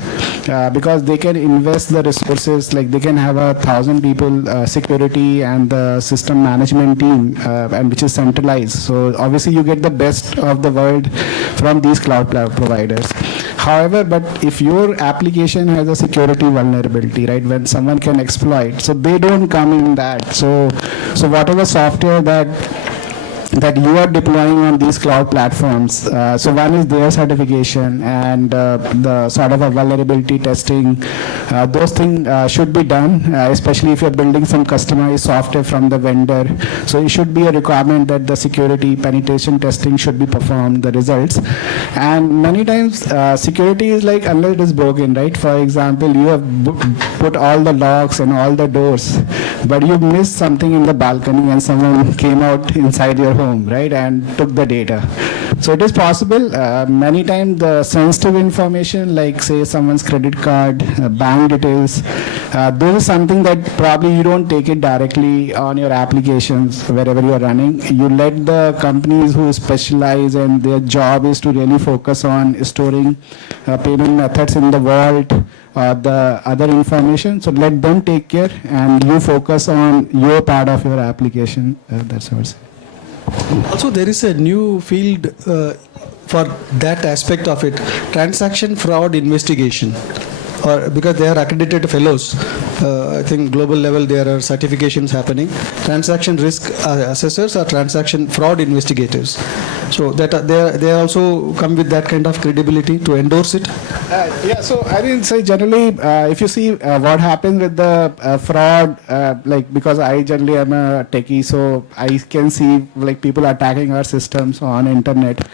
because they can invest the resources, like they can have 1,000 people security and the system management team, and which is centralized. So obviously you get the best of the world from these cloud providers. However, but if your application has a security vulnerability, right, when someone can exploit, so they don't come in that. So whatever software that you are deploying on these cloud platforms, so one is their certification and the sort of a vulnerability testing, those things should be done, especially if you're building some customized software from the vendor. So it should be a requirement that the security penetration testing should be performed, the results. And many times security is like, unless it is broken, right? For example, you have put all the locks and all the doors, but you missed something in the balcony and someone came out inside your home, right, and took the data. So it is possible. Many times the sensitive information, like say someone's credit card, bank details, this is something that probably you don't take it directly on your applications wherever you are running. You let the companies who specialize and their job is to really focus on storing payment methods in the vault, the other information. So let them take care and you focus on your part of your application. That's what I would say. Also, there is a new field for that aspect of it, transaction fraud investigation. or because they are accredited fellows, I think global level there are certifications happening. Transaction risk assessors or transaction fraud investigators. So that they also come with that kind of credibility to endorse it. Yeah, so I mean, say generally, if you see what happens with the fraud, like because I generally am a techie, so I can see like people attacking our systems on internet.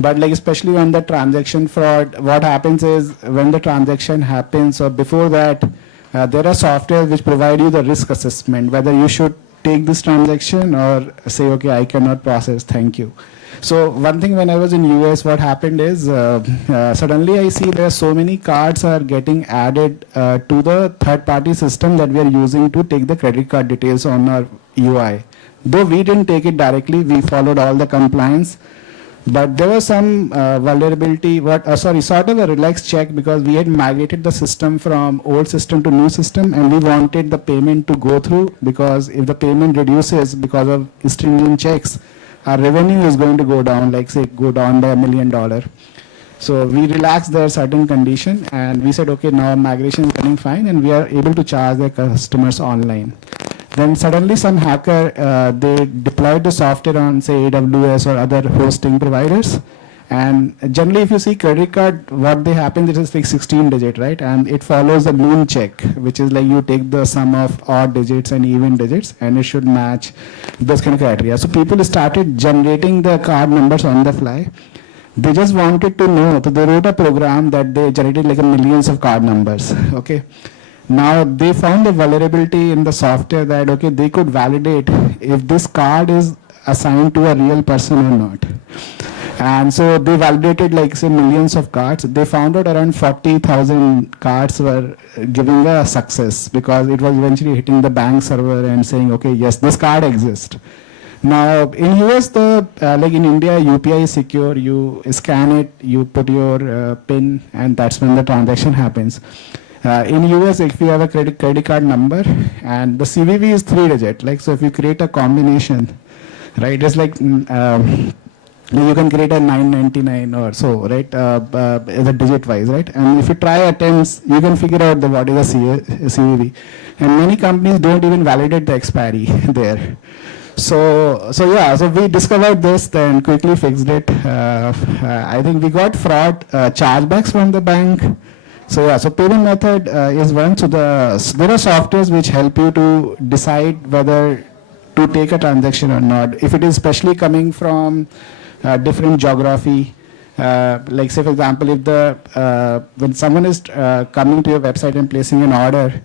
But like especially on the transaction fraud, what happens is when the transaction happens or before that, there are software which provide you the risk assessment, whether you should take this transaction or say, okay, I cannot process, thank you. So one thing when I was in US, what happened is suddenly I see there are so many cards are getting added to the third-party system that we are using to take the credit card details on our UI. Though we didn't take it directly, we followed all the compliance. But there was some vulnerability, sort of a relaxed check because we had migrated the system from old system to new system and we wanted the payment to go through because if the payment reduces because of stringent checks, our revenue is going to go down, like say go down by $1 million. So we relaxed their certain condition and we said, okay, now migration is running fine and we are able to charge their customers online. Then suddenly some hacker, they deployed the software on say AWS or other hosting providers. And generally if you see credit card, what they happen, it is like 16 digit, right? And it follows the moon check, which is like you take the sum of odd digits and even digits and it should match those kind of criteria. So people started generating the card numbers on the fly. They just wanted to know, so they wrote a program that they generated like millions of card numbers, okay? Now they found the vulnerability in the software that, okay, they could validate if this card is assigned to a real person or not. And so they validated like say millions of cards. They found out around 40,000 cards were giving a success because it was eventually hitting the bank server and saying, okay, yes, this card exists. Now in US, like in India, UPI is secure. You scan it, you put your PIN, and that's when the transaction happens. In US, if you have a credit card number and the CVV is 3 digit, like so if you create a combination, right, it's like you can create a 999 or so, right, the digit wise, right? And if you try attempts, you can figure out what is a CVV. And many companies don't even validate the expiry there. So we discovered this, then quickly fixed it. I think we got fraud chargebacks from the bank. So payment method is one. So there are softwares which help you to decide whether to take a transaction or not. If it is especially coming from different geography, like say for example, if when someone is coming to your website and placing an order,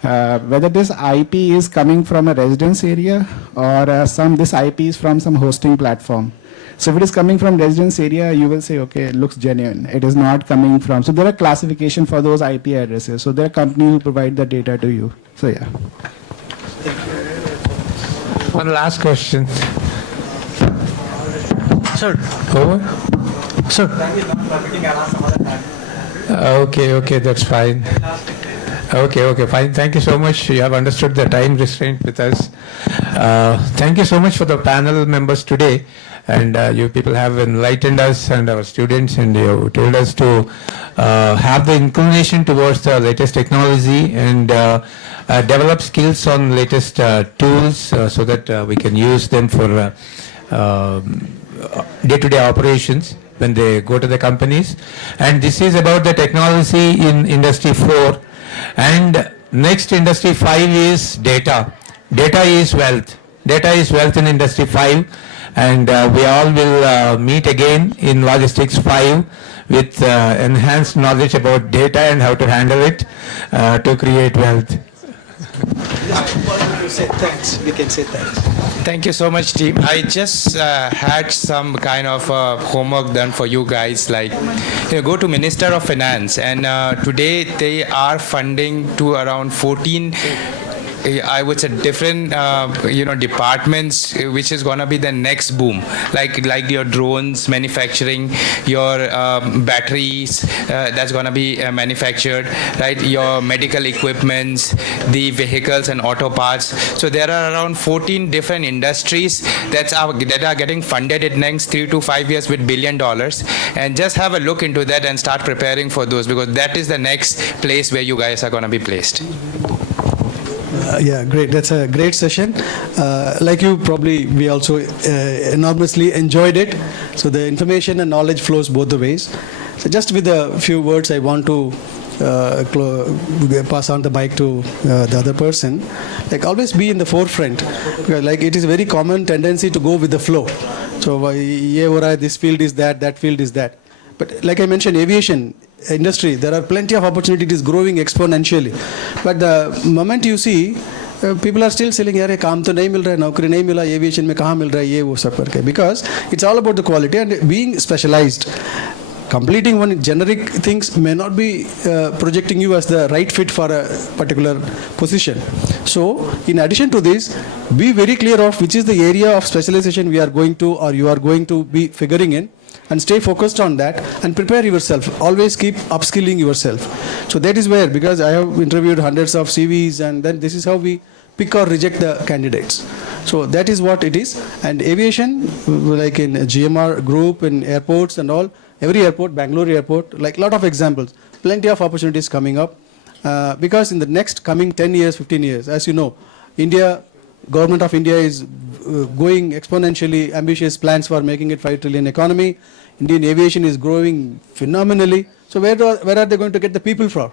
whether this IP is coming from a residence area or this IP is from some hosting platform. So if it is coming from residence area, you will say, okay, it looks genuine. It is not coming from. So there are classification for those IP addresses. So there are companies who provide the data to you. So yeah. One last question. Sir, over? Sir. Okay, that's fine. Okay, fine. Thank you so much. You have understood the time restraint with us. Thank you so much for the panel members today. And you people have enlightened us and our students, and you told us to have the inclination towards the latest technology and develop skills on latest tools so that we can use them for day-to-day operations when they go to the companies. And this is about the technology in Industry 4. And next Industry 5 is data. Data is wealth. Data is wealth in Industry 5. And we all will meet again in Logistics 5 with enhanced knowledge about data and how to handle it to create wealth. We can say thanks. Thank you so much, team. I just had some kind of homework done for you guys, like go to Minister of Finance, and today they are funding to around 14 I would say different departments which is going to be the next boom, like your drones manufacturing, your batteries that's going to be manufactured, right? Your medical equipments, the vehicles and auto parts. So there are around 14 different industries that are getting funded in next 3 to 5 years with $1 billion, and just have a look into that and start preparing for those, because that is the next place where you guys are going to be placed. Yeah, great. That's a great session. Like you, probably we also enormously enjoyed it. So the information and knowledge flows both the ways. So just with a few words, I want to pass on the mic to the other person. Like, always be in the forefront, because like it is a very common tendency to go with the flow. So this field is that field is that. But like I mentioned, aviation industry, there are plenty of opportunities growing exponentially. But the moment you see people are still selling, यार काम तो नहीं मिल रहा है, नौकरी नहीं मिला, aviation में कहाँ मिल रहा है, ये वो सब करके, because it's all about the quality and being specialized. Completing one generic things may not be projecting you as the right fit for a particular position. So in addition to this, be very clear of which is the area of specialization we are going to, or you are going to be figuring in, and stay focused on that and prepare yourself. Always keep upskilling yourself. So that is where, because I have interviewed hundreds of CVs, and then this is how we pick or reject the candidates. So that is what it is. And aviation, like in GMR group, in airports and all, every airport, Bangalore airport, like lot of examples, plenty of opportunities coming up. Because in the next coming 10 years, 15 years, as you know, government of India is going exponentially ambitious plans for making it 5 trillion economy. Indian aviation is growing phenomenally. So where are they going to get the people from?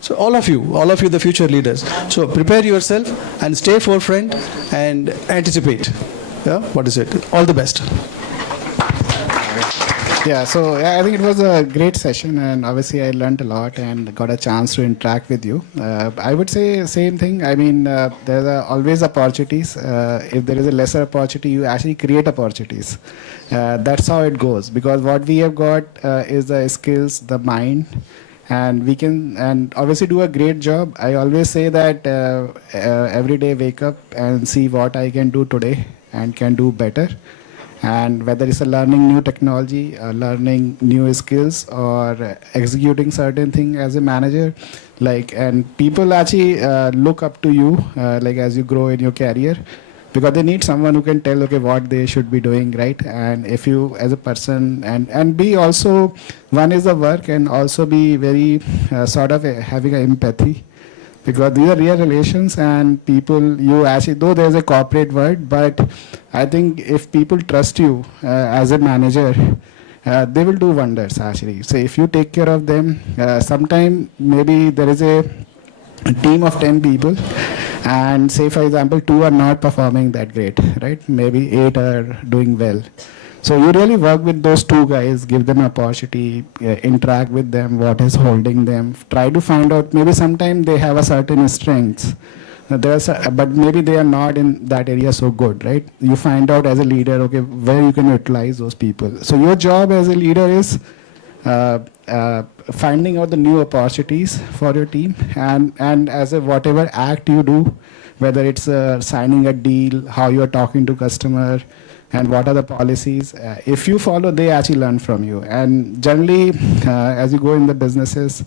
So all of you, the future leaders. So prepare yourself and stay forefront and anticipate. Yeah, what is it? All the best. Yeah, so I think it was a great session, and obviously I learned a lot and got a chance to interact with you. I would say same thing. I mean, there are always opportunities. If there is a lesser opportunity, you actually create opportunities. That's how it goes, because what we have got is the skills, the mind, and we can and obviously do a great job. I always say that every day wake up and see what I can do today and can do better. And whether it's learning new technology, learning new skills, or executing certain thing as a manager, and people actually look up to you, as you grow in your career, because they need someone who can tell, okay, what they should be doing, right? And if you as a person, and be also, one is the work, and also be very sort of having an empathy. Because these are real relations, and people, you actually, though there's a corporate word, but I think if people trust you as a manager, they will do wonders actually. So if you take care of them, sometime maybe there is a team of 10 people, and say for example 2 are not performing that great, right? Maybe 8 are doing well. So you really work with those 2 guys, give them an opportunity, interact with them, what is holding them, try to find out, maybe sometime they have a certain strengths, but maybe they are not in that area so good, right? You find out as a leader, okay, where you can utilize those people. So your job as a leader is finding out the new opportunities for your team, and as a whatever act you do, whether it's signing a deal, how you are talking to customer, and what are the policies, if you follow, they actually learn from you. And generally, as you go in the businesses,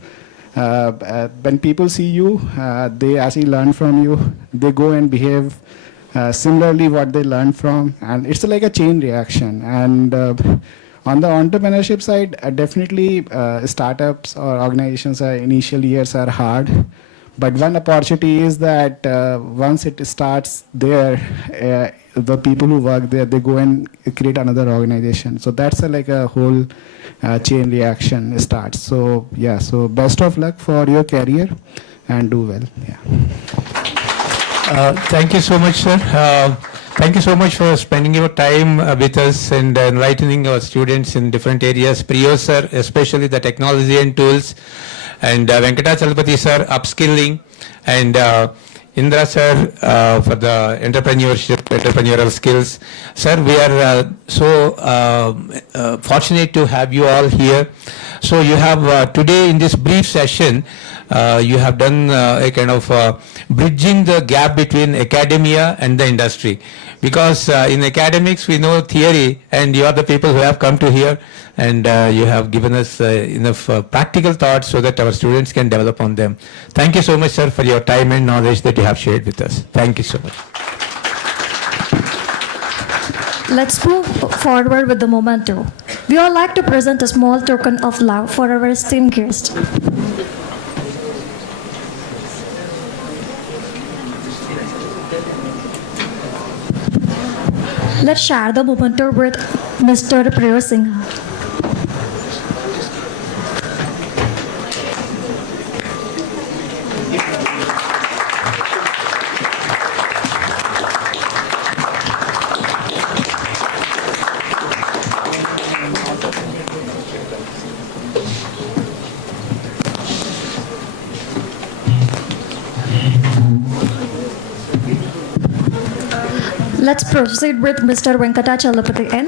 when people see you, they actually learn from you. They go and behave similarly what they learn from, and it's like a chain reaction. And on the entrepreneurship side, definitely startups or organizations, initial years are hard. But one opportunity is that once it starts there, the people who work there, they go and create another organization. So that's like a whole chain reaction starts. So yeah, so best of luck for your career and do well. Yeah. Thank you so much, sir. Thank you so much for spending your time with us and enlightening our students in different areas. Priyo sir, especially the technology and tools, and Venkatachalapathy sir, upskilling, and Indra sir for the entrepreneurial skills. Sir, we are so fortunate to have you all here. So you have today in this brief session, you have done a kind of bridging the gap between academia and the industry. Because in academics we know theory, and you are the people who have come to here, and you have given us enough practical thoughts so that our students can develop on them. Thank you so much, sir, for your time and knowledge that you have shared with us. Thank you so much. Let's move forward with the memento. We would like to present a small token of love for our esteemed guest. Let's share the memento with Mr. Priya Singh. Let's proceed with Mr. Venkatachalapathy and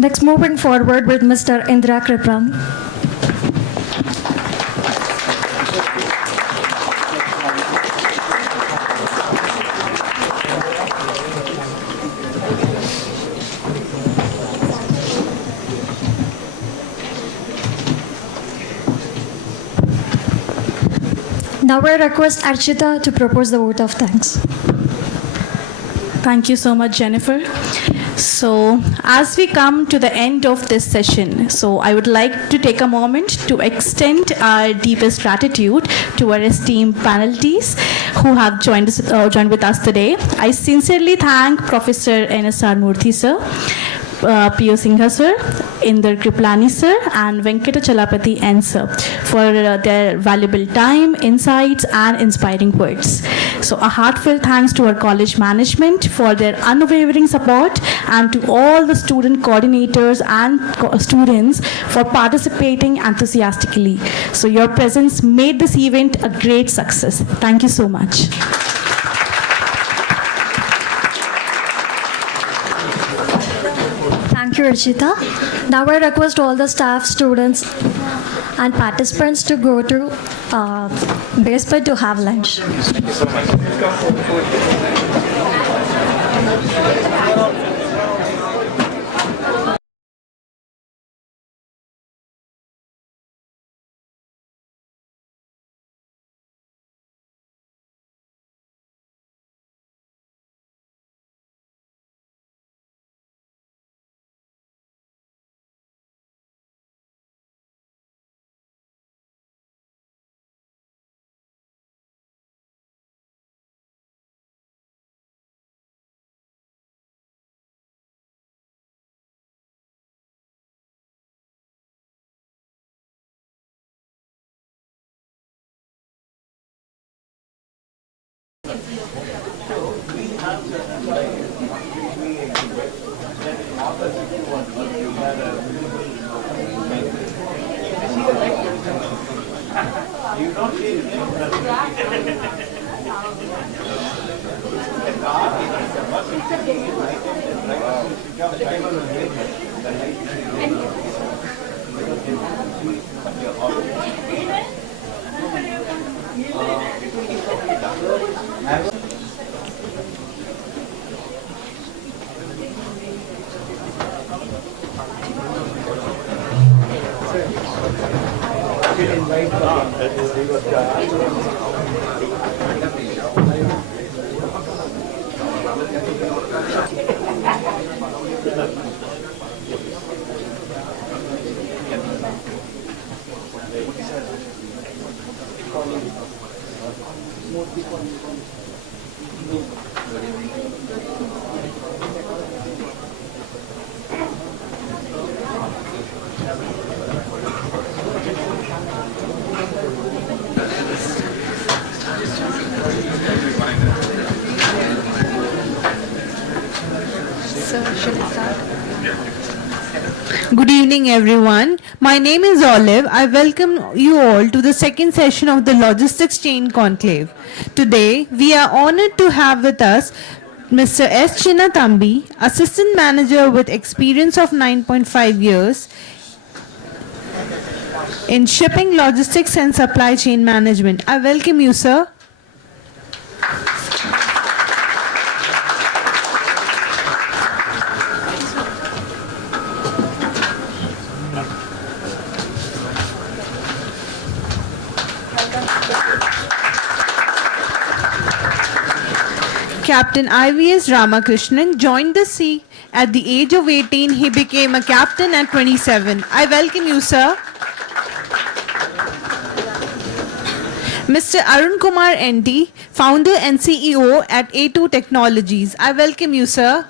next moving forward with Mr. Indra Kripram. Now I request Archita to propose the vote of thanks. Thank you so much, Jennifer. So, as we come to the end of this session, so I would like to take a moment to extend our deepest gratitude to our esteemed panelists who have joined with us today. I sincerely thank Professor N.S.R. Murthy sir, P.O. Singha sir, Inder Kriplani sir, and Venkatachalapathy N sir for their valuable time, insights, and inspiring words. So a heartfelt thanks to our college management for their unwavering support, and to all the student coordinators and students for participating enthusiastically. So your presence made this event a great success. Thank you so much. Thank you, Archita. Now I request all the staff, students, and participants to go to basement to have lunch. Thank you so much. Good evening, everyone. My name is Olive. I welcome you all to the second session of the Logistics Chain Conclave. Today, we are honored to have with us Mr. S. Chinnathambi, Assistant Manager with experience of 9.5 years in shipping, logistics and supply chain management. I welcome you, sir. Captain I.V.S. Rama Krishna joined the sea at the age of 18. He became a captain at 27. I welcome you, sir. Mr. Arun Kumar NT, founder and CEO at A2 Technologies. I welcome you, sir.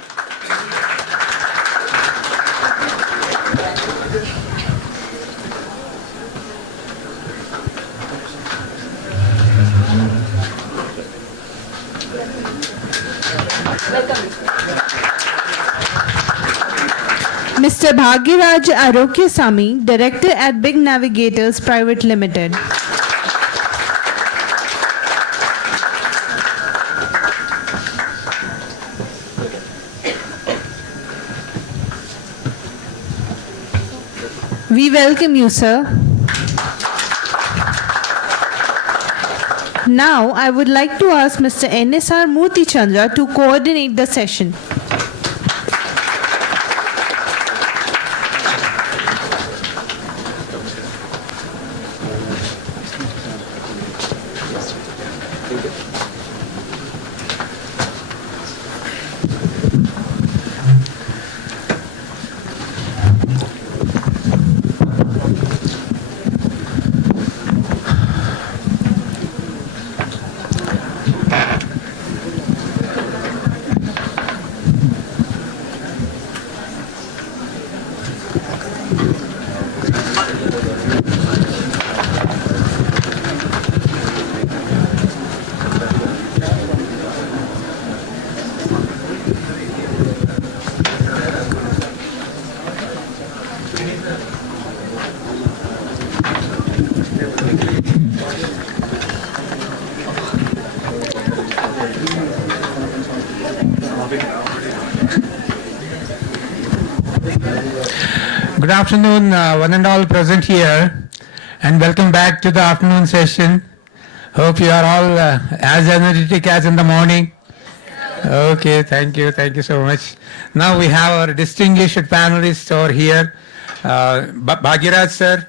Mr. Bhagiraj Arokyasamy, Director at Big Navigators Private Limited. We welcome you, sir. Now, I would like to ask Mr. NSR Murthy Chandra to coordinate the session. Good afternoon, one and all present here, and welcome back to the afternoon session. Hope you are all as energetic as in the morning. Okay, thank you so much. Now we have our distinguished panelists over here. Bhagiraj sir,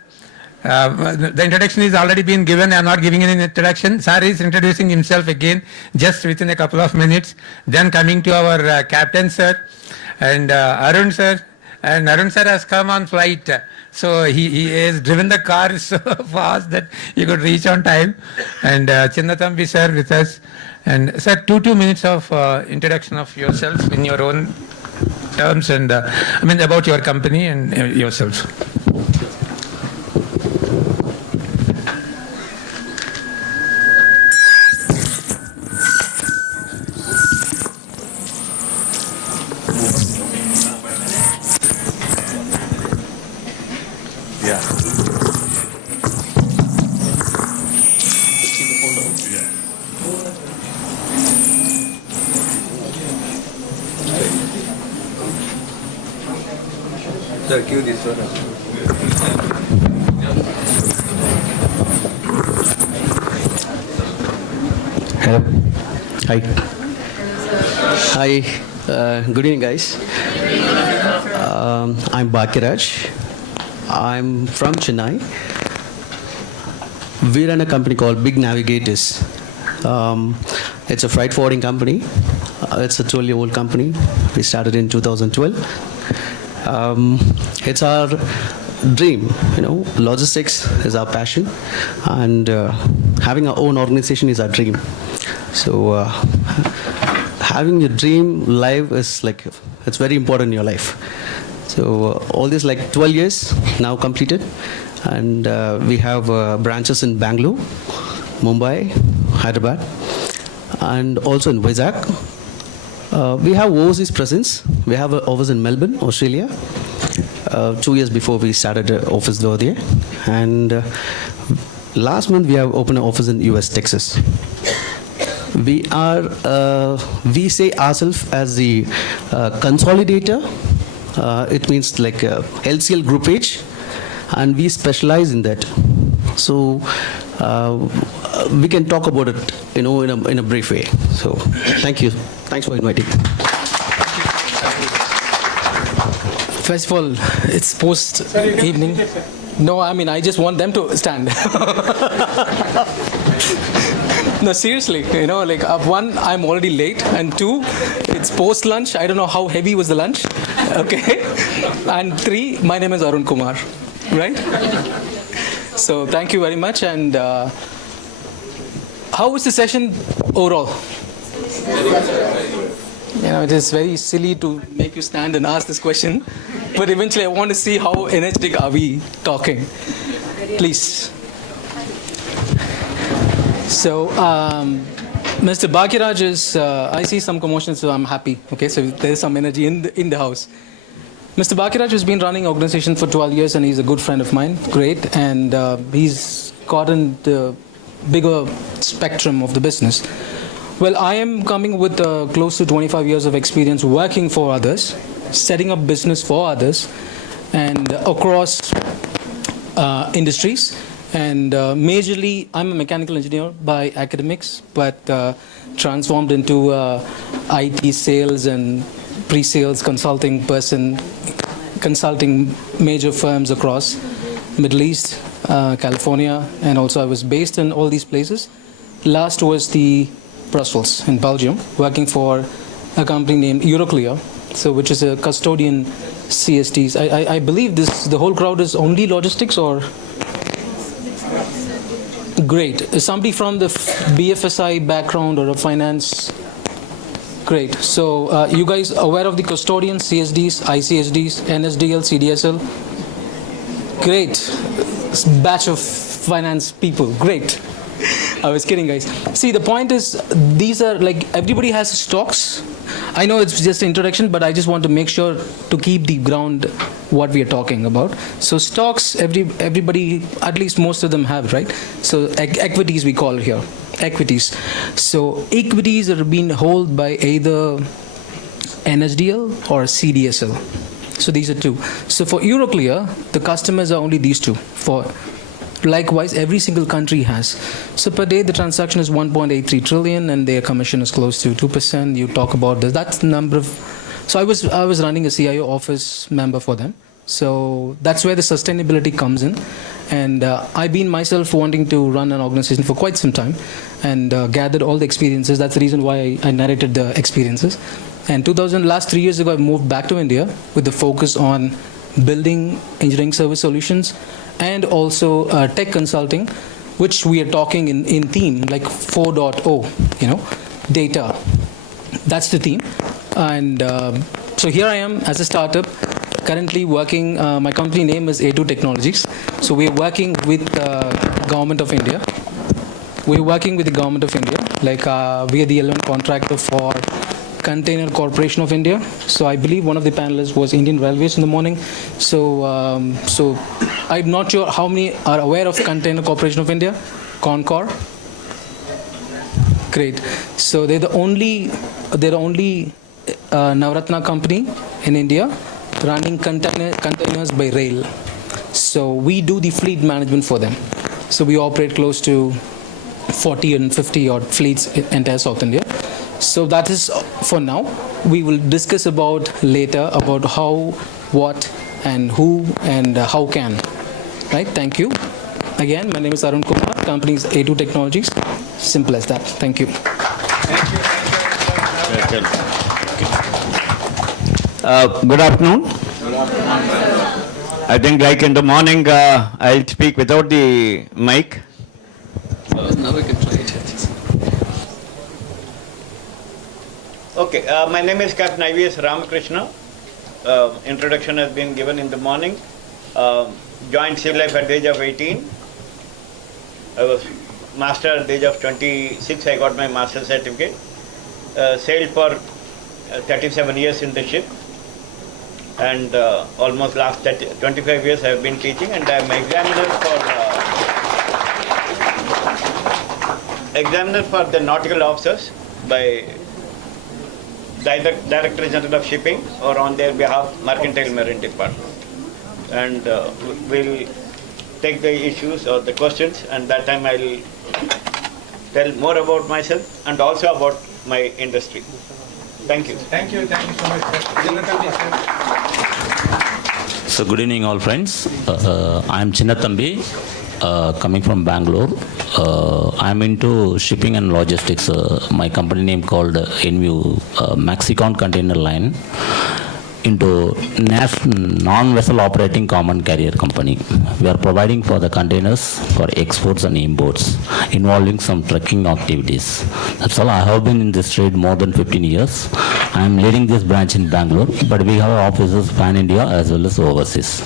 the introduction is already been given. I am not giving any introduction. Sir is introducing himself again just within a couple of minutes. Then coming to our captain sir and Arun sir. And Arun sir has come on flight, so he has driven the car so fast that he could reach on time. And Chinnathambi sir with us. And sir, two minutes of introduction of yourself in your own terms, and about your company and yourself. Sir, cue this one. Hello. Hi. Hi. Good evening, guys. I'm Bhagiraj. I'm from Chennai. We run a company called Big Navigators. It's a freight forwarding company. It's a 12-year-old company. We started in 2012. It's our dream, logistics is our passion, and having our own organization is our dream. So having your dream live is it's very important in your life. So all this 12 years now completed, and we have branches in Bangalore, Mumbai, Hyderabad, and also in Vizag. We have overseas presence. We have an office in Melbourne, Australia, 2 years before we started the office over there. And last month we have opened an office in US, Texas. We say ourselves as the consolidator. It means like LCL Group H, and we specialize in that. So we can talk about it, in a brief way. So thank you. Thanks for inviting. First of all, it's post evening. No, I mean, I just want them to stand. No, seriously, like one, I'm already late, and two, it's post lunch. I don't know how heavy was the lunch. Okay. And three, my name is Arun Kumar, right? So thank you very much. And how was the session overall? It is very silly to make you stand and ask this question, but eventually I want to see how energetic are we talking. Please. So, Mr. Bhagiraj is, I see some commotion, so I'm happy. Okay, so there is some energy in the house. Mr. Bhagiraj has been running organization for 12 years, and he's a good friend of mine. Great, and he's gotten the bigger spectrum of the business. Well, I am coming with close to 25 years of experience working for others, setting up business for others, and across industries. And majorly, I'm a mechanical engineer by academics, but transformed into IT sales and pre-sales consulting person, consulting major firms across Middle East, California, and also I was based in all these places. Last was the Brussels in Belgium, working for a company named Euroclear, which is a custodian CSDs. I believe the whole crowd is only logistics, or? Great. Is somebody from the BFSI background or a finance? Great. So you guys aware of the custodians, CSDs, ICSDs, NSDL, CDSL? Great. Batch of finance people. Great. I was kidding, guys. See, the point is, these are like, everybody has stocks. I know it's just an introduction, but I just want to make sure to keep the ground what we are talking about. So stocks, everybody, at least most of them have, right? So equities we call here, equities. So equities are being held by either NSDL or CDSL. So these are two. So for Euroclear, the customers are only these two. Likewise, every single country has. So per day, the transaction is 1.83 trillion, and their commission is close to 2%. You talk about this. That's the number of. So I was running a CIO office member for them. So that's where the sustainability comes in. And I've been myself wanting to run an organization for quite some time, and gathered all the experiences. That's the reason why I narrated the experiences. And last 3 years ago, I moved back to India with the focus on building engineering service solutions, and also tech consulting, which we are talking in theme, like 4.0, data. That's the theme. And so here I am as a startup, currently working, my company name is A2 Technologies. So we're working with the Government of India. We're working with the Government of India, like we are the L1 contractor for Container Corporation of India. So I believe one of the panelists was Indian Railways in the morning. So I'm not sure how many are aware of Container Corporation of India, Concor. Great. So they're the only Navratna company in India running containers by rail. So we do the fleet management for them. So we operate close to 40 and 50 odd fleets in entire South India. So that is for now. We will discuss about later about how, what, and who, and how can. Right? Thank you. Again, my name is Arun Kumar. Company is A2 Technologies. Simple as that. Thank you. Good afternoon. I think like in the morning, I'll speak without the mic. Now we can try it. Okay, my name is Capt. I.V.S. Krishna. Introduction has been given in the morning. Joined civil life at the age of 18. I was master at the age of 26. I got my master certificate. Sailed for 37 years in the ship. and almost last 25 years I have been teaching, and I am examiner for the nautical officers by Director General of Shipping, or on their behalf Mercantile Marine Department, and we'll take the issues or the questions, and that time I'll tell more about myself and also about my industry. Thank you. Thank you so much, sir. So good evening all friends. I am Chinnathambi, coming from Bangalore. I am into shipping and logistics. My company name called NView Maxicon Container Line, into non-vessel operating common carrier company. We are providing for the containers for exports and imports, involving some trucking activities. That's all. I have been in this trade more than 15 years. I am leading this branch in Bangalore, but we have offices pan-India as well as overseas.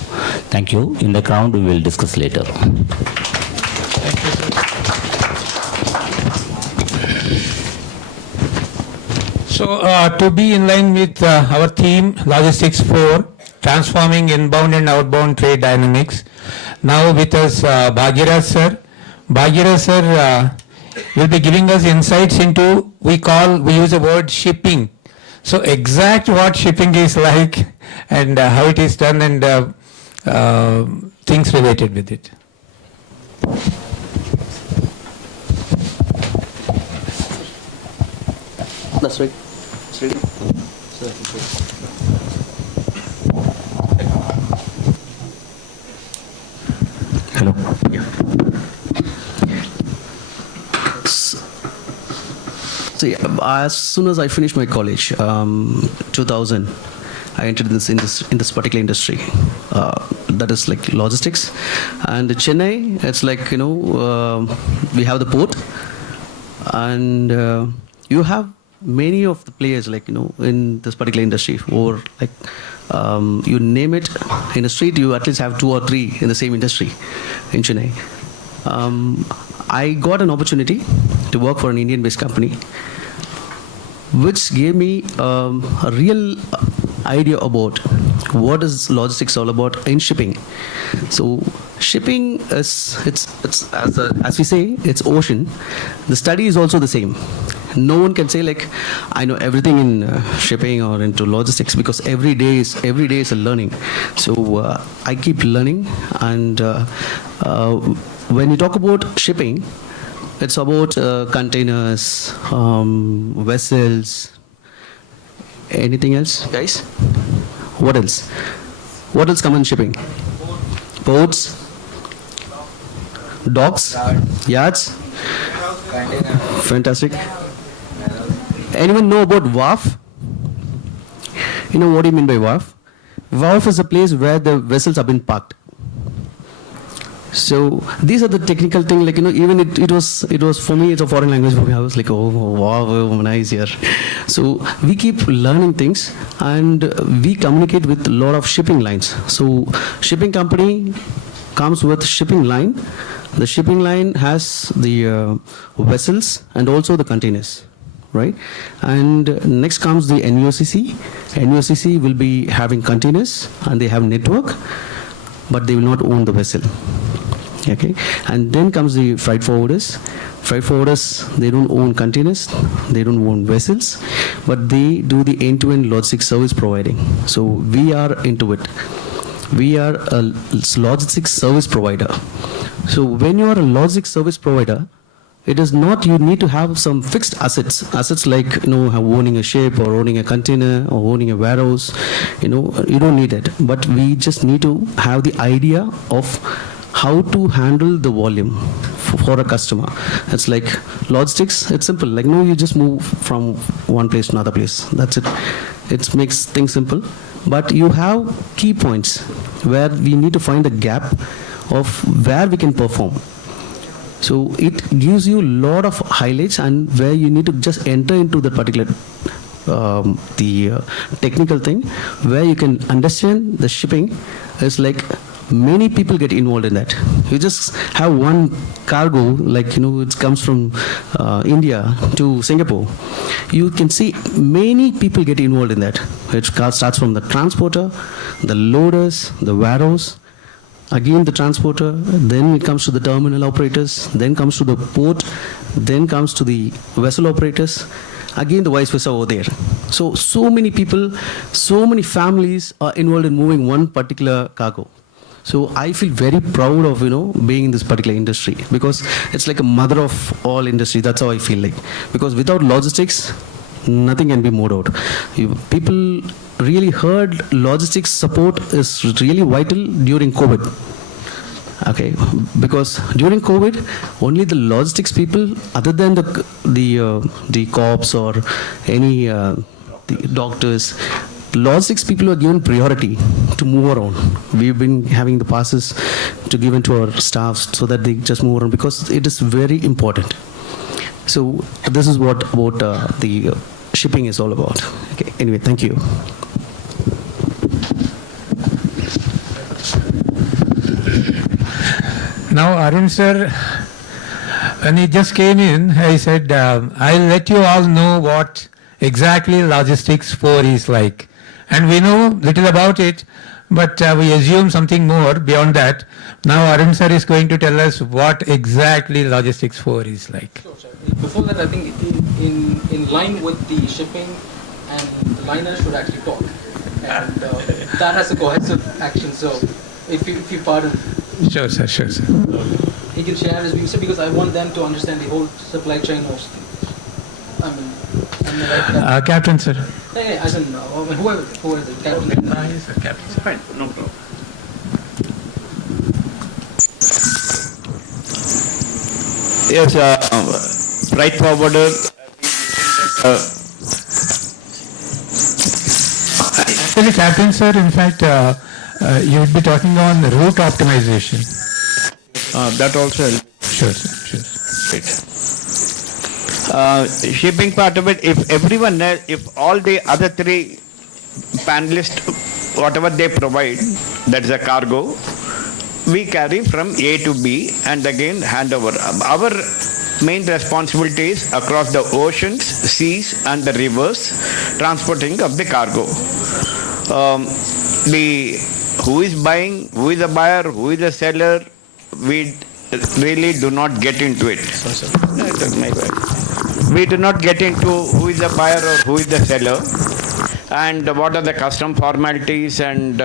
Thank you. In the ground, we will discuss later. So, to be in line with our theme, Logistics 4, Transforming Inbound and Outbound Trade Dynamics, now with us Bhagiraj sir. Bhagiraj sir will be giving us insights into, we use the word shipping. So, exact what shipping is like and how it is done and things related with it. That's right. Ready? Hello. Yeah. So yeah, as soon as I finished my college, 2000, I entered in this particular industry. That is like logistics. And Chennai, it's like, we have the port, and you have many of the players in this particular industry, or like you name it, in a street you at least have 2 or 3 in the same industry in Chennai. I got an opportunity to work for an Indian-based company, which gave me a real idea about what is logistics all about in shipping. So shipping is, it's as we say, it's ocean. The study is also the same. No one can say like I know everything in shipping or into logistics, because every day is a learning. So I keep learning, and when you talk about shipping, it's about containers, vessels. Anything else, guys? What else? What else comes in shipping? Ports, docks, yards. Fantastic. Anyone know about wharf? You know what do you mean by wharf? Wharf is a place where the vessels have been parked. So these are the technical things, like, even it was for me, it's a foreign language for me. I was like, oh wow, nice here. So we keep learning things, and we communicate with a lot of shipping lines. So shipping company comes with shipping line. The shipping line has the vessels and also the containers, right? And next comes the NVOCC. NVOCC will be having containers, and they have network, but they will not own the vessel. Okay, and then comes the freight forwarders. Freight forwarders, they don't own containers, they don't own vessels, but they do the end-to-end logistics service providing. So we are into it. We are a logistics service provider. So when you are a logistics service provider, it is not you need to have some fixed assets like owning a ship or owning a container or owning a warehouse. You don't need it, but we just need to have the idea of how to handle the volume for a customer. It's like logistics, it's simple. Like, you just move from one place to another place. That's it. It makes things simple. But you have key points where we need to find a gap of where we can perform. So it gives you a lot of highlights, and where you need to just enter into the particular the technical thing, where you can understand the shipping is like many people get involved in that. You just have one cargo, like, it comes from India to Singapore. You can see many people get involved in that. It starts from the transporter, the loaders, the warehouse, again the transporter, then it comes to the terminal operators, then comes to the port, then comes to the vessel operators, again the vice versa over there. So many people, so many families are involved in moving one particular cargo. So I feel very proud of, being in this particular industry, because it's like a mother of all industry. That's how I feel like. Because without logistics, nothing can be moved out. People really heard logistics support is really vital during COVID. Okay, because during COVID, only the logistics people, other than the cops or any the doctors, logistics people are given priority to move around. We've been having the passes to give it to our staffs so that they just move around, because it is very important. So this is what about the shipping is all about. Okay. Anyway, thank you. Now, Arun sir, when he just came in, he said, I'll let you all know what exactly Logistics 4 is like. And we know little about it, but we assume something more beyond that. Now, Arun sir is going to tell us what exactly Logistics 4 is like. Sure, sir. Before that, I think in line with the shipping, and the liner should actually talk. And that has a cohesive action, so if you pardon. Sure, sir, sure, sir. He can share his views, because I want them to understand the whole supply chain mostly. Captain, sir. Hey, as in, whoever the captain. Yes, sir, Captain. Fine, no problem. Yes, freight forwarder. Actually, Captain, sir, in fact, you would be talking on route optimization. That also. Sure, sir, sure. Shipping part of it, if everyone else, if all the other three panelists, whatever they provide, that's a cargo, we carry from A to B and again hand over. Our main responsibility is across the oceans, seas and the rivers, transporting of the cargo. Who is buying, who is the buyer, who is the seller, we really do not get into it. We do not get into who is the buyer or who is the seller, and what are the custom formalities and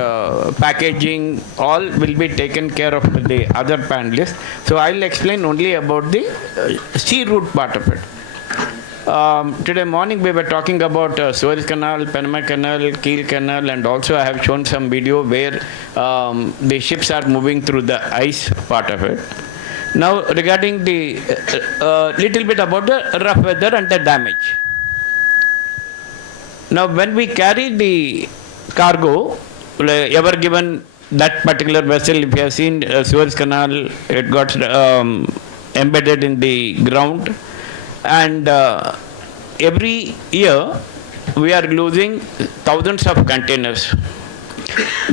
packaging, all will be taken care of by the other panelists. So I'll explain only about the sea route part of it. Today morning we were talking about Suez Canal, Panama Canal, Kiel Canal, and also I have shown some video where the ships are moving through the ice part of it. Now regarding the little bit about the rough weather and the damage. Now when we carry the cargo, ever given that particular vessel, if you have seen Suez Canal, it got embedded in the ground. And every year we are losing thousands of containers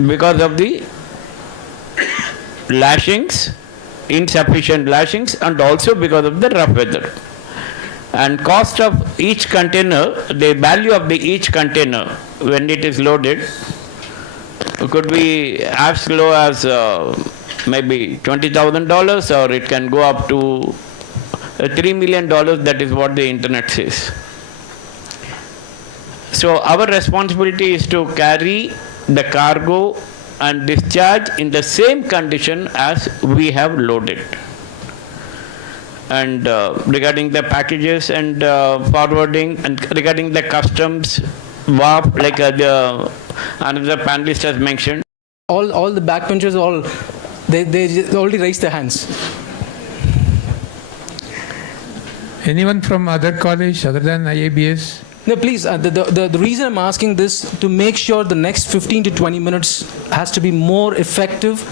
because of the lashings, insufficient lashings, and also because of the rough weather. And cost of each container, the value of each container when it is loaded could be as low as maybe $20,000, or it can go up to $3 million. That is what the internet says. So our responsibility is to carry the cargo and discharge in the same condition as we have loaded. And regarding the packages and forwarding, and regarding the customs, WAP, like another panelist has mentioned. All the backbenchers, they already raised their hands. Anyone from other college other than IIBS? No, please. The reason I'm asking this, to make sure the next 15 to 20 minutes has to be more effective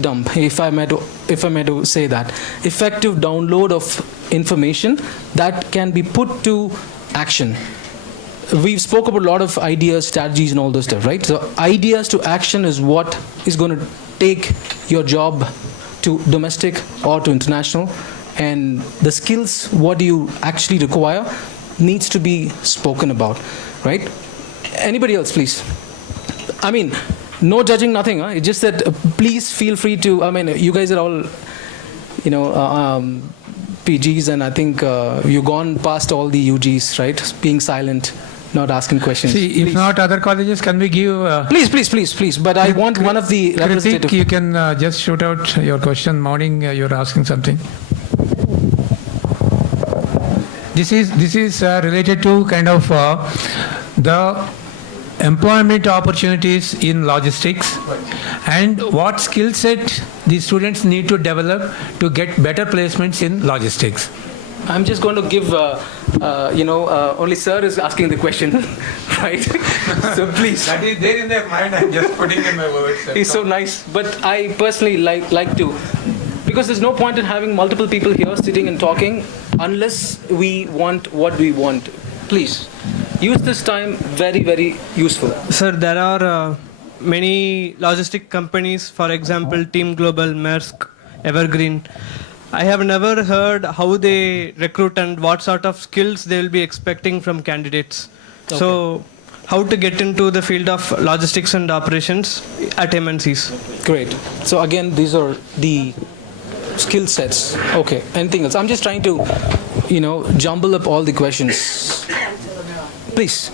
dump, if I may to say that, effective download of information that can be put to action. We've spoke about a lot of ideas, strategies, and all those stuff, right? So ideas to action is what is going to take your job to domestic or to international. And the skills, what do you actually require? needs to be spoken about, right? Anybody else, please? I mean, no judging, nothing. It's just that please feel free to. I mean, you guys are all, PGs, and I think you've gone past all the UGs, right? Being silent, not asking questions. See, if not other colleges, can we give... Please. But I want one of the representatives. You can just shoot out your question. Morning, you're asking something. This is related to kind of the employment opportunities in logistics and what skill set the students need to develop to get better placements in logistics. I'm just going to give, only sir is asking the question, right? So please. That is there in their mind. I'm just putting in my words. He's so nice. But I personally like to, because there's no point in having multiple people here sitting and talking unless we want what we want. Please. Use this time very, very useful. Sir, there are many logistic companies, for example, Team Global, Maersk, Evergreen. I have never heard how they recruit and what sort of skills they will be expecting from candidates. Okay. So, how to get into the field of logistics and operations at MNCs? Great. So again, these are the skill sets. Okay. Anything else? I'm just trying to, jumble up all the questions. Please.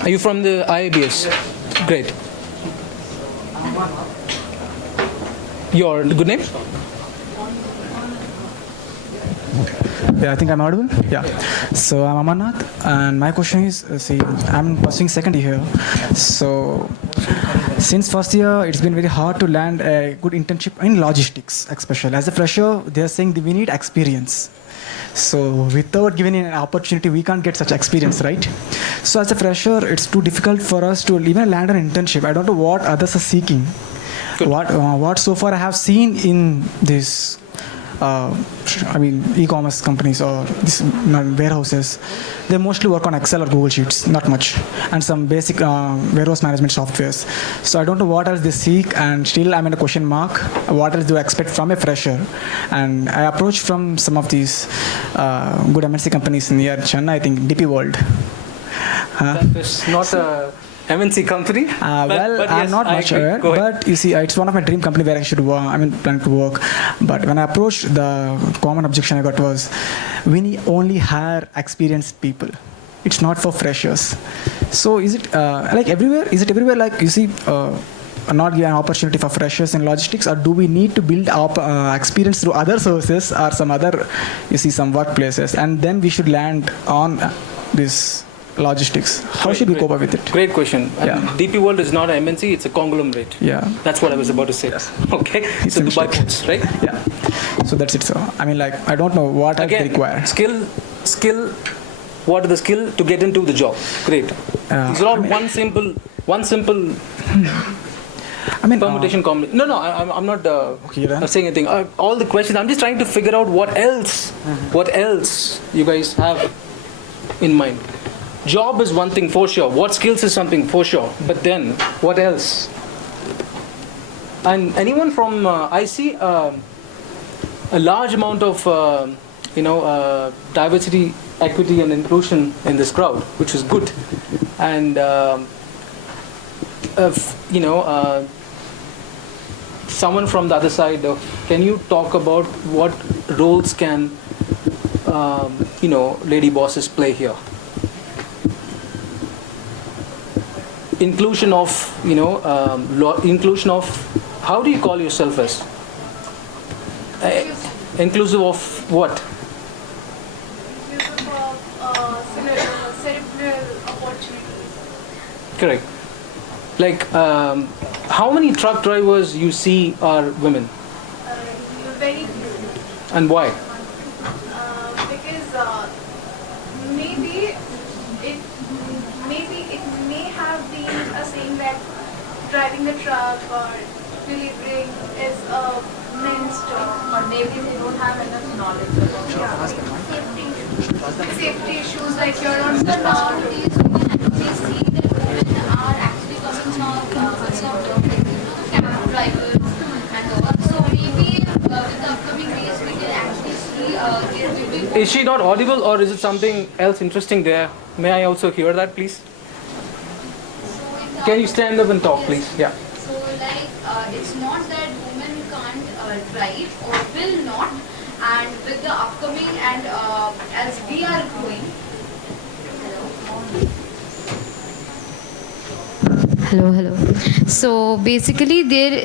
Are you from the IIBS? Great. Your good name? Yeah, I think I'm audible. Yeah. So I'm Amarnath, and my question is, I'm pursuing second year. So since first year, it's been very hard to land a good internship in logistics, especially as a fresher. They're saying that we need experience. So without giving an opportunity, we can't get such experience, right? So as a fresher, it's too difficult for us to even land an internship. I don't know what others are seeking. What so far I have seen in this, e-commerce companies or this warehouses, they mostly work on Excel or Google Sheets, not much, and some basic warehouse management softwares. So I don't know what else they seek, and still I'm in a question mark. What else do I expect from a fresher? And I approached from some of these good MNC companies near Chennai, I think DP World. That is not a MNC company? But I'm yes, not much aware. But you see, it's one of my dream company where I should work. Planning to work. But when I approached, the common objection I got was, we only hire experienced people. It's not for freshers. So is it like everywhere? Is it everywhere? Like you see, not give an opportunity for freshers in logistics, or do we need to build our experience through other sources or some other, some workplaces, and then we should land on this logistics? How should we cope up with it? Great question. Yeah. DP World is not an MNC, it's a conglomerate. Yeah. That's what I was about to say. Yes. Okay. So Dubai ports, right? Yeah. So that's it. So I don't know what else they require. Skill. What are the skill to get into the job? Great. These are all one simple permutation combination. No, I'm not saying anything. All the questions, I'm just trying to figure out what else you guys have in mind. Job is one thing for sure. What skills is something for sure. But then, what else? And anyone from, I see a large amount of, diversity, equity and inclusion in this crowd, which is good. And, someone from the other side, can you talk about what roles can, lady bosses play here? Inclusion of, inclusion of, how do you call yourself as? Inclusive of what? Inclusive of cerebral opportunities. Correct. Like, how many truck drivers you see are women? Very few. And why? Because maybe it may have been a saying that driving the truck or delivering is a men's job, or maybe they don't have enough knowledge about safety issues like you're on the road. We see that women are actually coming from cab drivers, and so maybe with the upcoming days we can actually see there will be Is she not audible, or is it something else interesting there? May I also hear that, please? Can you stand up and talk, please? Yeah. So, like, it's not that women can't drive or will not, and with the upcoming and as we are growing. Hello. So basically,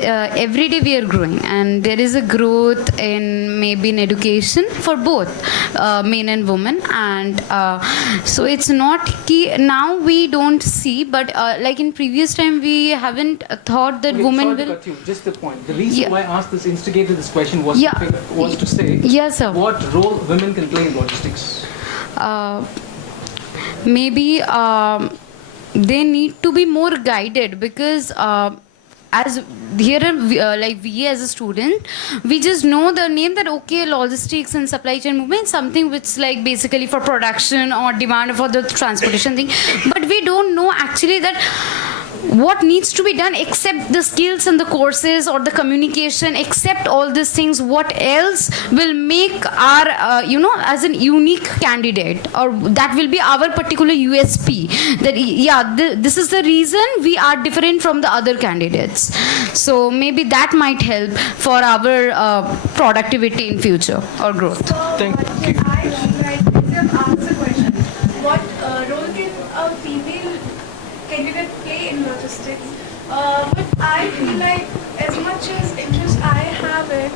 every day we are growing, and there is a growth in maybe in education for both men and women, and so it's not key. Now we don't see, but like in previous time, we haven't thought that women will. Cut you. Just the point. The reason why I asked this, instigated this question was to say what role women can play in logistics. Maybe. They need to be more guided, because as here like we as a student, we just know the name that okay, logistics and supply chain movement, something which like basically for production or demand for the transportation thing, but we don't know actually that what needs to be done, except the skills and the courses or the communication, except all these things, what else will make our as an unique candidate, or that will be our particular USP, that this is the reason we are different from the other candidates. So maybe that might help for our productivity in future or growth. Thank you. What role can a female candidate play in logistics? But I feel like as much as interest I have in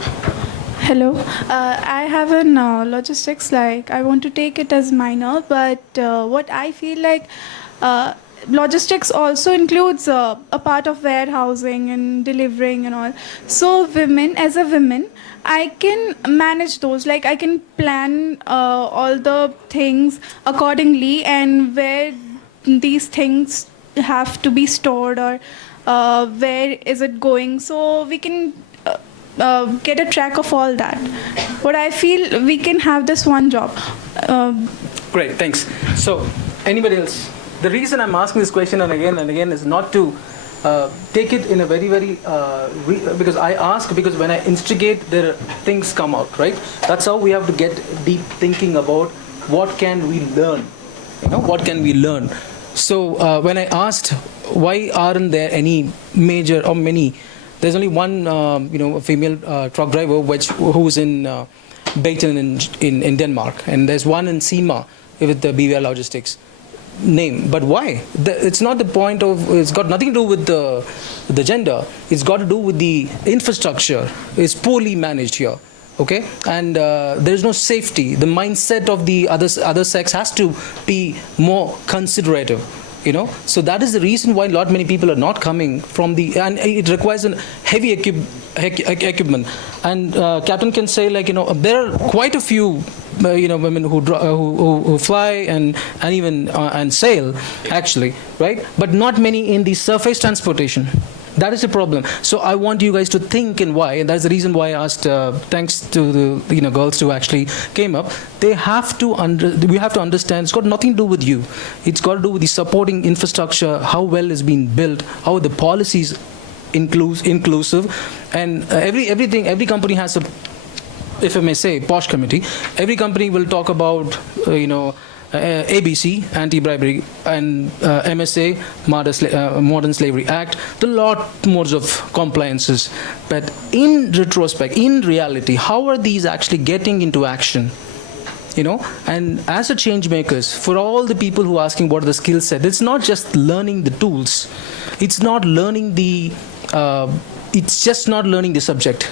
I have in logistics, like I want to take it as minor, but what I feel like logistics also includes a part of warehousing and delivering and all. So as a woman, I can manage those. Like I can plan all the things accordingly, and where these things have to be stored, or where is it going. So we can get a track of all that. But I feel we can have this one job. Great, thanks. So, anybody else? The reason I'm asking this question and again is not to take it in a very, because I ask, because when I instigate, there things come out, right? That's how we have to get deep thinking about what can we learn, what can we learn. So when I asked why aren't there any major or many, there's only one a female truck driver who's in Bayton in Denmark, and there's one in Sima with the BVR Logistics name. But why? It's not the point of, it's got nothing to do with the gender. It's got to do with the infrastructure. It's poorly managed here. Okay, and there is no safety. The mindset of the other sex has to be more considerative, So that is the reason why many people are not coming from and it requires a heavy equipment. And Captain can say, there are quite a few, women who fly and even and sail, actually, right? But not many in the surface transportation. That is the problem. So I want you guys to think and why, and that's the reason why I asked. Thanks to the girls who actually came up. We have to understand. It's got nothing to do with you. It's got to do with the supporting infrastructure, how well it's been built, how the policies inclusive, and every company has a, if I may say, posh committee. Every company will talk about ABC, anti-bribery, and MSA, Modern Slavery Act, a lot more of compliances. But in retrospect, in reality, how are these actually getting into action? And as a change makers, for all the people who are asking what are the skill set, it's not just learning the tools. It's not learning it's just not learning the subject.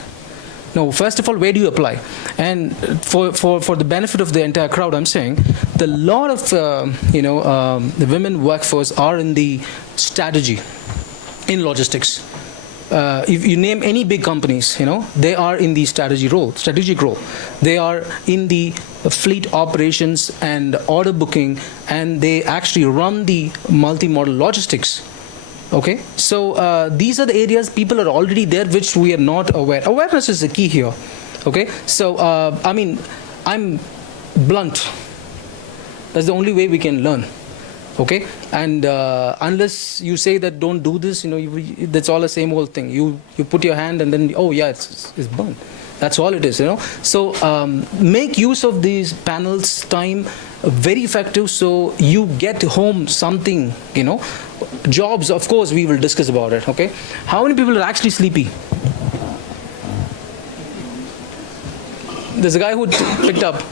No, first of all, where do you apply? And for the benefit of the entire crowd, I'm saying the lot of the women workforce are in the strategy, in logistics. If you name any big companies, they are in the strategic role. They are in the fleet operations and order booking, and they actually run the multi-modal logistics. Okay, so these are the areas people are already there, which we are not aware. Awareness is the key here. Okay, so I'm blunt. That's the only way we can learn. Okay, and unless you say that don't do this, that's all the same old thing. You put your hand and then it's burnt. That's all it is, So make use of these panels time very effective, so you get home something, Jobs, of course, we will discuss about it, okay? How many people are actually sleepy? There's a guy who picked up.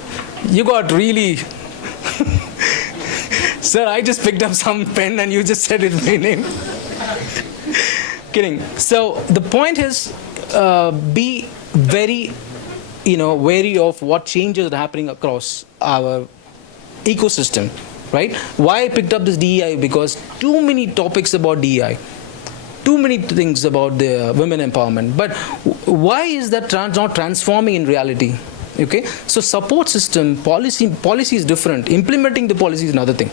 You got really... Sir, I just picked up some pen and you just said it's my name. Kidding. So the point is, be very, wary of what changes are happening across our ecosystem, right? Why I picked up this DEI? Because too many topics about DEI. Too many things about the women empowerment. But why is that not transforming in reality? Okay, so support system, policy is different. Implementing the policy is another thing.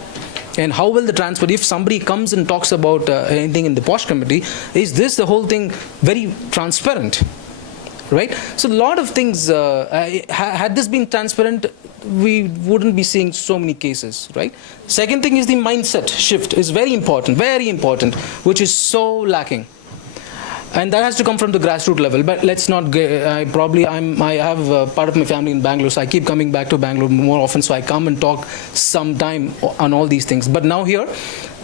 And how will the transfer, if somebody comes and talks about anything in the POSH committee, is this the whole thing very transparent, right? So a lot of things, had this been transparent, we wouldn't be seeing so many cases, right? Second thing is the mindset shift is very important, which is so lacking. And that has to come from the grassroots level. But let's not get, I have part of my family in Bangalore, so I keep coming back to Bangalore more often, so I come and talk sometime on all these things. But now here,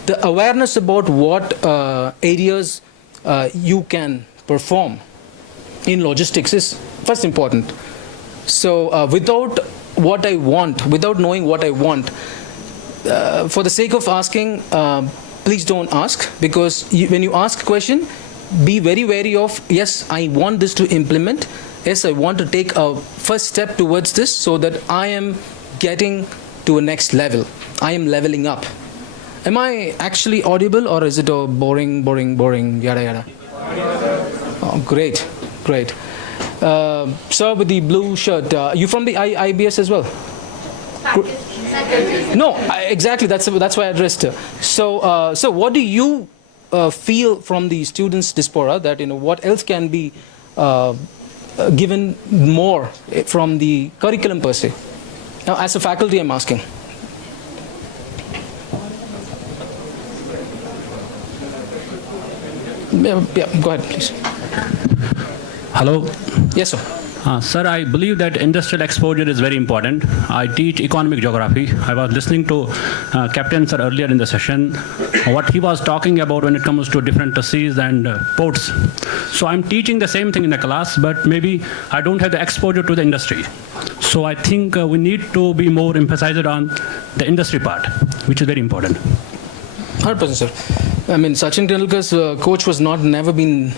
the awareness about what areas you can perform in logistics is first important. So without knowing what I want, for the sake of asking, please don't ask, because when you ask a question, be very wary of, yes, I want this to implement. Yes, I want to take a first step towards this so that I am getting to a next level. I am leveling up. Am I actually audible, or is it a boring, yada yada? Oh, great. Sir with the blue shirt, you from the IIBS as well? No, exactly. That's why I addressed her. So what do you feel from the students' diaspora, that what else can be given more from the curriculum per se? Now, as a faculty, I'm asking. Yeah, go ahead, please. Hello. Yes, sir. Sir, I believe that industrial exposure is very important. I teach economic geography. I was listening to Captain sir earlier in the session, what he was talking about when it comes to different seas and ports. So I'm teaching the same thing in the class, but maybe I don't have the exposure to the industry. So I think we need to be more emphasized on the industry part, which is very important. 100%, sir. I mean, Sachin Tendulkar's coach was never been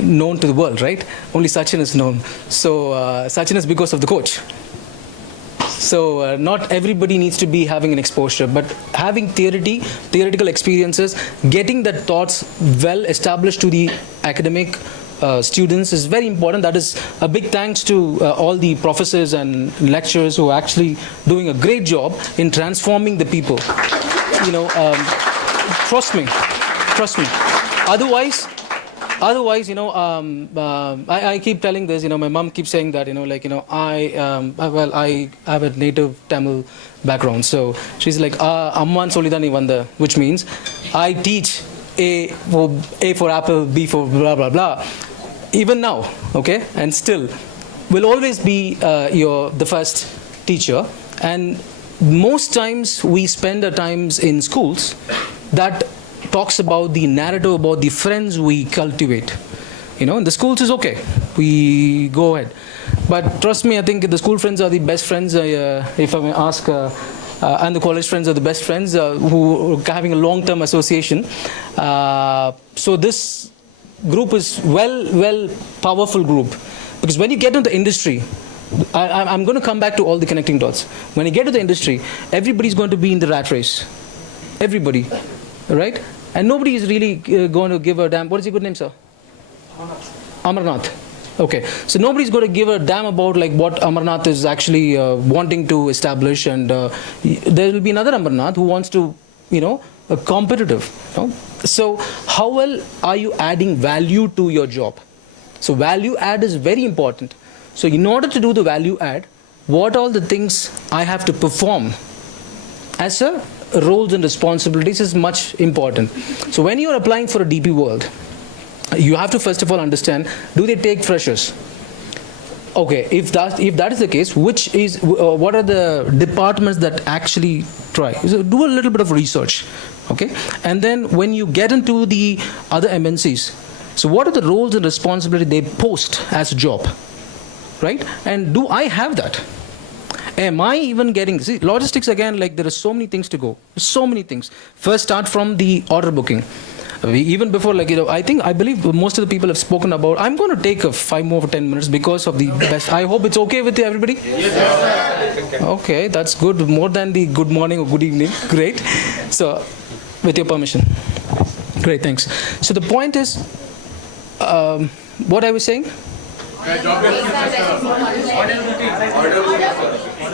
known to the world, right? Only Sachin is known. So Sachin is because of the coach. So not everybody needs to be having an exposure, but having theoretical experiences, getting the thoughts well established to the academic students is very important. That is a big thanks to all the professors and lecturers who are actually doing a great job in transforming the people. Trust me. Otherwise, I keep telling this, my mom keeps saying that, I have a native Tamil background. So she's like, Amman solidani vanda, which means I teach A for apple, B for blah, blah, blah. Even now, okay? And still, will always be the first teacher. And most times we spend our times in schools that talks about the narrative about the friends we cultivate. In the schools is okay, we go ahead. But trust me, I think the school friends are the best friends, if I may ask, and the college friends are the best friends who are having a long-term association. So this group is well powerful group, because when you get into the industry, I'm going to come back to all the connecting dots. When you get to the industry, everybody's going to be in the rat race. Everybody, right? And nobody is really going to give a damn. What is your good name, sir? Amarnath. Okay, so nobody's going to give a damn about what Amarnath is actually wanting to establish, and there will be another Amarnath who wants to, competitive. So how well are you adding value to your job? So value add is very important. So in order to do the value add, what all the things I have to perform as a roles and responsibilities is much important. So when you are applying for a DP World, you have to first of all understand, do they take freshers? Okay, if that is the case, what are the departments that actually try? So do a little bit of research, okay? And then when you get into the other MNCs, so what are the roles and responsibility they post as a job, right? And do I have that? Am I even getting, see, logistics again, like there are so many things to go, so many things. First start from the order booking. Even before, like, I believe most of the people have spoken about, I'm going to take 5 more 10 minutes because of the best. I hope it's okay with you, everybody? Yes. Okay, that's good. More than the good morning or good evening. Great. So, with your permission. Great, thanks. So the point is, what I was saying?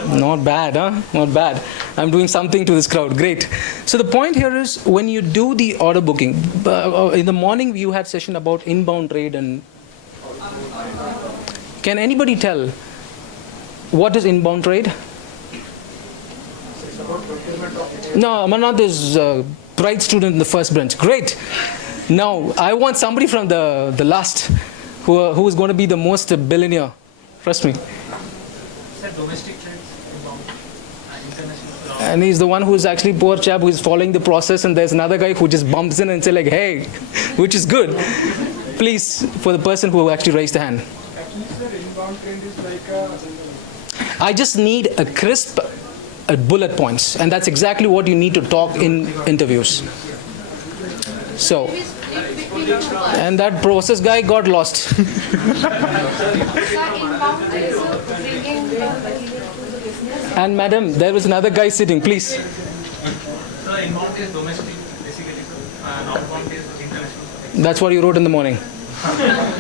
Not bad, huh? Not bad. I'm doing something to this crowd. Great. So the point here is when you do the order booking, in the morning you had session about inbound trade and... Can anybody tell what is inbound trade? No, Amarnath is a bright student in the first branch. Great. Now, I want somebody from the last who is going to be the most billionaire. Trust me. Domestic trades, and he's the one who's actually poor chap who is following the process, and there's another guy who just bumps in and say like, hey, which is good. Please, for the person who actually raised the hand. I just need a crisp bullet points, and that's exactly what you need to talk in interviews. So, and that process guy got lost. And madam, there was another guy sitting, please. So inbound is domestic, basically, and outbound is international. That's what you wrote in the morning.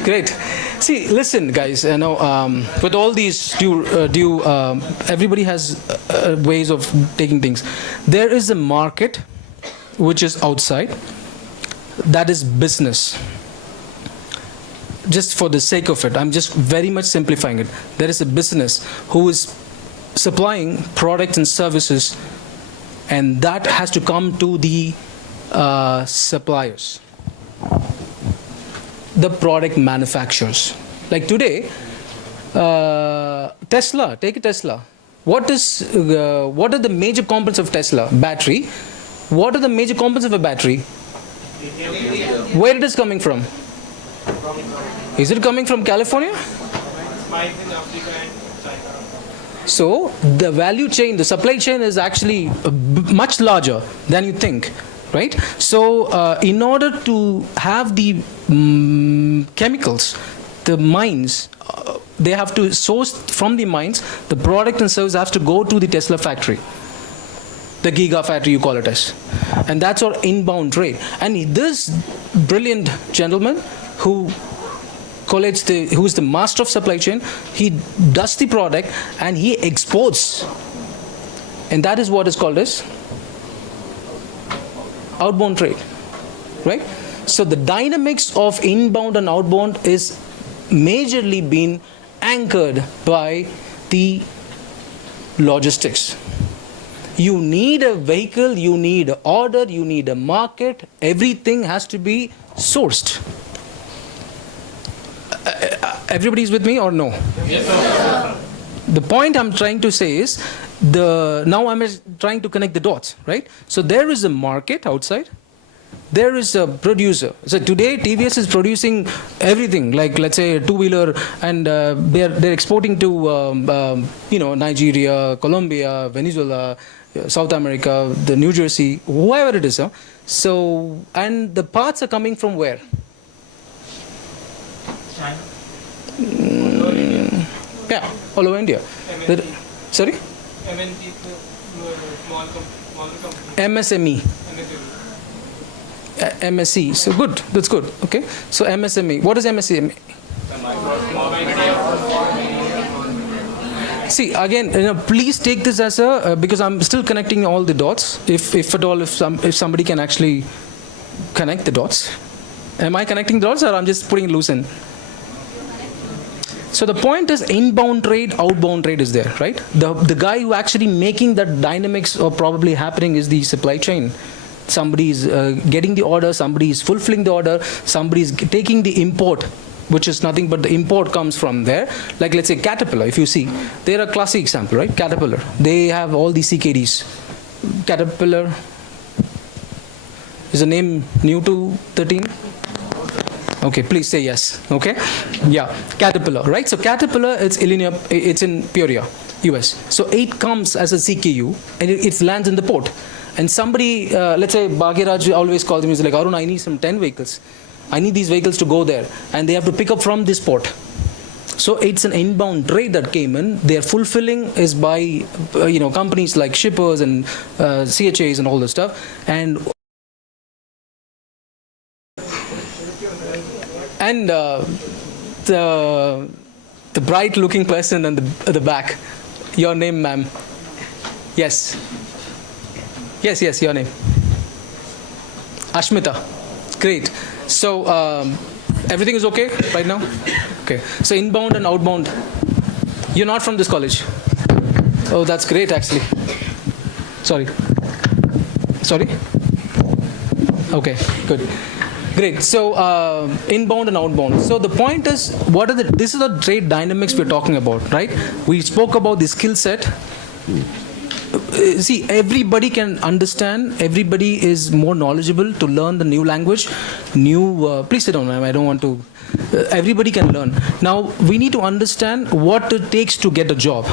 Great. See, listen, guys. With all these everybody has ways of taking things. There is a market which is outside. That is business. Just for the sake of it, I'm just very much simplifying it. There is a business who is supplying products and services, and that has to come to the suppliers, the product manufacturers. Like today, Tesla, take a Tesla. What are the major components of Tesla? Battery. What are the major components of a battery? Where it is coming from? Is it coming from California? So the value chain, the supply chain is actually much larger than you think, right? So in order to have the chemicals, the mines, they have to source from the mines, the product and service has to go to the Tesla factory. The giga factory you call it as. And that's our inbound trade. And this brilliant gentleman who's the master of supply chain, he does the product and he exports. And that is what is called as outbound trade, right? So the dynamics of inbound and outbound is majorly been anchored by the logistics. You need a vehicle, you need an order, you need a market, everything has to be sourced. Everybody's with me or no? Yes, sir. The point I'm trying to say is, now I'm trying to connect the dots, right? So there is a market outside, there is a producer. So today TVS is producing everything, like let's say a two-wheeler, and they're exporting to Nigeria, Colombia, Venezuela, South America, the New Jersey, whoever it is. So, and the parts are coming from where? China. Yeah, all over India. Sorry? MSME. MSE. So good. That's good. Okay. So MSME. What is MSME? See, again, please take this as because I'm still connecting all the dots. If at all, if somebody can actually connect the dots. Am I connecting the dots, or I'm just putting loose in? So the point is, inbound trade, outbound trade is there, right? The guy who actually making that dynamics or probably happening is the supply chain. Somebody is getting the order, somebody is fulfilling the order, somebody is taking the import which is nothing but the import comes from there. Like let's say Caterpillar, if you see, they're a classic example, right? Caterpillar, they have all these CKDs. Caterpillar, is the name new to the team? Okay, please say yes. Okay, yeah, Caterpillar, right? So Caterpillar, it's in Peoria, US. So it comes as a CKU and it lands in the port. And somebody, let's say Bhagiraj always calls me, he's like, Arun, I need some 10 vehicles. I need these vehicles to go there. And they have to pick up from this port. So it's an inbound trade that came in. Their fulfilling is by, companies like shippers and CHAs and all this stuff. And the bright looking person at the back, your name, ma'am? Yes, your name. Ashmita, great. So everything is okay right now? Okay, so inbound and outbound. You're not from this college? Oh, that's great actually. Sorry? Okay, good. Great. So inbound and outbound. So the point is, this is the trade dynamics we're talking about, right? We spoke about the skill set. See, everybody can understand. Everybody is more knowledgeable to learn the new language. Please sit down, ma'am. I don't want to. Everybody can learn. Now we need to understand what it takes to get a job,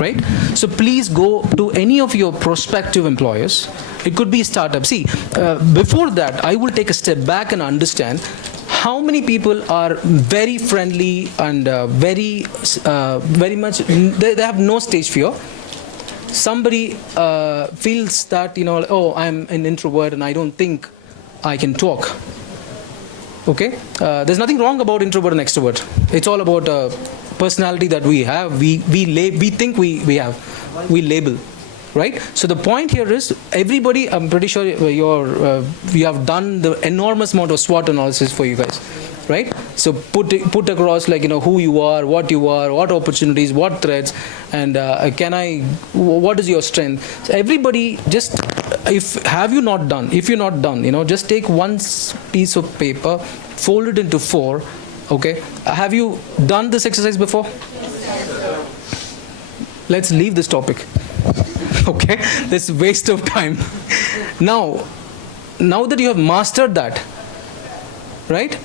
right? So please go to any of your prospective employers. It could be a startup. See, before that, I will take a step back and understand how many people are very friendly and very much. They have no stage fear. Somebody feels that, oh, I'm an introvert and I don't think I can talk. Okay? There's nothing wrong about introvert and extrovert. It's all about personality that we have. We think we have. We label. Right? So the point here is, everybody, I'm pretty sure you have done the enormous amount of SWOT analysis for you guys. Right? So put across who you are, what opportunities, what threats, and what is your strength. So everybody, if you're not done, just take one piece of paper, fold it into 4. Okay? Have you done this exercise before? Let's leave this topic. Okay? This waste of time. Now that you have mastered that, right?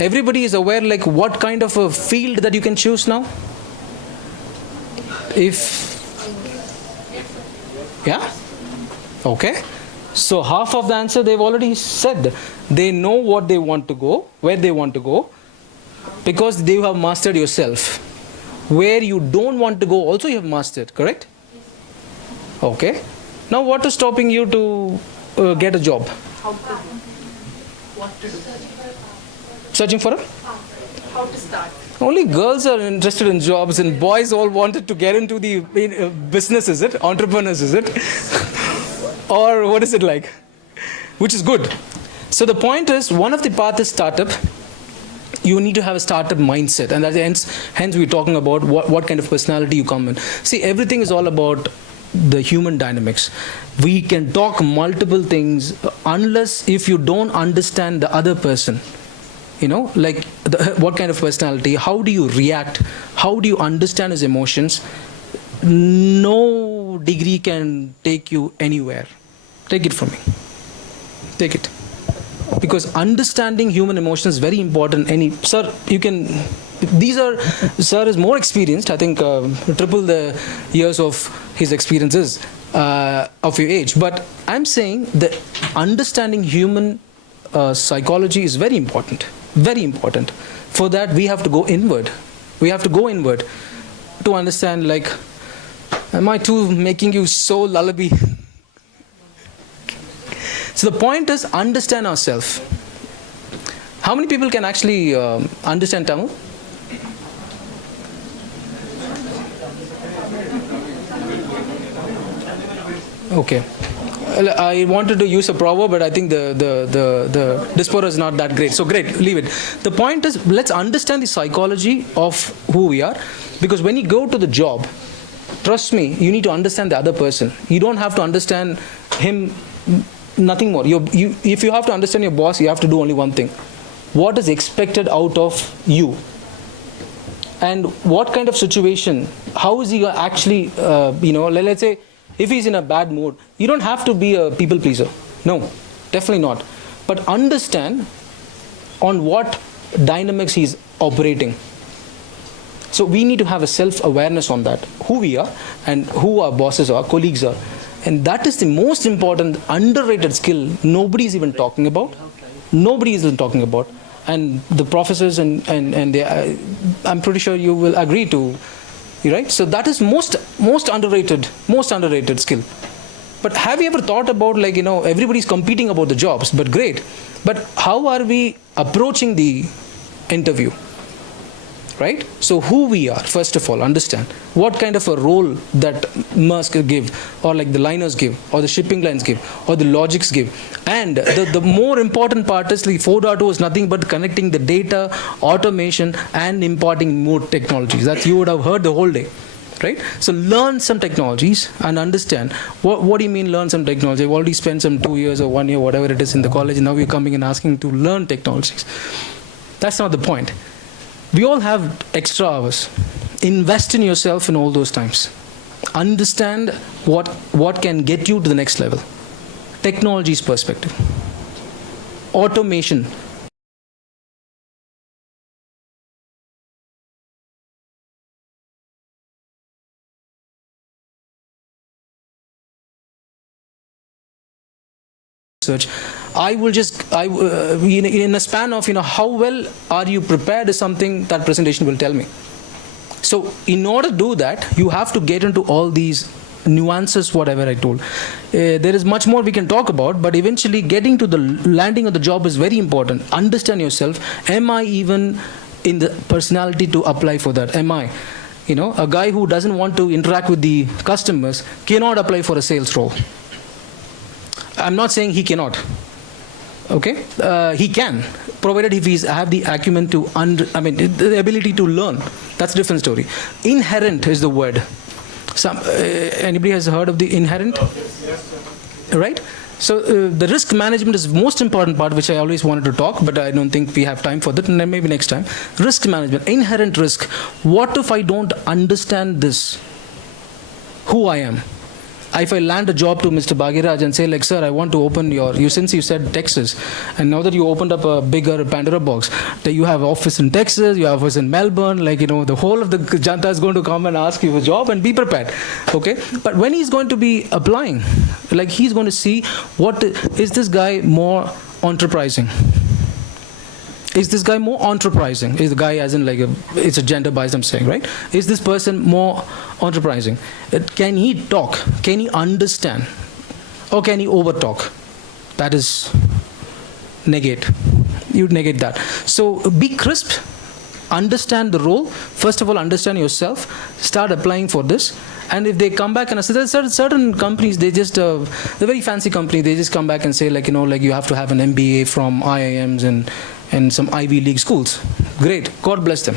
Everybody is aware what kind of a field that you can choose now? Yeah? Okay. So half of the answer they've already said. They know what they want to go, where they want to go, because they have mastered yourself. Where you don't want to go also you have mastered, correct? Okay. Now what is stopping you to get a job? What to do? Searching for a? How to start? Only girls are interested in jobs and boys all wanted to get into the business, is it? Entrepreneurs, is it? Or what is it like? Which is good. So the point is, one of the paths is startup. You need to have a startup mindset, and hence we're talking about what kind of personality you come in. See, everything is all about the human dynamics. We can talk multiple things if you don't understand the other person. What kind of personality, how do you react, how do you understand his emotions? No degree can take you anywhere. Take it from me. Take it. Because understanding human emotions is very important. Sir is more experienced, I think triple the years of his experiences of your age. But I'm saying that understanding human psychology is very important. Very important. For that, we have to go inward. We have to go inward to understand, am I too making you so lullaby? So the point is, understand ourselves. How many people can actually understand Tamil? Okay. I wanted to use a proverb, but I think the diaspora is not that great. So great, leave it. The point is, let's understand the psychology of who we are, because when you go to the job, trust me, you need to understand the other person. You don't have to understand him, nothing more. If you have to understand your boss, you have to do only one thing. what is expected out of you, and what kind of situation, how is he actually, let's say, if he's in a bad mood, you don't have to be a people pleaser. No, definitely not. But understand on what dynamics he's operating. So we need to have a self-awareness on that, who we are and who our bosses are, colleagues are. And that is the most important, underrated skill nobody is even talking about. Nobody is even talking about. And the professors and they, I'm pretty sure you will agree to, right? So that is most underrated skill. But have you ever thought about, everybody's competing about the jobs, but great. But how are we approaching the interview? Right? So who we are, first of all, understand what kind of a role that Maersk give, or like the liners give, or the shipping lines give, or the logics give. And the more important part is the 4.0 is nothing but connecting the data, automation, and imparting more technologies. That you would have heard the whole day. Right? So learn some technologies and understand. What do you mean learn some technology? I've already spent some 2 years or 1 year, whatever it is in the college, and now you're coming and asking to learn technologies. That's not the point. We all have extra hours. Invest in yourself in all those times. Understand what can get you to the next level. Technology's perspective. Automation. I will just, in a span of, how well are you prepared is something that presentation will tell me. So in order to do that, you have to get into all these nuances, whatever I told. There is much more we can talk about, but eventually getting to the landing of the job is very important. Understand yourself. Am I even in the personality to apply for that? Am I? A guy who doesn't want to interact with the customers cannot apply for a sales role. I'm not saying he cannot. Okay, he can, provided if he's have the acumen to, the ability to learn. That's a different story. Inherent is the word. Anybody has heard of the inherent? Right? So the risk management is the most important part, which I always wanted to talk, but I don't think we have time for that, and then maybe next time. Risk management, inherent risk. What if I don't understand this? Who I am? If I land a job to Mr. Bhagiraj and say, sir, I want to open since you said Texas, and now that you opened up a bigger Pandora box, that you have office in Texas, you have office in Melbourne, the whole of the Janta is going to come and ask you a job, and be prepared. Okay? But when he's going to be applying, he's going to see, is this guy more enterprising? Is this guy more enterprising? Is the guy as in it's a gender bias I'm saying, right? Is this person more enterprising? Can he talk? Can he understand? Or can he over talk? That is negate. You negate that. So be crisp. Understand the role. First of all, understand yourself. Start applying for this. And if they come back and say, there's certain companies, they just, they're very fancy company, they just come back and say you have to have an MBA from IIMs and some Ivy League schools. Great. God bless them.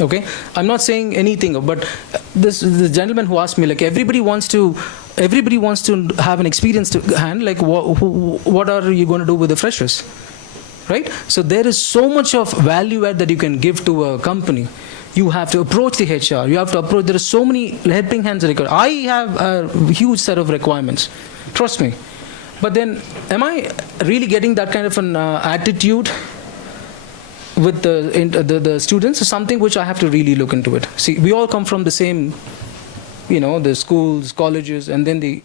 Okay? I'm not saying anything, but the gentleman who asked me, everybody wants to have an experience to hand, what are you going to do with the freshers? Right? So there is so much of value add that you can give to a company. You have to approach the HR. You have to approach, there are so many helping hands required. I have a huge set of requirements. Trust me. But then, am I really getting that kind of an attitude with the students? Is something which I have to really look into it. See, we all come from the same, the schools, colleges, and then the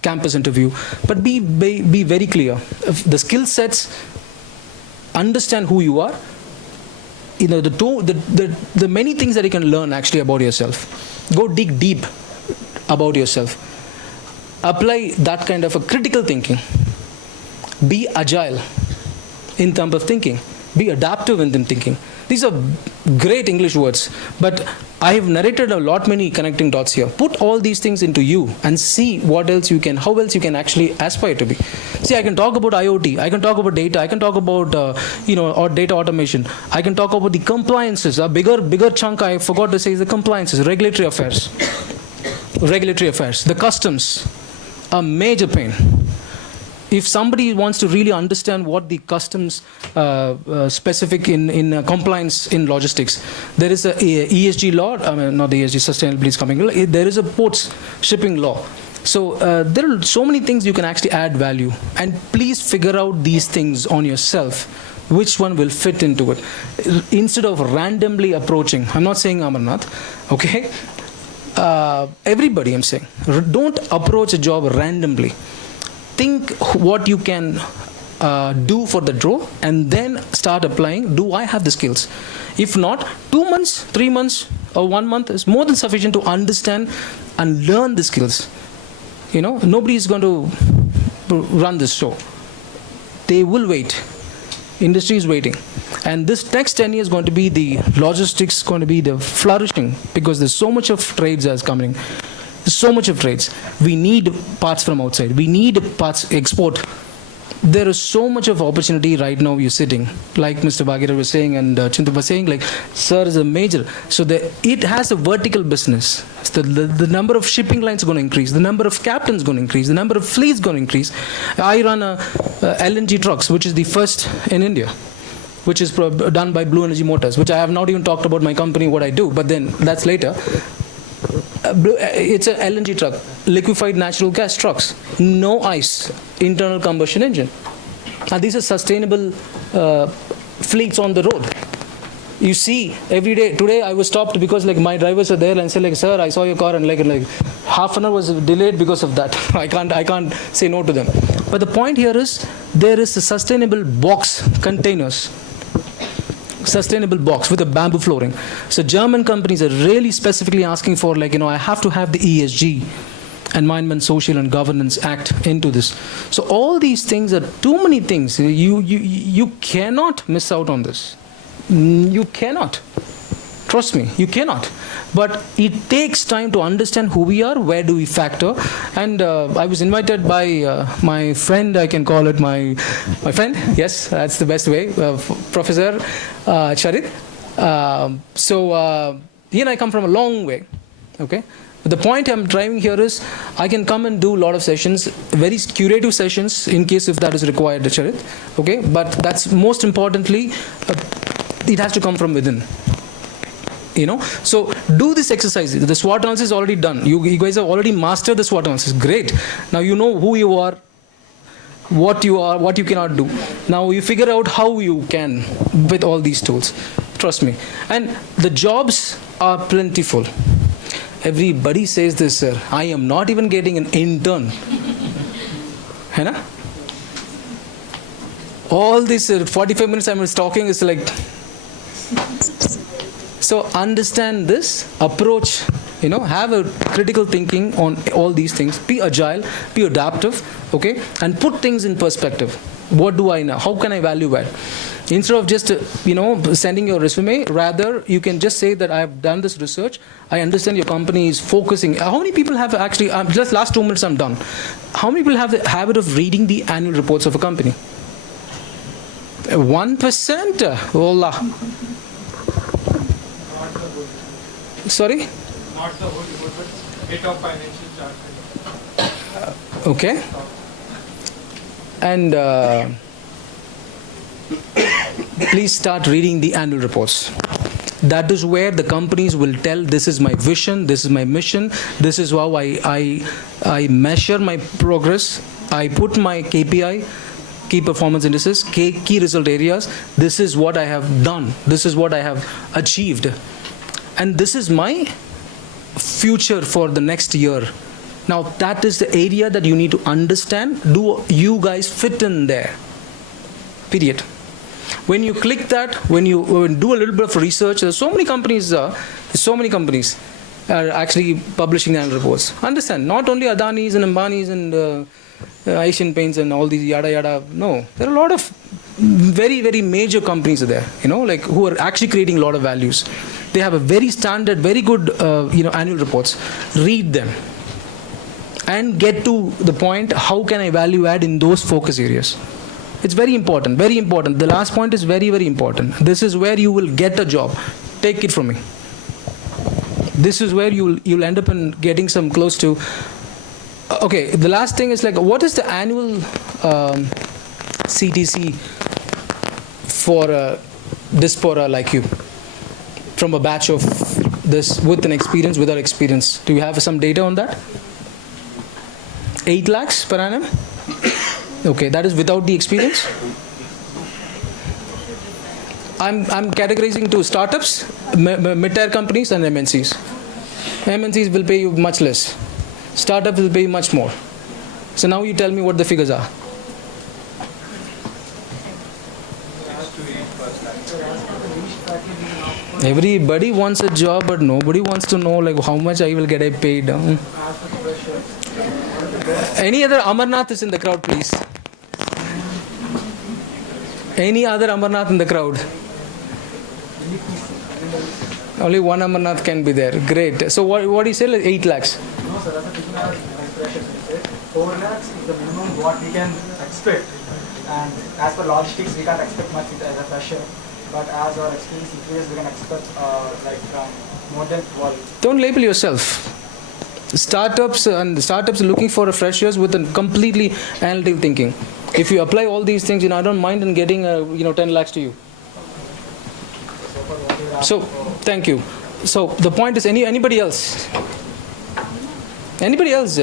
campus interview. But be very clear. If the skill sets, understand who you are. The many things that you can learn actually about yourself. Go dig deep about yourself. Apply that kind of a critical thinking. Be agile in terms of thinking. Be adaptive in thinking. These are great English words, but I have narrated a lot many connecting dots here. Put all these things into you and see what else you can, how else you can actually aspire to be. See, I can talk about IoT, I can talk about data, I can talk about, or data automation. I can talk about the compliances. A bigger chunk I forgot to say is the compliances, regulatory affairs. Regulatory affairs, the customs, a major pain. If somebody wants to really understand what the customs specific in compliance in logistics, there is a ESG law, I mean, not the ESG, sustainability is coming, there is a ports shipping law. So there are so many things you can actually add value, and please figure out these things on yourself, which one will fit into it, instead of randomly approaching. I'm not saying Amarnath, okay? Everybody I'm saying, don't approach a job randomly. Think what you can do for the role and then start applying. Do I have the skills? If not, 2 months, 3 months, or 1 month is more than sufficient to understand and learn the skills. You know, nobody is going to run this show. They will wait. Industry is waiting. And this next 10 years is going to be the logistics, going to be the flourishing, because there's so much of trades that's coming. There's so much of trades. We need parts from outside. We need parts export. There is so much of opportunity right now you're sitting. Like Mr. Bhagira was saying and Chintu was saying, like, sir is a major. So it has a vertical business. So the number of shipping lines is going to increase. The number of captains is going to increase. The number of fleets is going to increase. I run a LNG trucks, which is the first in India, which is done by Blue Energy Motors, which I have not even talked about my company, what I do, but then that's later. It's a LNG truck, liquefied natural gas trucks, no ice, internal combustion engine. And these are sustainable fleets on the road. You see every day. Today I was stopped because like my drivers are there and say like, sir, I saw your car, and like half an hour was delayed because of that. I can't say no to them. But the point here is there is a sustainable box containers. Sustainable box with a bamboo flooring. So German companies are really specifically asking for, like, I have to have the ESG, Environment, Social and Governance Act into this. So all these things are too many things. You cannot miss out on this. You cannot. Trust me, you cannot. But it takes time to understand who we are, where do we factor. And I was invited by my friend, I can call it my friend. Yes, that's the best way, Professor Charit. He and I come from a long way. Okay. But the point I'm driving here is I can come and do a lot of sessions, very curative sessions in case if that is required, Charit. Okay. But that's most importantly, it has to come from within. So do this exercise. The SWOT analysis is already done. You guys have already mastered the SWOT analysis. Great. Now you know who you are, what you cannot do. Now you figure out how you can with all these tools. Trust me. And the jobs are plentiful. Everybody says this, sir. I am not even getting an intern. All this 45 minutes I was talking is like... So understand this, approach, have a critical thinking on all these things. Be agile, be adaptive, okay? And put things in perspective. What do I know? How can I value add? Instead of just, sending your resume, rather you can just say that I have done this research. I understand your company is focusing. How many people have actually, just last 2 minutes I'm done. How many people have the habit of reading the annual reports of a company? 1%? Wallah. Sorry? Not the whole report, but bit of financial chart. Okay. And please start reading the annual reports. That is where the companies will tell, this is my vision, this is my mission, this is how I measure my progress, I put my KPI, key performance indices, key result areas, this is what I have done, this is what I have achieved. And this is my future for the next year. Now that is the area that you need to understand. Do you guys fit in there? Period. When you click that, when you do a little bit of research, there's so many companies are actually publishing annual reports. Understand, not only Adanis and Ambanis and Asian Paints and all these yada yada. No, there are a lot of very, very major companies are there, who are actually creating a lot of values. They have a very standard, very good, annual reports. Read them and get to the point, how can I value add in those focus areas? It's very important, very important. The last point is very, very important. This is where you will get a job. Take it from me. This is where you'll end up in getting some close to... Okay, the last thing is what is the annual CTC for a diaspora like you, from a batch of this with an experience, without experience? Do you have some data on that? 8 lakhs per annum? Okay, that is without the experience? I'm categorizing to startups, mid-tier companies and MNCs. MNCs will pay you much less. Startups will pay you much more. So now you tell me what the figures are. Everybody wants a job, but nobody wants to know like how much I will get paid. Any other Amarnath is in the crowd, please? Any other Amarnath in the crowd? Only one Amarnath can be there. Great. So what do you say? Like 8 lakhs? No, sir. That's a thing about freshers. 4 lakhs is the minimum what we can expect. And as per logistics, we can't expect much as a fresher. But as our experience increases, we can expect like from more than 12. Don't label yourself. Startups are looking for freshers with a completely analytical thinking. If you apply all these things, I don't mind in getting 10 lakhs to you. So thank you. So the point is, anybody else? Anybody else?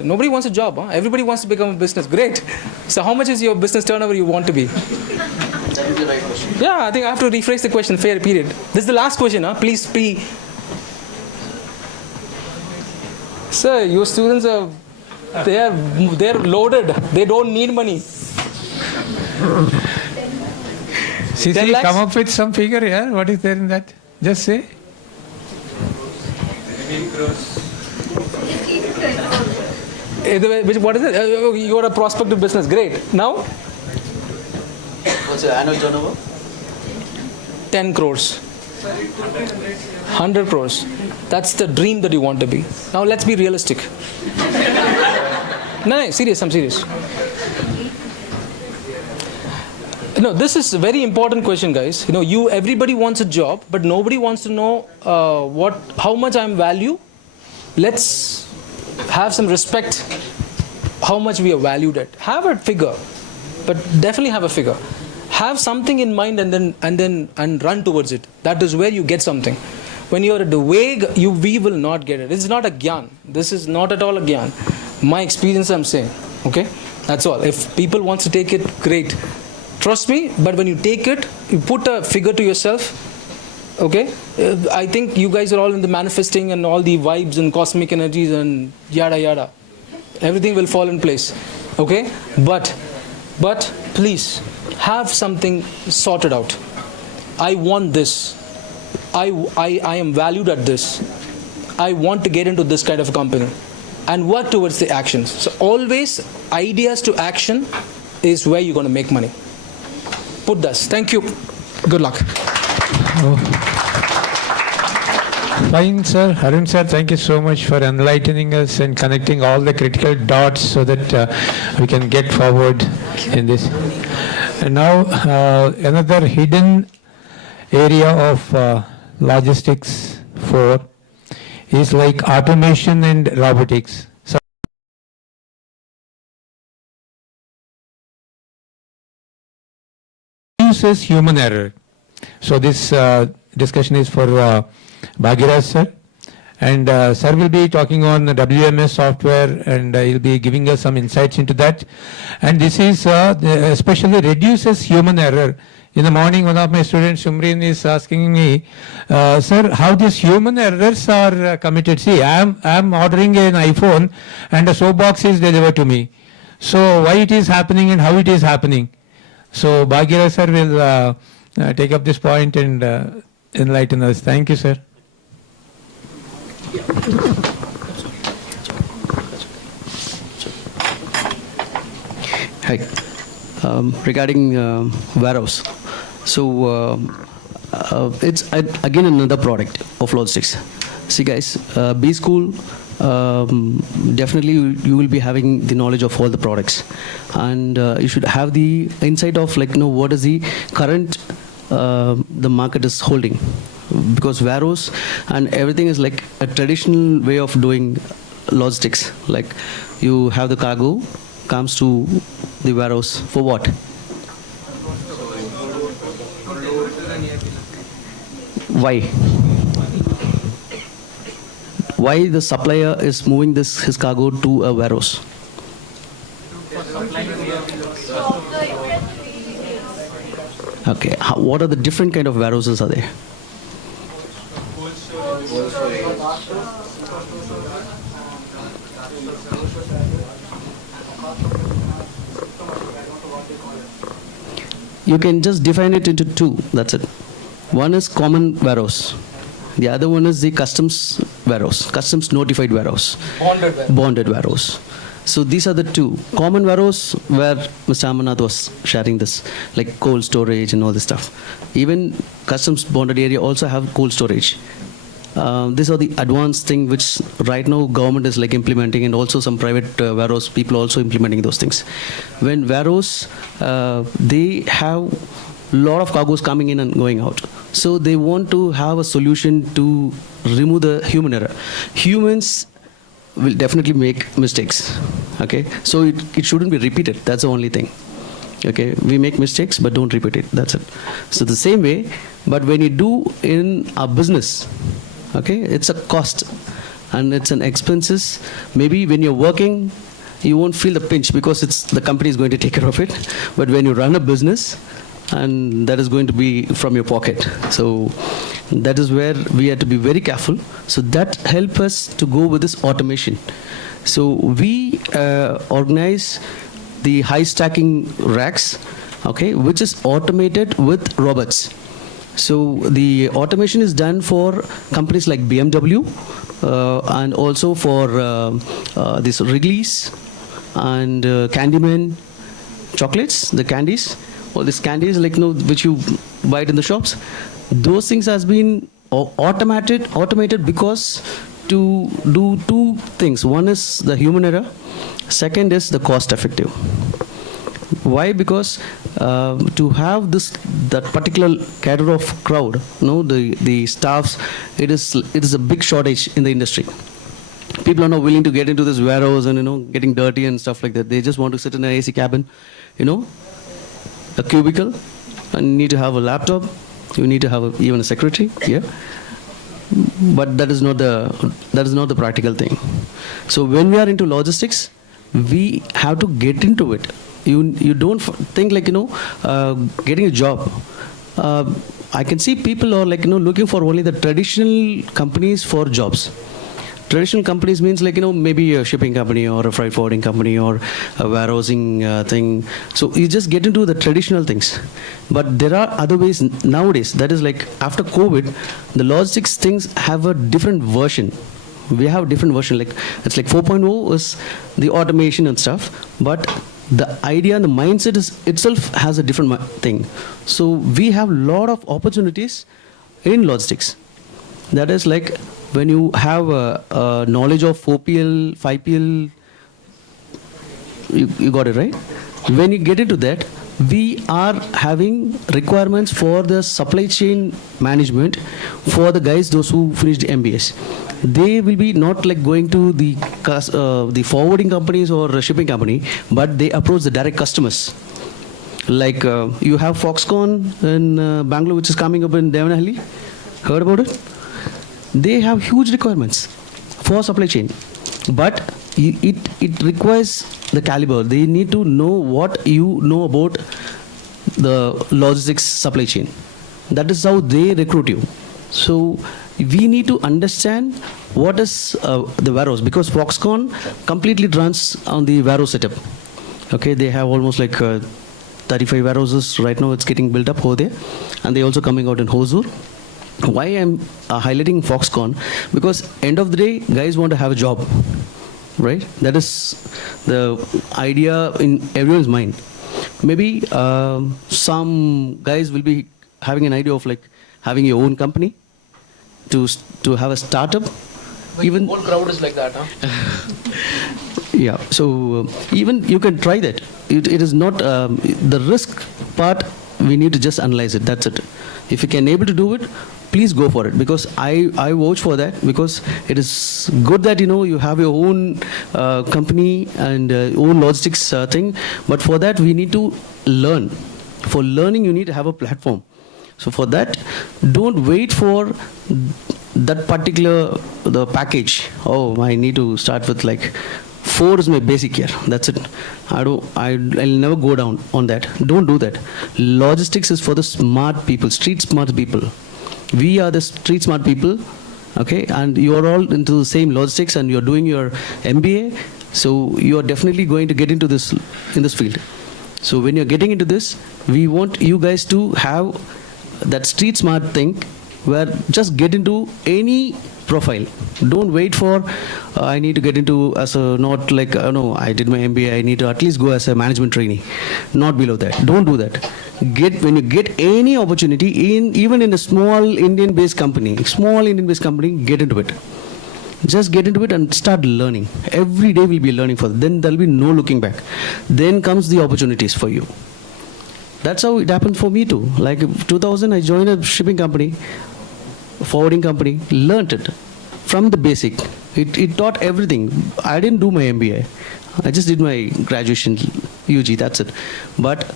Nobody wants a job. Huh? Everybody wants to become a business. Great. So how much is your business turnover you want to be? That is the right question. Yeah, I think I have to rephrase the question. Fair period. This is the last question. Huh? Please be. Sir, your students are they're loaded. They don't need money. See, come up with some figure here. What is there in that? Just say. What is it? You are a prospective business. Great. Now? What's your annual turnover? 10 crores. 100 crores. That's the dream that you want to be. Now let's be realistic. No, serious. I'm serious. No, this is a very important question, guys. Everybody wants a job, but nobody wants to know how much I'm value. Let's have some respect. How much we are valued at. Have a figure, but definitely have a figure. Have something in mind and run towards it. That is where you get something. When you are at the vague, we will not get it. It's not a gyan. This is not at all a gyan. My experience, I'm saying. Okay, that's all. If people want to take it, great. Trust me. But when you take it, you put a figure to yourself. Okay, I think you guys are all in the manifesting and all the vibes and cosmic energies and yada yada. Everything will fall in place. Okay, but please have something sorted out. I want this. I am valued at this. I want to get into this kind of a company and work towards the actions. So always ideas to action is where you're going to make money. Put this. Thank you. Good luck. Fine, sir. Arun sir, thank you so much for enlightening us and connecting all the critical dots so that we can get forward in this. And now another hidden area of logistics is like automation and robotics. So reduces human error. So this discussion is for Bhagiraj sir, and sir will be talking on the WMS software, and he'll be giving us some insights into that. And this is especially reduces human error. In the morning, one of my students, Shumrin, is asking me, sir, how these human errors are committed. See, I'm ordering an iPhone and a soap box is delivered to me. So why it is happening and how it is happening? So Bhagiraj sir will take up this point and enlighten us. Thank you, sir. Hi. Regarding warehouse, so it's again another product of logistics. See guys, B school, definitely you will be having the knowledge of all the products, and you should have the insight of what is the current the market is holding, because warehouse and everything is like a traditional way of doing logistics. Like you have the cargo comes to the warehouse. For what? Why? Why the supplier is moving his cargo to a warehouse? Okay. What are the different kind of warehouses are there? You can just define it into two. That's it. One is common warehouse. The other one is the customs warehouse, customs notified warehouse. Bonded warehouse. Bonded warehouse. So these are the two. Common warehouse, where Mr. Amanath was sharing this, like cold storage and all this stuff. Even customs bonded area also have cold storage. These are the advanced thing which right now government is like implementing, and also some private warehouse people also implementing those things. When warehouse, they have lot of cargoes coming in and going out. So they want to have a solution to remove the human error. Humans will definitely make mistakes. Okay, so it shouldn't be repeated. That's the only thing. Okay, we make mistakes, but don't repeat it. That's it. So the same way, but when you do in a business, okay, it's a cost and it's an expenses. Maybe when you're working, you won't feel the pinch because the company is going to take care of it. But when you run a business, and that is going to be from your pocket. So that is where we have to be very careful. So that helps us to go with this automation. So we organize the high stacking racks, okay, which is automated with robots. So the automation is done for companies like BMW and also for this Wrigley's and Candyman chocolates, the candies. All these candies, like which you buy it in the shops, those things has been automated because to do two things. One is the human error. Second is the cost effective. Why? Because to have that particular cadre of crowd, the staffs, it is a big shortage in the industry. People are not willing to get into this warehouse and getting dirty and stuff like that. They just want to sit in an AC cabin, a cubicle, and need to have a laptop. You need to have even a secretary here. But that is not the practical thing. So when we are into logistics, we have to get into it. You don't think like getting a job. I can see people are like looking for only the traditional companies for jobs. Traditional companies means like maybe a shipping company or a freight forwarding company or a warehousing thing. So you just get into the traditional things. But there are other ways nowadays. That is like after COVID, the logistics things have a different version. We have a different version. Like it's like 4.0 is the automation and stuff. But the idea and the mindset itself has a different thing. So we have a lot of opportunities in logistics. That is like when you have a knowledge of 4PL, 5PL, you got it right? When you get into that, we are having requirements for the supply chain management for the guys, those who finished MBS. They will be not like going to the forwarding companies or shipping company, but they approach the direct customers. Like you have Foxconn in Bangalore, which is coming up in Devanahalli. Heard about it? They have huge requirements for supply chain, but it requires the caliber. They need to know what you know about the logistics supply chain. That is how they recruit you. So we need to understand what is the warehouse, because Foxconn completely runs on the warehouse setup. Okay, they have almost like 35 warehouses right now. It's getting built up over there, and they're also coming out in Hosur. Why I'm highlighting Foxconn? Because end of the day, guys want to have a job, right? That is the idea in everyone's mind. Maybe some guys will be having an idea of like having your own company, to have a startup. Even the whole crowd is like that, huh? Yeah. So even you can try that. It is not the risk part. We need to just analyze it. That's it. If you can able to do it, please go for it, because I vouch for that, because it is good that you have your own company and own logistics thing, but for that we need to learn. For learning you need to have a platform. So for that, don't wait for that particular the package. Oh, I need to start with like 4 is my basic here. That's it. I'll never go down on that. Don't do that. Logistics is for the smart people, street smart people. We are the street smart people, okay? And you are all into the same logistics, and you are doing your MBA. So you are definitely going to get into this in this field. So when you're getting into this, we want you guys to have that street smart thing, where just get into any profile. Don't wait for I need to get into as a, not like no, I did my MBA, I need to at least go as a management trainee. Not below that. Don't do that. When you get any opportunity even in a small Indian-based company, get into it. Just get into it and start learning. Every day will be learning for them. Then there'll be no looking back. Then comes the opportunities for you. That's how it happened for me too. Like 2000, I joined a shipping company, forwarding company, learned it from the basic. It taught everything. I didn't do my MBA. I just did my graduation, UG, that's it. But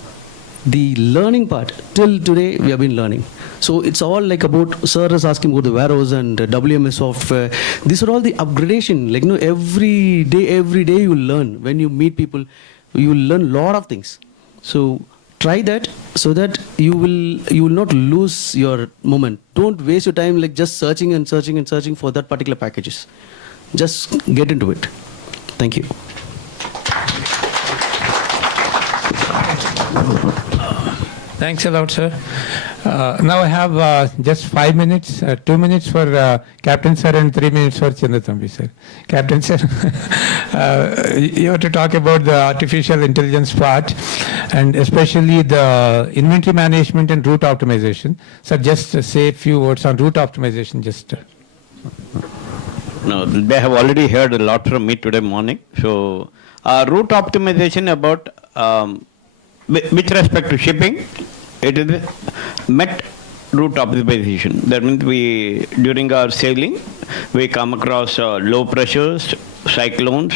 the learning part, till today, we have been learning. So it's all like about, sir is asking about the warehouse and WMS software. These are all the upgradation. Like, every day you learn. When you meet people, you will learn a lot of things. So try that, so that you will not lose your moment. Don't waste your time like just searching for that particular packages. Just get into it. Thank you. Thanks a lot, sir. Now I have just 5 minutes, 2 minutes for Captain sir and 3 minutes for Chinnatambi sir. Captain sir, you have to talk about the artificial intelligence part, and especially the inventory management and route optimization. So just say a few words on route optimization. No, they have already heard a lot from me today morning. So route optimization about with respect to shipping, it is met route optimization. That means during our sailing, we come across low pressures, cyclones.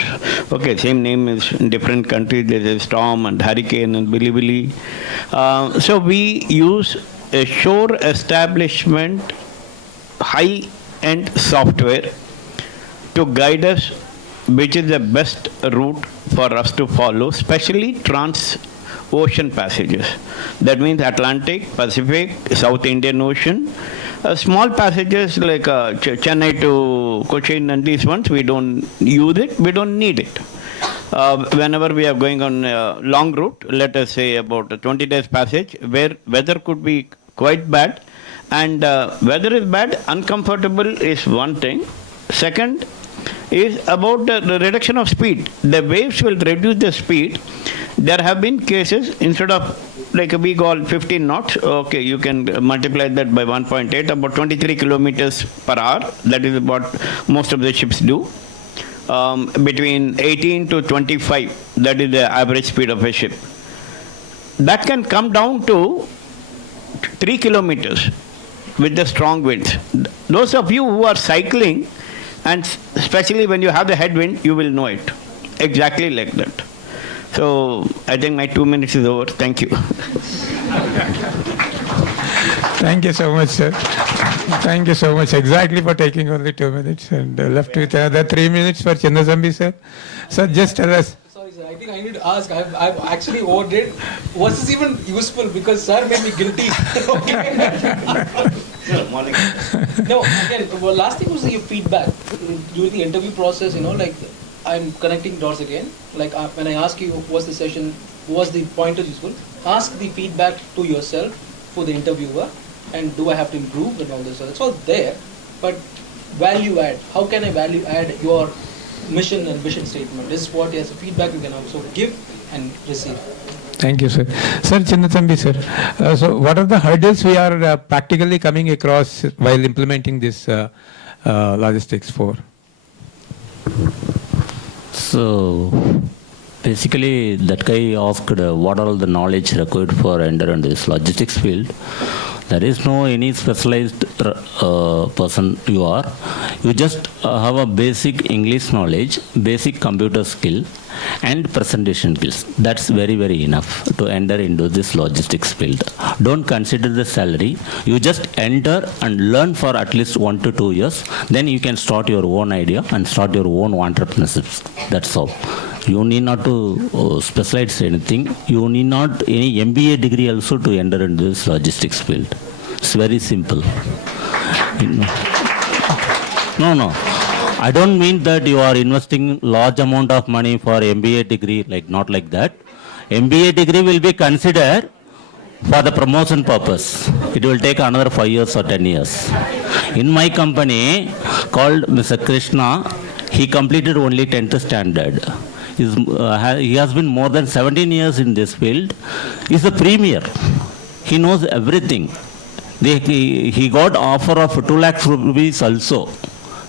Okay, same name is in different countries. There's a storm and hurricane and billy. So we use a shore establishment high-end software to guide us which is the best route for us to follow, especially trans-ocean passages. That means Atlantic, Pacific, South Indian Ocean. Small passages like Chennai to Cochin and these ones, we don't use it, we don't need it. Whenever we are going on a long route, let us say about a 20 days passage, where weather could be quite bad, and weather is bad, uncomfortable is one thing. Second is about the reduction of speed. The waves will reduce the speed. There have been cases, instead of like we call 15 knots, okay, you can multiply that by 1.8, about 23 kilometers per hour. That is what most of the ships do. Between 18 to 25, that is the average speed of a ship. That can come down to 3 kilometers with the strong winds. Those of you who are cycling, and especially when you have the headwind, you will know it. Exactly like that. So I think my 2 minutes is over. Thank you. Thank you so much, sir. Thank you so much. Exactly for taking only 2 minutes, and left with another 3 minutes for Chinnatambi sir. Sir, just tell us. Sorry, sir. I think I need to ask. I've actually overdid. Was this even useful? Because sir made me guilty. No, again, well, last thing was your feedback during the interview process. Like I'm connecting dots again. Like when I ask you, was the session, was the pointer useful? Ask the feedback to yourself for the interviewer, and do I have to improve and all this. So it's all there, but value add. How can I value add your mission and vision statement? This is what as a feedback you can also give and receive. Thank you, sir. Sir, Chinnatambi sir, so what are the hurdles we are practically coming across while implementing this logistics for? So, Basically, that guy asked what are all the knowledge required for enter into this logistics field. There is no any specialized person you are. You just have a basic English knowledge, basic computer skill, and presentation skills. That's very, very enough to enter into this logistics field. Don't consider the salary. You just enter and learn for at least 1 to 2 years. Then you can start your own idea and start your own entrepreneurship. That's all. You need not to specialize anything. You need not any MBA degree also to enter into this logistics field. It's very simple. No. I don't mean that you are investing large amount of money for MBA degree, not like that. MBA degree will be considered for the promotion purpose. It will take another 5 years or 10 years. In my company called Mr. Krishna, he completed only 10th standard. He has been more than 17 years in this field. He's a premier. He knows everything. He got offer of 2 lakh rupees also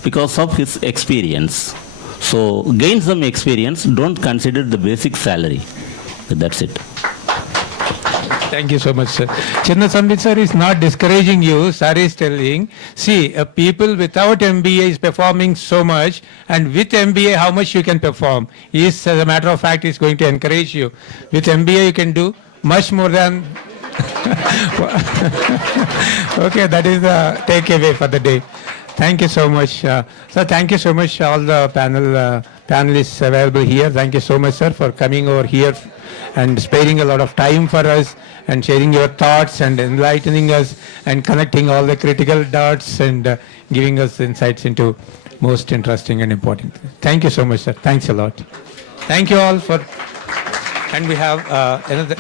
because of his experience. So gain some experience. Don't consider the basic salary. That's it. Thank you so much, sir. Chinnasambit sir is not discouraging you. Sir is telling, see, people without MBA is performing so much, and with MBA, how much you can perform. He is, as a matter of fact, is going to encourage you. With MBA, you can do much more than... Okay, that is the takeaway for the day. Thank you so much. Sir, thank you so much, all the panelists available here. Thank you so much, sir, for coming over here and sparing a lot of time for us and sharing your thoughts and enlightening us and connecting all the critical dots and giving us insights into most interesting and important. Thank you so much, sir. Thanks a lot. Thank you all for... And we have another...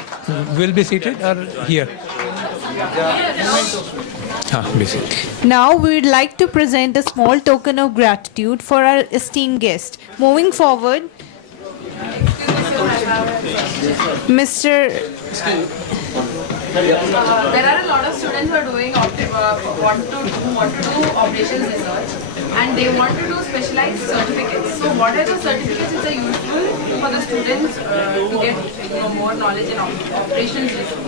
We'll be seated or here? Be seated. Now we would like to present a small token of gratitude for our esteemed guest. Moving forward, Mr. There are a lot of students who are doing want to do operations research, and they want to do specialized certificates. So what are the certificates which are useful for the students to get more knowledge in operations research?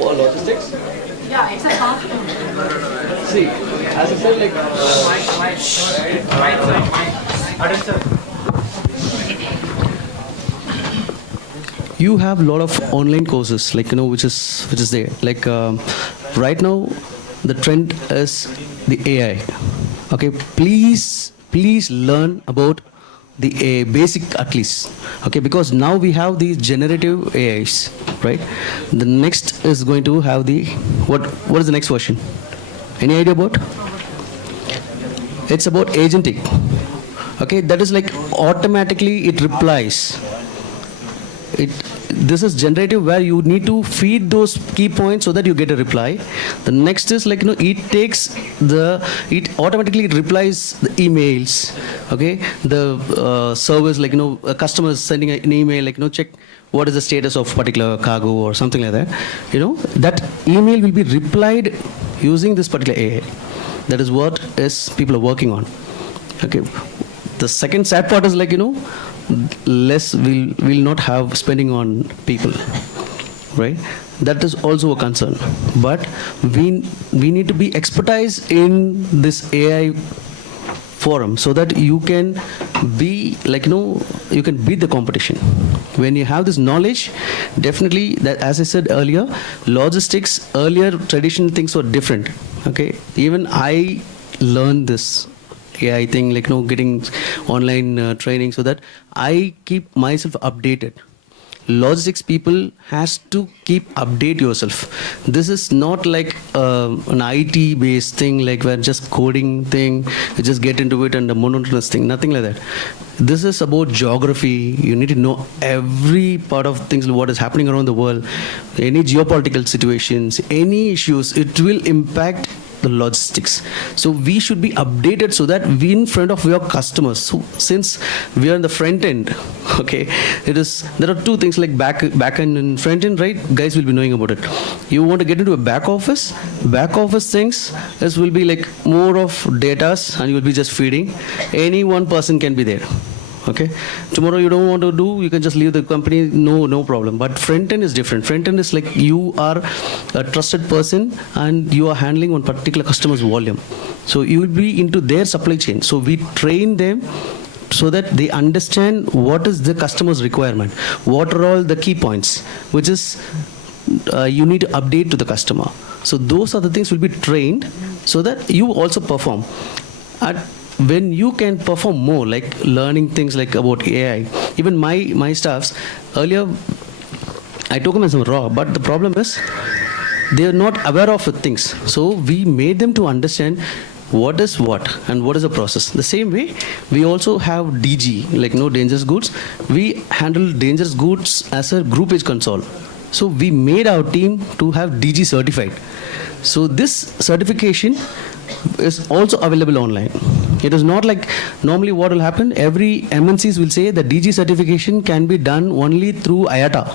Or logistics? Yeah, it's a half. See, as I said, you have a lot of online courses, which is there. Right now, the trend is the AI. Okay, please learn about the AI, basic at least. Okay, because now we have these generative AIs, right? The next is going to have the what is the next version? Any idea about? It's about agentic. Okay, that is automatically it replies. This is generative, where you need to feed those key points so that you get a reply. The next is it automatically replies the emails. Okay, the service, a customer is sending an email, check what is the status of particular cargo or something like that. That email will be replied using this particular AI. That is what people are working on. Okay, the second sad part is less will not have spending on people, right? That is also a concern. But we need to be expertise in this AI forum so that you can be you can beat the competition. When you have this knowledge, definitely, that as I said earlier, logistics, earlier traditional things were different. Okay, even I learned this AI thing, getting online training so that I keep myself updated. Logistics people has to keep update yourself. This is not like an IT based thing, where just coding thing, you just get into it and a monotonous thing, nothing like that. This is about geography. You need to know every part of things, what is happening around the world, any geopolitical situations, any issues, it will impact the logistics. So we should be updated so that we in front of your customers. So since we are in the front end, okay, there are two things back end and front end, right? Guys will be knowing about it. You want to get into a back office things, this will be more of datas and you will be just feeding. Any one person can be there. Okay, tomorrow you don't want to do, you can just leave the company, no problem. But front end is different. Front end is like you are a trusted person and you are handling one particular customer's volume. So you will be into their supply chain. So we train them so that they understand what is the customer's requirement, what are all the key points, which is you need to update to the customer. So those are the things will be trained so that you also perform. And when you can perform more, like learning things like about AI, even my staffs, earlier I took them as a raw, but the problem is they are not aware of the things. So we made them to understand what is what and what is the process. The same way, we also have DG, like no dangerous goods. We handle dangerous goods as a group age console. So we made our team to have DG certified. So this certification is also available online. It is not like normally what will happen, every MNCs will say the DG certification can be done only through IATA.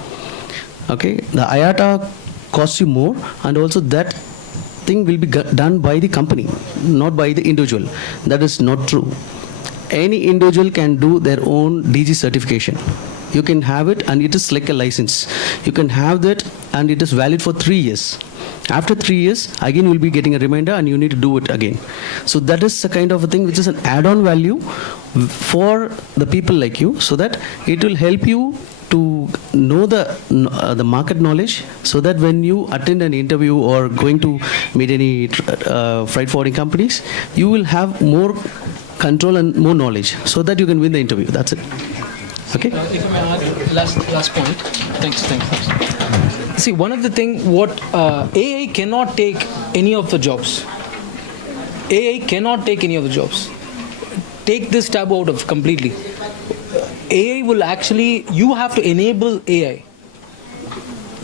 Okay, the IATA costs you more, and also that thing will be done by the company, not by the individual. That is not true. Any individual can do their own DG certification. You can have it and it is like a license. You can have that and it is valid for 3 years. After 3 years, again you will be getting a reminder and you need to do it again. So that is the kind of a thing which is an add-on value for the people like you, so that it will help you to know the market knowledge, so that when you attend an interview or going to meet any freight forwarding companies, you will have more control and more knowledge, so that you can win the interview. That's it. Okay. If I may add, last point. Thanks. See, one of the things, what AI cannot take any of the jobs. AI cannot take any of the jobs. Take this tab out of completely. AI will actually, you have to enable AI.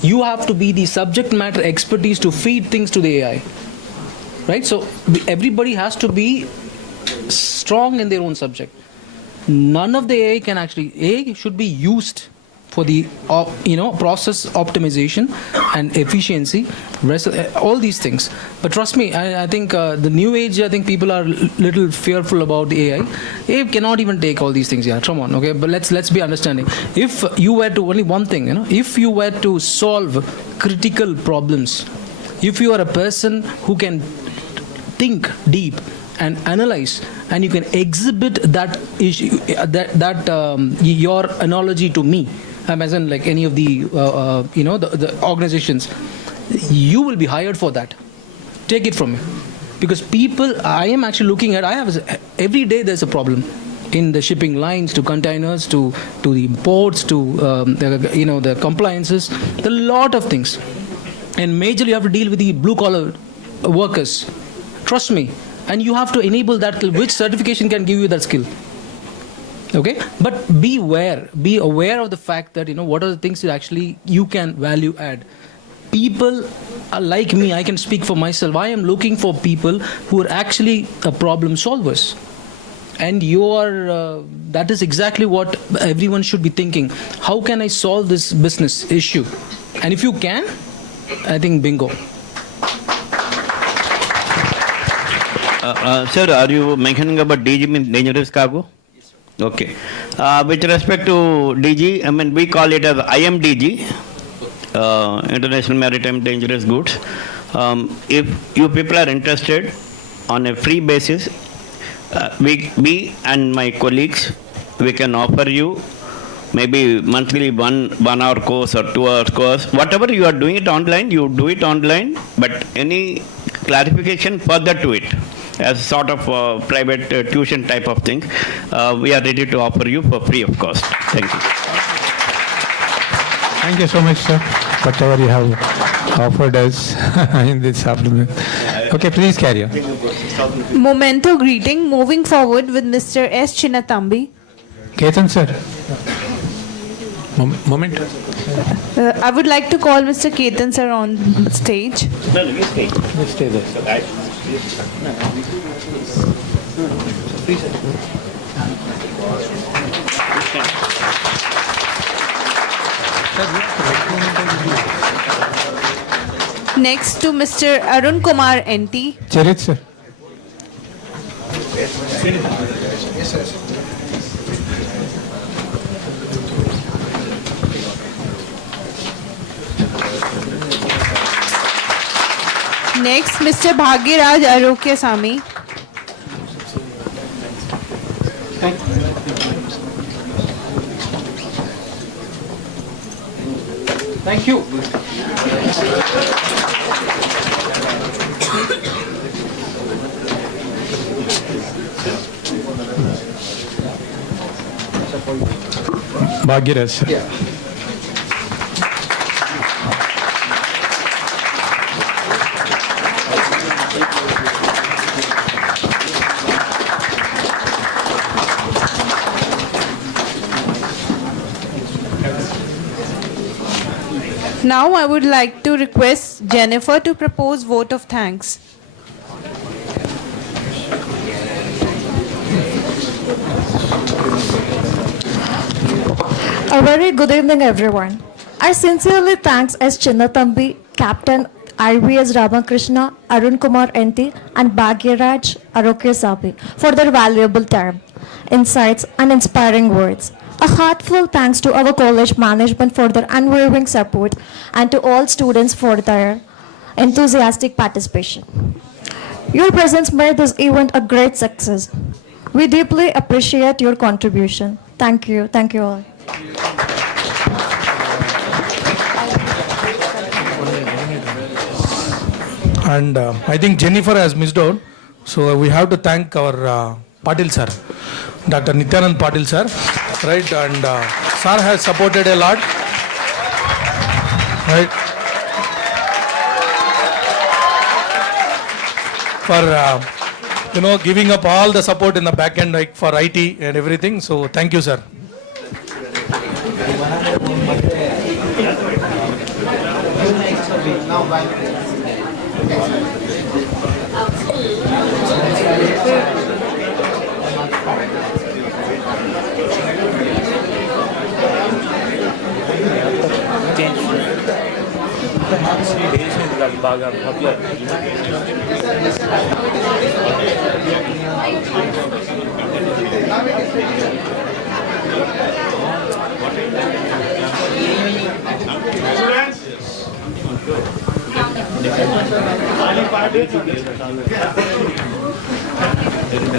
You have to be the subject matter expertise to feed things to the AI. Right? So everybody has to be strong in their own subject. None of the AI can actually, AI should be used for the process optimization and efficiency, all these things. But trust me, I think the new age, I think people are little fearful about the AI. AI cannot even take all these things. Yeah, come on, okay. But let's be understanding. If you were to only one thing, if you were to solve critical problems, if you are a person who can think deep and analyze, and you can exhibit that issue, your analogy to me, as in like any of the the organizations, you will be hired for that. Take it from me, because people, I am actually looking at, every day there's a problem in the shipping lines, to containers, to the imports, to the compliances, a lot of things, and majorly you have to deal with the blue collar workers. Trust me. And you have to enable that. Which certification can give you that skill? Okay, but be aware of the fact that what are the things that actually you can value add. People are like me, I can speak for myself. I am looking for people who are actually problem solvers, and you are. That is exactly what everyone should be thinking. How can I solve this business issue? And if you can, I think bingo. Sir, are you mentioning about DG means dangerous cargo? Yes, sir. Okay. With respect to DG, I mean, we call it as IMDG, International Maritime Dangerous Goods. If you people are interested, on a free basis, we and my colleagues, we can offer you maybe monthly one hour course or 2 hour course. Whatever you are doing it online, you do it online, but any clarification further to it, as sort of private tuition type of thing, we are ready to offer you for free of cost. Thank you. Thank you so much, sir, whatever you have offered us in this supplement. Okay, please carry on. Memento greeting, moving forward with Mr. S. Chinnathambi. Ketan, sir. Moment. I would like to call Mr. Ketan, sir, on stage. No, you stay. You stay there. Next to Mr. Arun Kumar NT. Charit, sir. Next, Mr. Bhagyaraj Arokyasamy. Thank you. Bhagyaraj. Yeah. Now I would like to request Jennifer to propose vote of thanks. A very good evening, everyone. I sincerely thanks S. Chinnathambi, Captain I.V.S. Rama Krishna, Arun Kumar NT, and Bhagyaraj Arokyasamy for their valuable time, insights, and inspiring words. A heartfelt thanks to our college management for their unwavering support and to all students for their enthusiastic participation. Your presence made this event a great success. We deeply appreciate your contribution. Thank you. Thank you all. And I think Jennifer has missed out. So we have to thank our Patil sir, Dr. Nityanand Patil sir, right? And sir has supported a lot, right? For giving up all the support in the back end, like for IT and everything. So thank you, sir.